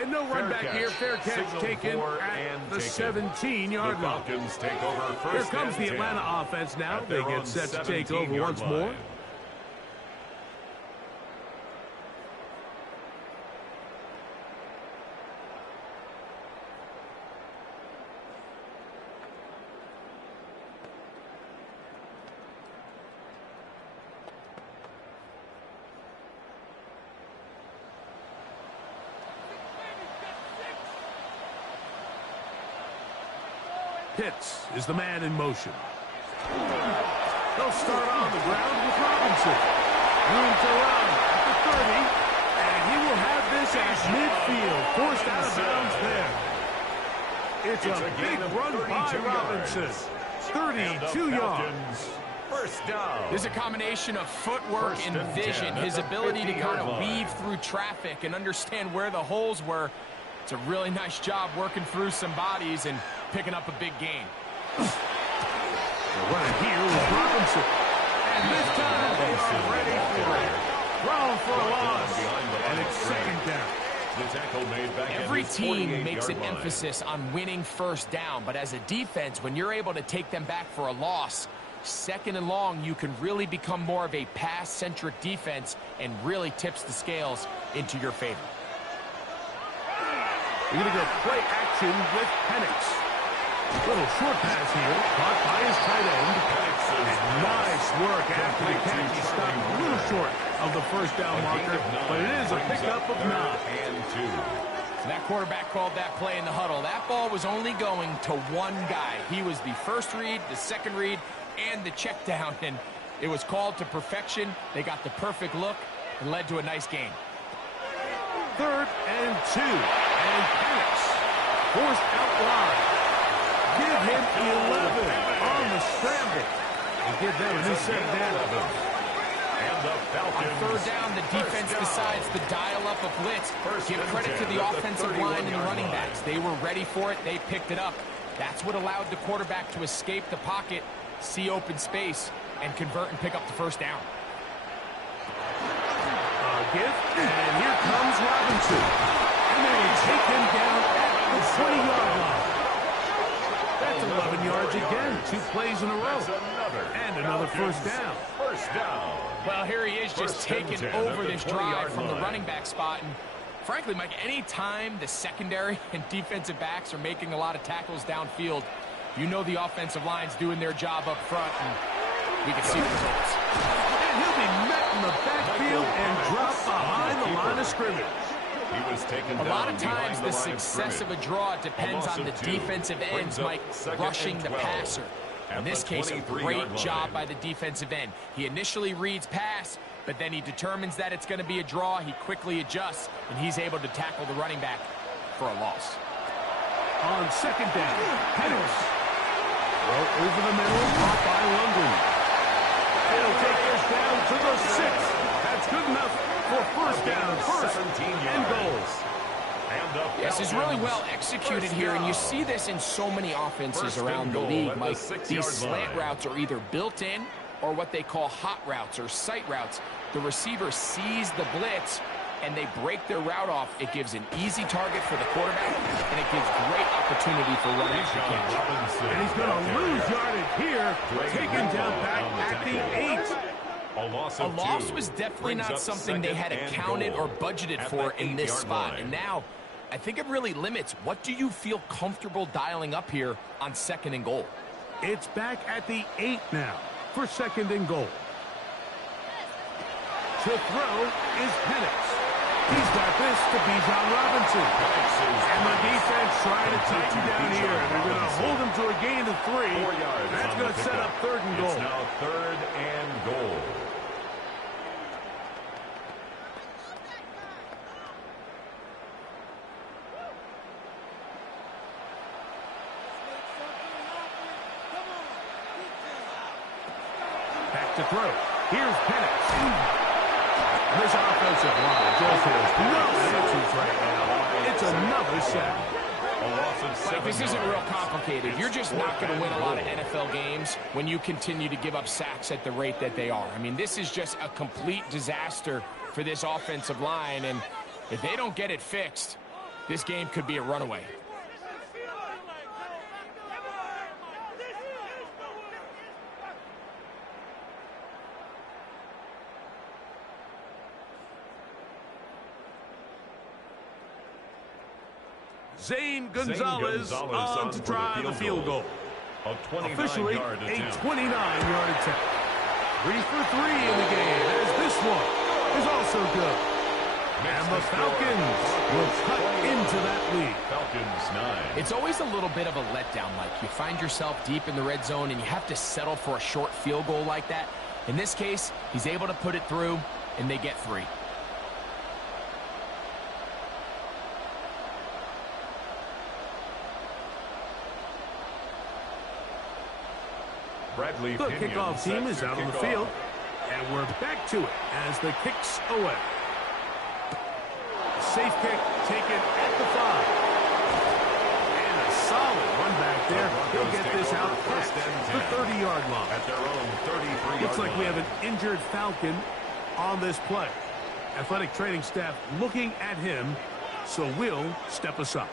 And no run back here. Fair catch taken at the 17-yard line. Here comes the Atlanta offense now. They get set to take over once more. Pitts is the man in motion. They'll start on the ground with Robinson. Room to run at the 30. And he will have this at midfield. Forced out of bounds there. It's a big run by Robinson. 32 yards. First down. There's a combination of footwork and vision. His ability to kind of weave through traffic and understand where the holes were. It's a really nice job working through some bodies and picking up a big gain. They're running here with Robinson. And this time they are ready for it. Thrown for a loss. And it's second down. The tackle made back Every team makes an emphasis on winning first down, but as a defense, when you're able to take them back for a loss, second and long, you can really become more of a pass-centric defense and really tips the scales into your favor. We're going to go play action with Penix. Little short pass here, caught by his tight end. And nice work after the catch. He stopped a little short of the first down marker, but it is a pickup of 9. So that quarterback called that play in the huddle. That ball was only going to one guy. He was the first read, the second read, and the check down, and it was called to perfection. They got the perfect look and led to a nice game. 3rd and 2. And Penix forced out wide. Give him 11 on the scramble. And give them a new set down. On 3rd down, the defense decides to dial up a blitz. Give credit to the offensive line and the running backs. They were ready for it. They picked it up. That's what allowed the quarterback to escape the pocket, see open space, and convert and pick up the first down. And here comes Robinson. And they will take him down at the 20-yard line. That's 11 yards again. 2 plays in a row. And another first down. Well, here he is just taking over this drive from the running back spot. And frankly, Mike, any time the secondary and defensive backs are making a lot of tackles downfield, you know the offensive line's doing their job up front, and we can see the results. And he'll be met in the backfield and dropped behind the line of scrimmage. He was taken a down lot of times the line success of a draw depends on the defensive ends, Mike, rushing the passer. In this case, a great job by the defensive end. He initially reads pass, but then he determines that it's going to be a draw. He quickly adjusts, and he's able to tackle the running back for a loss. On 2nd down, Penix. Well, over the middle, caught by London. It'll take us down to the 6. That's good enough for first down, first and goals. Yes, it's really well executed here, and you see this in so many offenses around the league, Mike. These slant routes are either built in or what they call hot routes or sight routes. The receiver sees the blitz, and they break their route off. It gives an easy target for the quarterback, and it gives great opportunity for running to catch. And he's going to lose yardage here, taken down back at the 8. A loss was definitely not something they had accounted or budgeted for in this spot. And now, I think it really limits. What do you feel comfortable dialing up here on 2nd and goal? It's back at the 8 now for 2nd and goal. To throw is Penix. He's got this to Bijan Robinson. And the defense trying to tighten down here. They're going to hold him to a gain of 3. That's going to set up 3rd and goal. It's now 3rd and goal. to throw. Here's Penix. This offensive line just has no answers right now. It's another sack. Like, this isn't real complicated. You're just not going to win a lot of NFL games when you continue to give up sacks at the rate that they are. I mean, this is just a complete disaster for this offensive line, and if they don't get it fixed, this game could be a runaway. Zane Gonzalez on to try the field goal. Officially a 29-yard attempt. 3 for 3 in the game, as this one is also good. And the Falcons will cut into that lead. Falcons 9. It's always a little bit of a letdown, Mike. You find yourself deep in the red zone, and you have to settle for a short field goal like that. In this case, he's able to put it through, and they get 3. The kickoff team is out on the field, and we're back to it as the kick's away. Safe kick taken at the 5. And a solid run back there. He'll get this out past the 30-yard line. At their own 33-yard Looks like we have an injured Falcon on this play. Athletic training staff looking at him, so we'll step aside.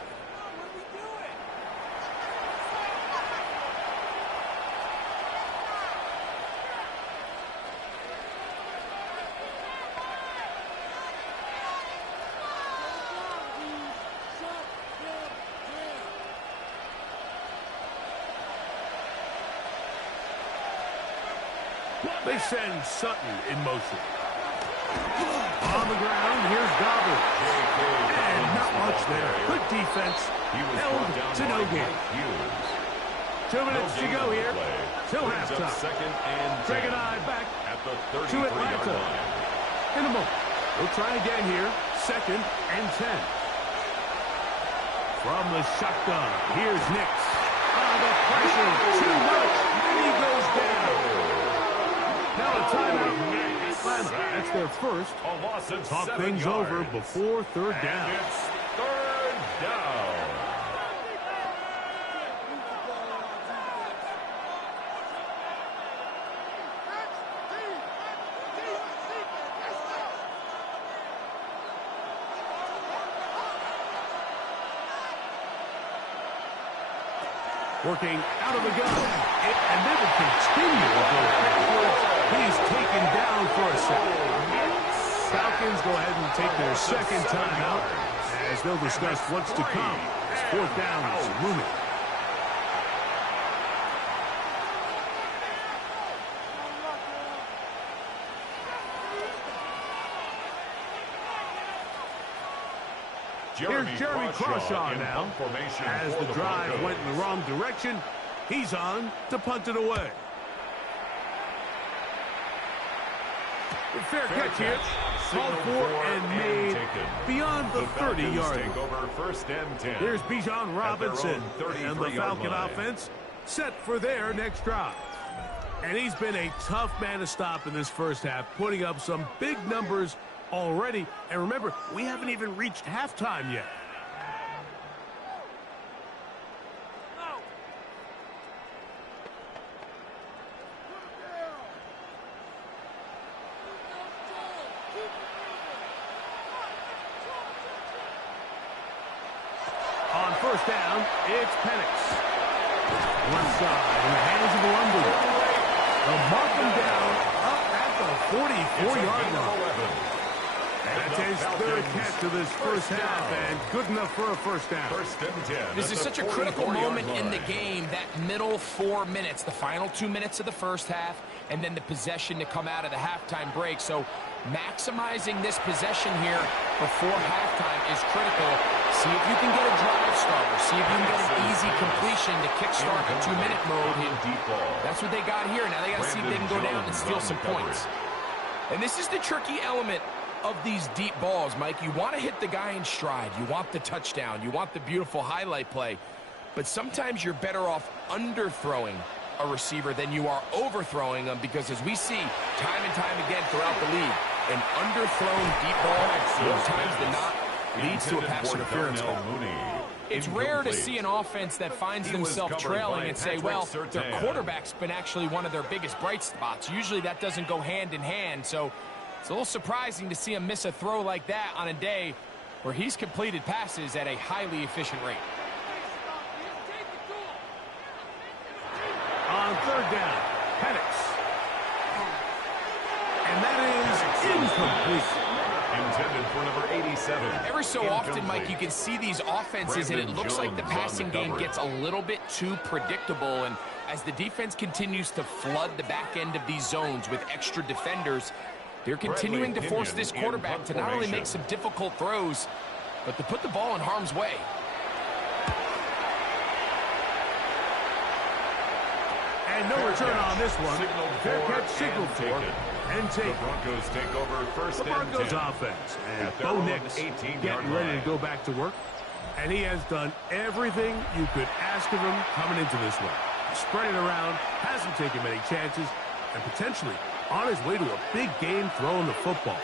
They send Sutton in motion. On the ground, here's Gobbler. And not much there. Good defense. Held to no gain. 2 minutes to go here till halftime. Greg and I back to Atlanta. In a moment. We'll try again here. 2nd and 10. From the shotgun, here's Nix. The pressure, too much, and he goes down. Now a timeout. Atlanta, that's their first. Talk things over before 3rd down. And it's 3rd down. Working out of the gun, and they will continue to go backwards. He's taken down for a sack. Falcons go ahead and take their 2nd timeout as they'll discuss what's to come as 4th down is looming. Here's Jeremy Crawshaw now. As the drive went in the wrong direction, he's on to punt it away. Fair catch here. Called for and made beyond the 30-yard line. 1st and 10. Here's Bijan Robinson and the Falcon offense set for their next drive. And he's been a tough man to stop in this first half, putting up some big numbers already. And remember, we haven't even reached halftime yet. On 1st down, it's Penix. Left side in the hands of the London. They'll mark him down up at the 44-yard line. That's his 3rd catch of this first half, and good enough for a 1st down. 1st and 10. This is such a critical moment in the game, that middle 4 minutes, the final 2 minutes of the first half, and then the possession to come out of the halftime break. So maximizing this possession here before halftime is critical. See if you can get a drive starter. See if you can get an easy completion to kickstart a 2-minute mode. That's what they got here. Now they got to see if they can go down and steal some points. And this is the tricky element of these deep balls, Mike. You want to hit the guy in stride. You want the touchdown. You want the beautiful highlight play. But sometimes you're better off underthrowing a receiver than you are overthrowing them, because as we see time and time again throughout the league, an underthrown deep ball more times than not leads to a pass interference call. It's rare to see an offense that finds themselves trailing and say, well, their quarterback's been actually one of their biggest bright spots. Usually that doesn't go hand in hand, so it's a little surprising to see him miss a throw like that on a day where he's completed passes at a highly efficient rate. On third down, Penix. And that is incomplete. Intended for number 87. Every so often, Mike, you can see these offenses, and it looks like the passing game gets a little bit too predictable. And as the defense continues to flood the back end of these zones with extra defenders, they're continuing to force this quarterback to not only make some difficult throws, but to put the ball in harm's way. And no return on this one. Fair catch signaled for and take. The Broncos take over first and 10. The Broncos offense. And Bo Nix getting ready to go back to work. And he has done everything you could ask of him coming into this one. Spread it around, hasn't taken many chances, and potentially on his way to a big game throwing the football.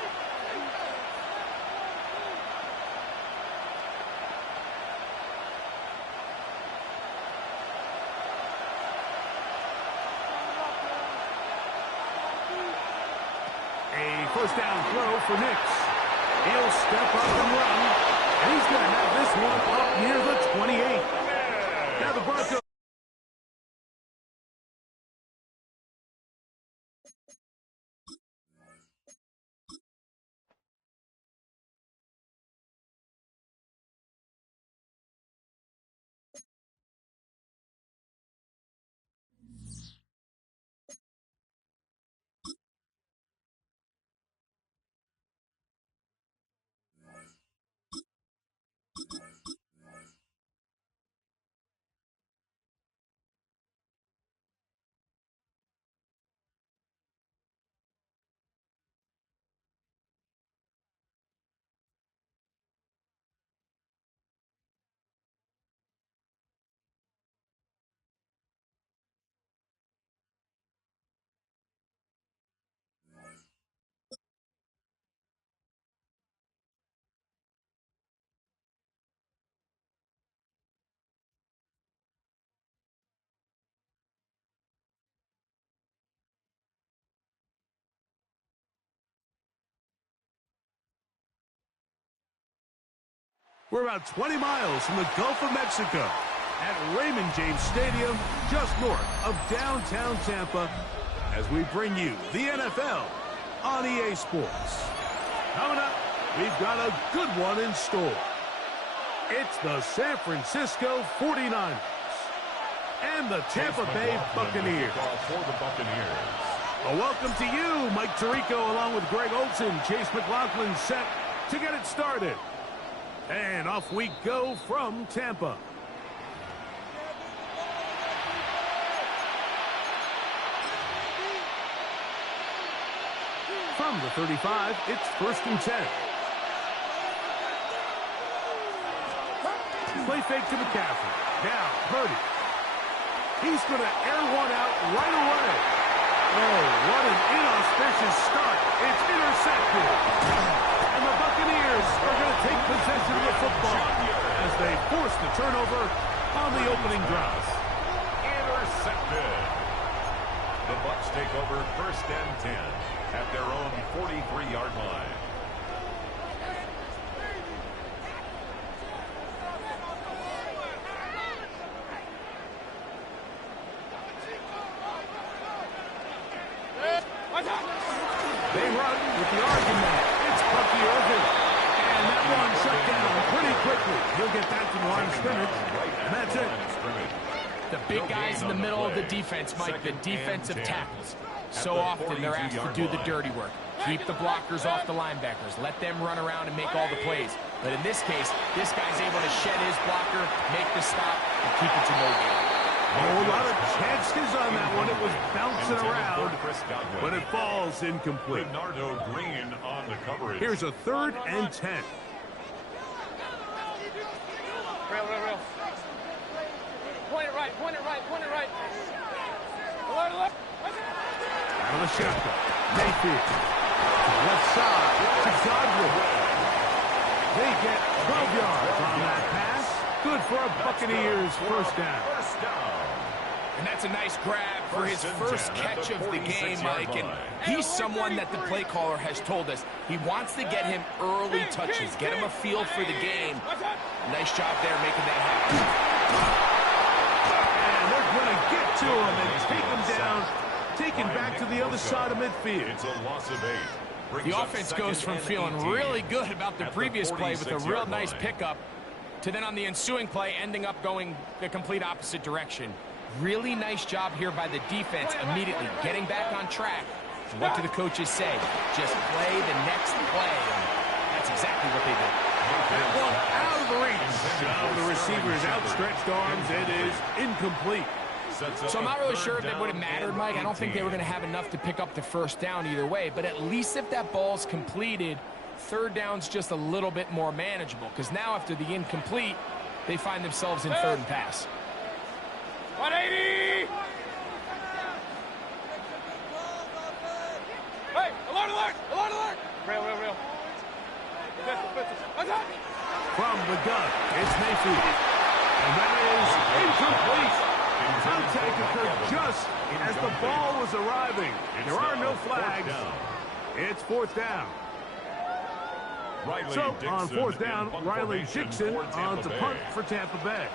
First down throw for Nix. He'll step up and run, and he's going to have this one up near the 28. Now the Broncos. We're about 20 miles from the Gulf of Mexico at Raymond James Stadium, just north of downtown Tampa, as we bring you the NFL on EA Sports. Coming up, we've got a good one in store. It's the San Francisco 49ers and the Tampa Bay Buccaneers. For the Buccaneers. A welcome to you, Mike Tirico, along with Greg Olson. Chase McLaughlin set to get it started. And off we go from Tampa. From the 35, it's 1st and 10. Play fake to McCaffrey. Now, Purdy. He's going to air one out right away. Oh, what an inauspicious start. It's intercepted. And the Buccaneers are going to take possession of the football as they force the turnover on the opening drive. Intercepted. The Bucs take over 1st and 10 at their own 43-yard line. They run with the argument. It's Bucky Irving. And that one shut down pretty quickly. He'll get back to the line of scrimmage. And that's it. The big guys in the middle of the defense, Mike, the defensive tackles. So often they're asked to do the dirty work. Keep the blockers off the linebackers. Let them run around and make all the plays. But in this case, this guy's able to shed his blocker, make the stop, and keep it to no gain. Oh, a lot of chances on that one. It was bouncing around, but it falls incomplete. Bernardo Green on the coverage. Here's a 3rd and 10. Real. Point it right, point it right, point it right. Out of the shotgun. Mayfield. Left side to Godwin. They get 12 yards on that pass. Good for a Buccaneers first down. And that's a nice grab for his first catch of the game, Mike. And he's someone that the play caller has told us he wants to get him early touches, get him a feel for the game. Nice job there making that happen. And they're going to get to him and take him down, taken back to the other side of midfield. It's a loss of 8. The offense goes from feeling really good about the previous play with a real nice pickup to then on the ensuing play ending up going the complete opposite direction. Really nice job here by the defense immediately getting back on track. And what do the coaches say? Just play the next play. And that's exactly what they did. That one out of the reach of the receiver's outstretched arms. It is incomplete. So I'm not really sure if it would have mattered, Mike. I don't think they were going to have enough to pick up the first down either way. But at least if that ball's completed, third down's just a little bit more manageable. Because now after the incomplete, they find themselves in third and pass. 180! Hey, alert, alert, alert, alert! Real. From the gun, it's Mayfield. And that is incomplete. Contact occurred just as the ball was arriving. There are no flags. It's fourth down. So on fourth down, Riley Dixon on to punt for Tampa Bay.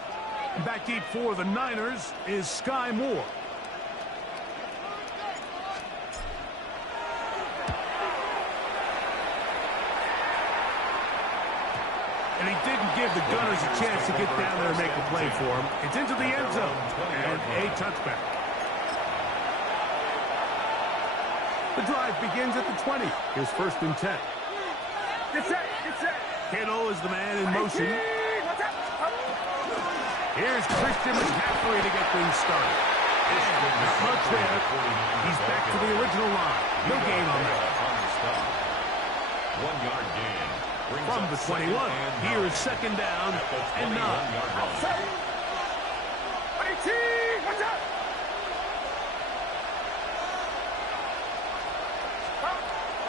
Back deep for the Niners is Sky Moore. And he didn't give the Gunners a chance to get down there and make a play for him. It's into the end zone and a touchback. The drive begins at the 20. Here's first and 10. Get set! Kittle is the man in motion. Here's Christian McCaffrey to get things started. Not much there. He's back to the original line. No gain on that. 1 yard gain. From the 21, here is second down and 9.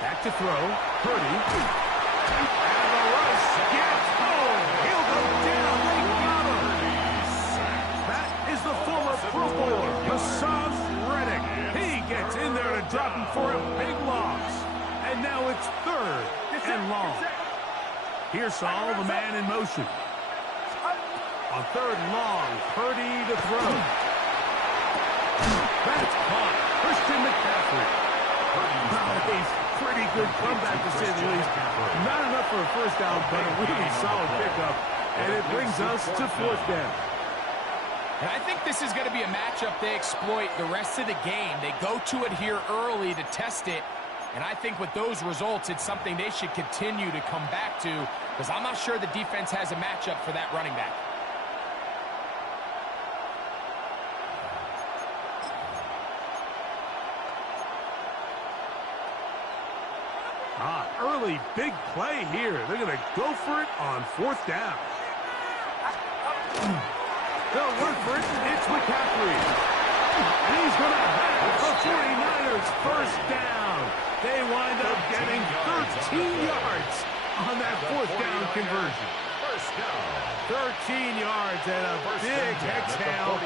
Back to throw. Purdy. And the rush gets home. He'll go down. They got him. That is the former Pro Bowler, Hassan Reddick. He gets in there to drop him for a big loss. And now it's third and long. Here's Saul, the man in motion. On third and long, Purdy to throw. That's caught. Christian McCaffrey. A pretty good comeback to say the least. Not enough for a first down, but a really solid pickup. And it brings us to fourth down. And I think this is going to be a matchup they exploit the rest of the game. They go to it here early to test it. And I think with those results, it's something they should continue to come back to, because I'm not sure the defense has a matchup for that running back. Early big play here. They're going to go for it on fourth down. They'll run for it. It's McCaffrey. And he's going to have the 49ers first down. They wind up getting 13 yards on that fourth down conversion. 13 yards and a big exhale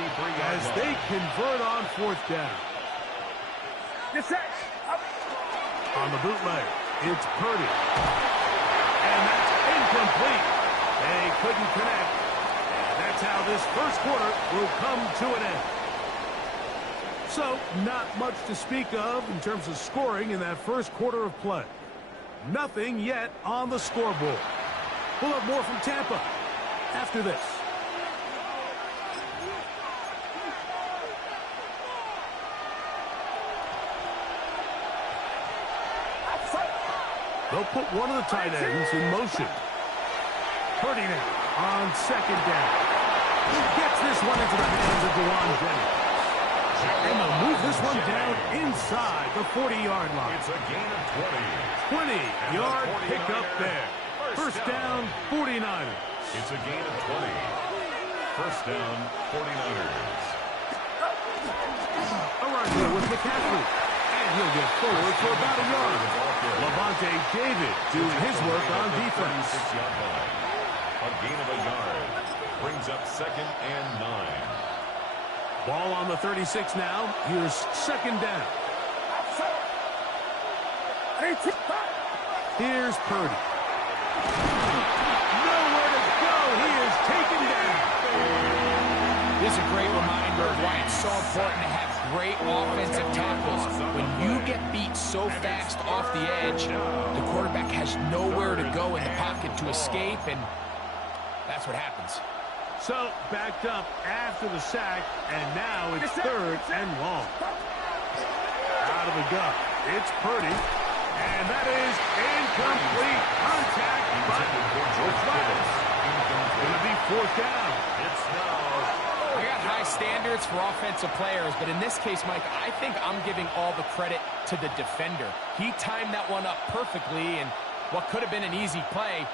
as they convert on fourth down. On the bootleg, it's Purdy. And that's incomplete. They couldn't connect. And that's how this first quarter will come to an end. So, not much to speak of in terms of scoring in that first quarter of play. Nothing yet on the scoreboard. We'll have more from Tampa after this. They'll put one of the tight ends in motion. Purdy now on second down. He gets this one into the hands of Dewan Jennings. And they'll move this one down inside the 40-yard line. It's a gain of 20. 20-yard pickup there. First down, 49ers. It's a gain of 20. First down, 49ers. A Gardner with McCaffrey. And he'll get forward for about a yard. Levante David doing his work on defense. A gain of a yard. Brings up 2nd and 9. Ball on the 36 now. Here's 2nd down. Here's Purdy. Nowhere to go. He is taken down. This is a great reminder of why it's so important to have great offensive tackles. When you get beat so fast off the edge, the quarterback has nowhere to go in the pocket to escape, and that's what happens. So, backed up after the sack, and now it's 3rd and long. Out of the gun, it's Purdy, and that is incomplete contact, but it's going to be 4th down. It's now. I got high standards for offensive players, but in this case, Mike, I think I'm giving all the credit to the defender. He timed that one up perfectly, and what could have been an easy play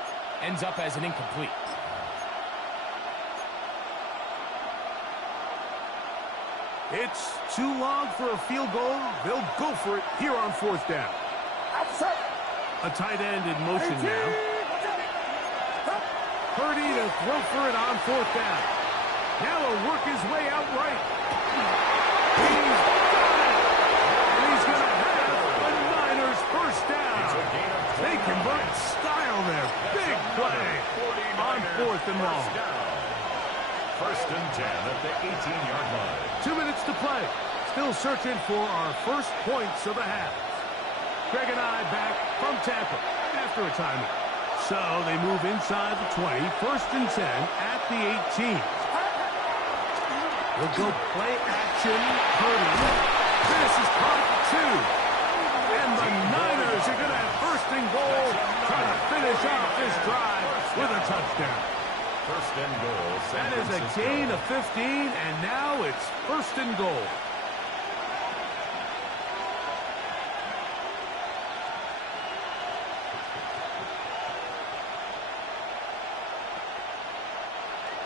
ends up as an incomplete. It's too long for a field goal. They'll go for it here on 4th down. A tight end in motion now. Purdy to throw for it on 4th down. Now he'll work his way out right. He's got it. And he's going to have the Niners first down. They convert style there. Big play on 4th and long. 1st and 10 at the 18-yard line. 2 minutes to play. Still searching for our first points of the half. Greg and I back from Tampa after a timeout. So they move inside the 20. 1st and 10 at the 18. We'll go play action. Purdy. This is caught at 2. And the Niners are going to have 1st and goal. Trying to finish off this drive with a touchdown. 1st and goal. That is a gain of 15, and now it's 1st and goal.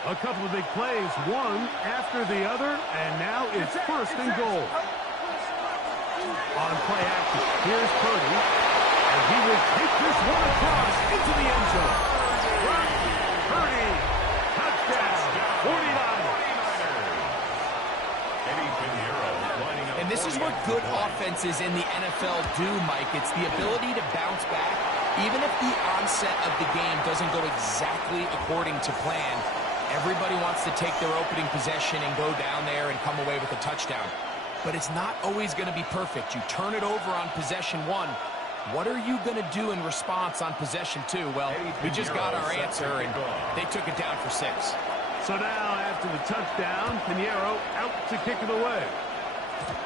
A couple of big plays, one after the other, and now it's 1st and goal. On play action, here's Purdy, and he will take this one across into the end zone. Purdy, touchdown, 49ers. And this is what good offenses in the NFL do, Mike. It's the ability to bounce back, even if the onset of the game doesn't go exactly according to plan. Everybody wants to take their opening possession and go down there and come away with a touchdown. But it's not always going to be perfect. You turn it over on possession 1. What are you going to do in response on possession 2? Well, we just got our answer, and they took it down for 6. So now, after the touchdown, Pinheiro out to kick it away.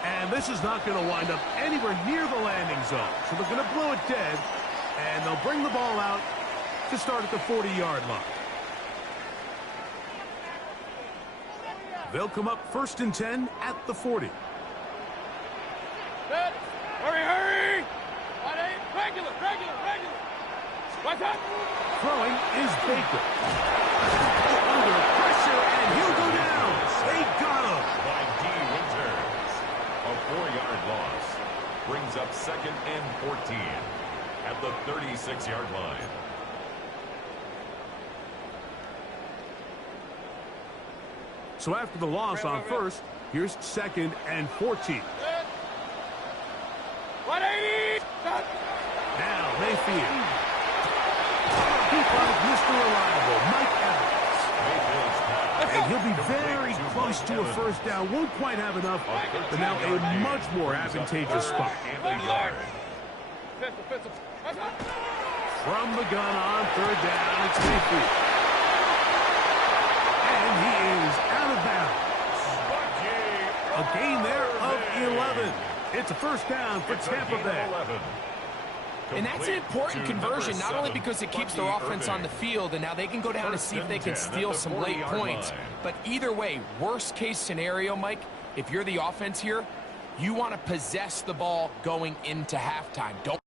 And this is not going to wind up anywhere near the landing zone. So they're going to blow it dead, and they'll bring the ball out to start at the 40-yard line. They'll come up 1st and 10 at the 40. Hurry, hurry! Regular! What's up? Throwing is Baker. Under pressure, and he'll go down. They got him. By D. Winters. A 4-yard loss. Brings up 2nd and 14 at the 36-yard line. So after the loss on 1st, here's 2nd and 14. 180! Now Mayfield. He finds Mr. Reliable, Mike Evans. And he'll be very close to a 1st down. Won't quite have enough, but now a much more advantageous spot. From the gun on 3rd down, it's Mayfield. And he is out of bounds. A gain there of 11. It's a 1st down for Tampa Bay. And that's an important conversion, not only because it keeps their offense on the field, and now they can go down and see if they can steal some late points. But either way, worst case scenario, Mike, if you're the offense here, you want to possess the ball going into halftime. Don't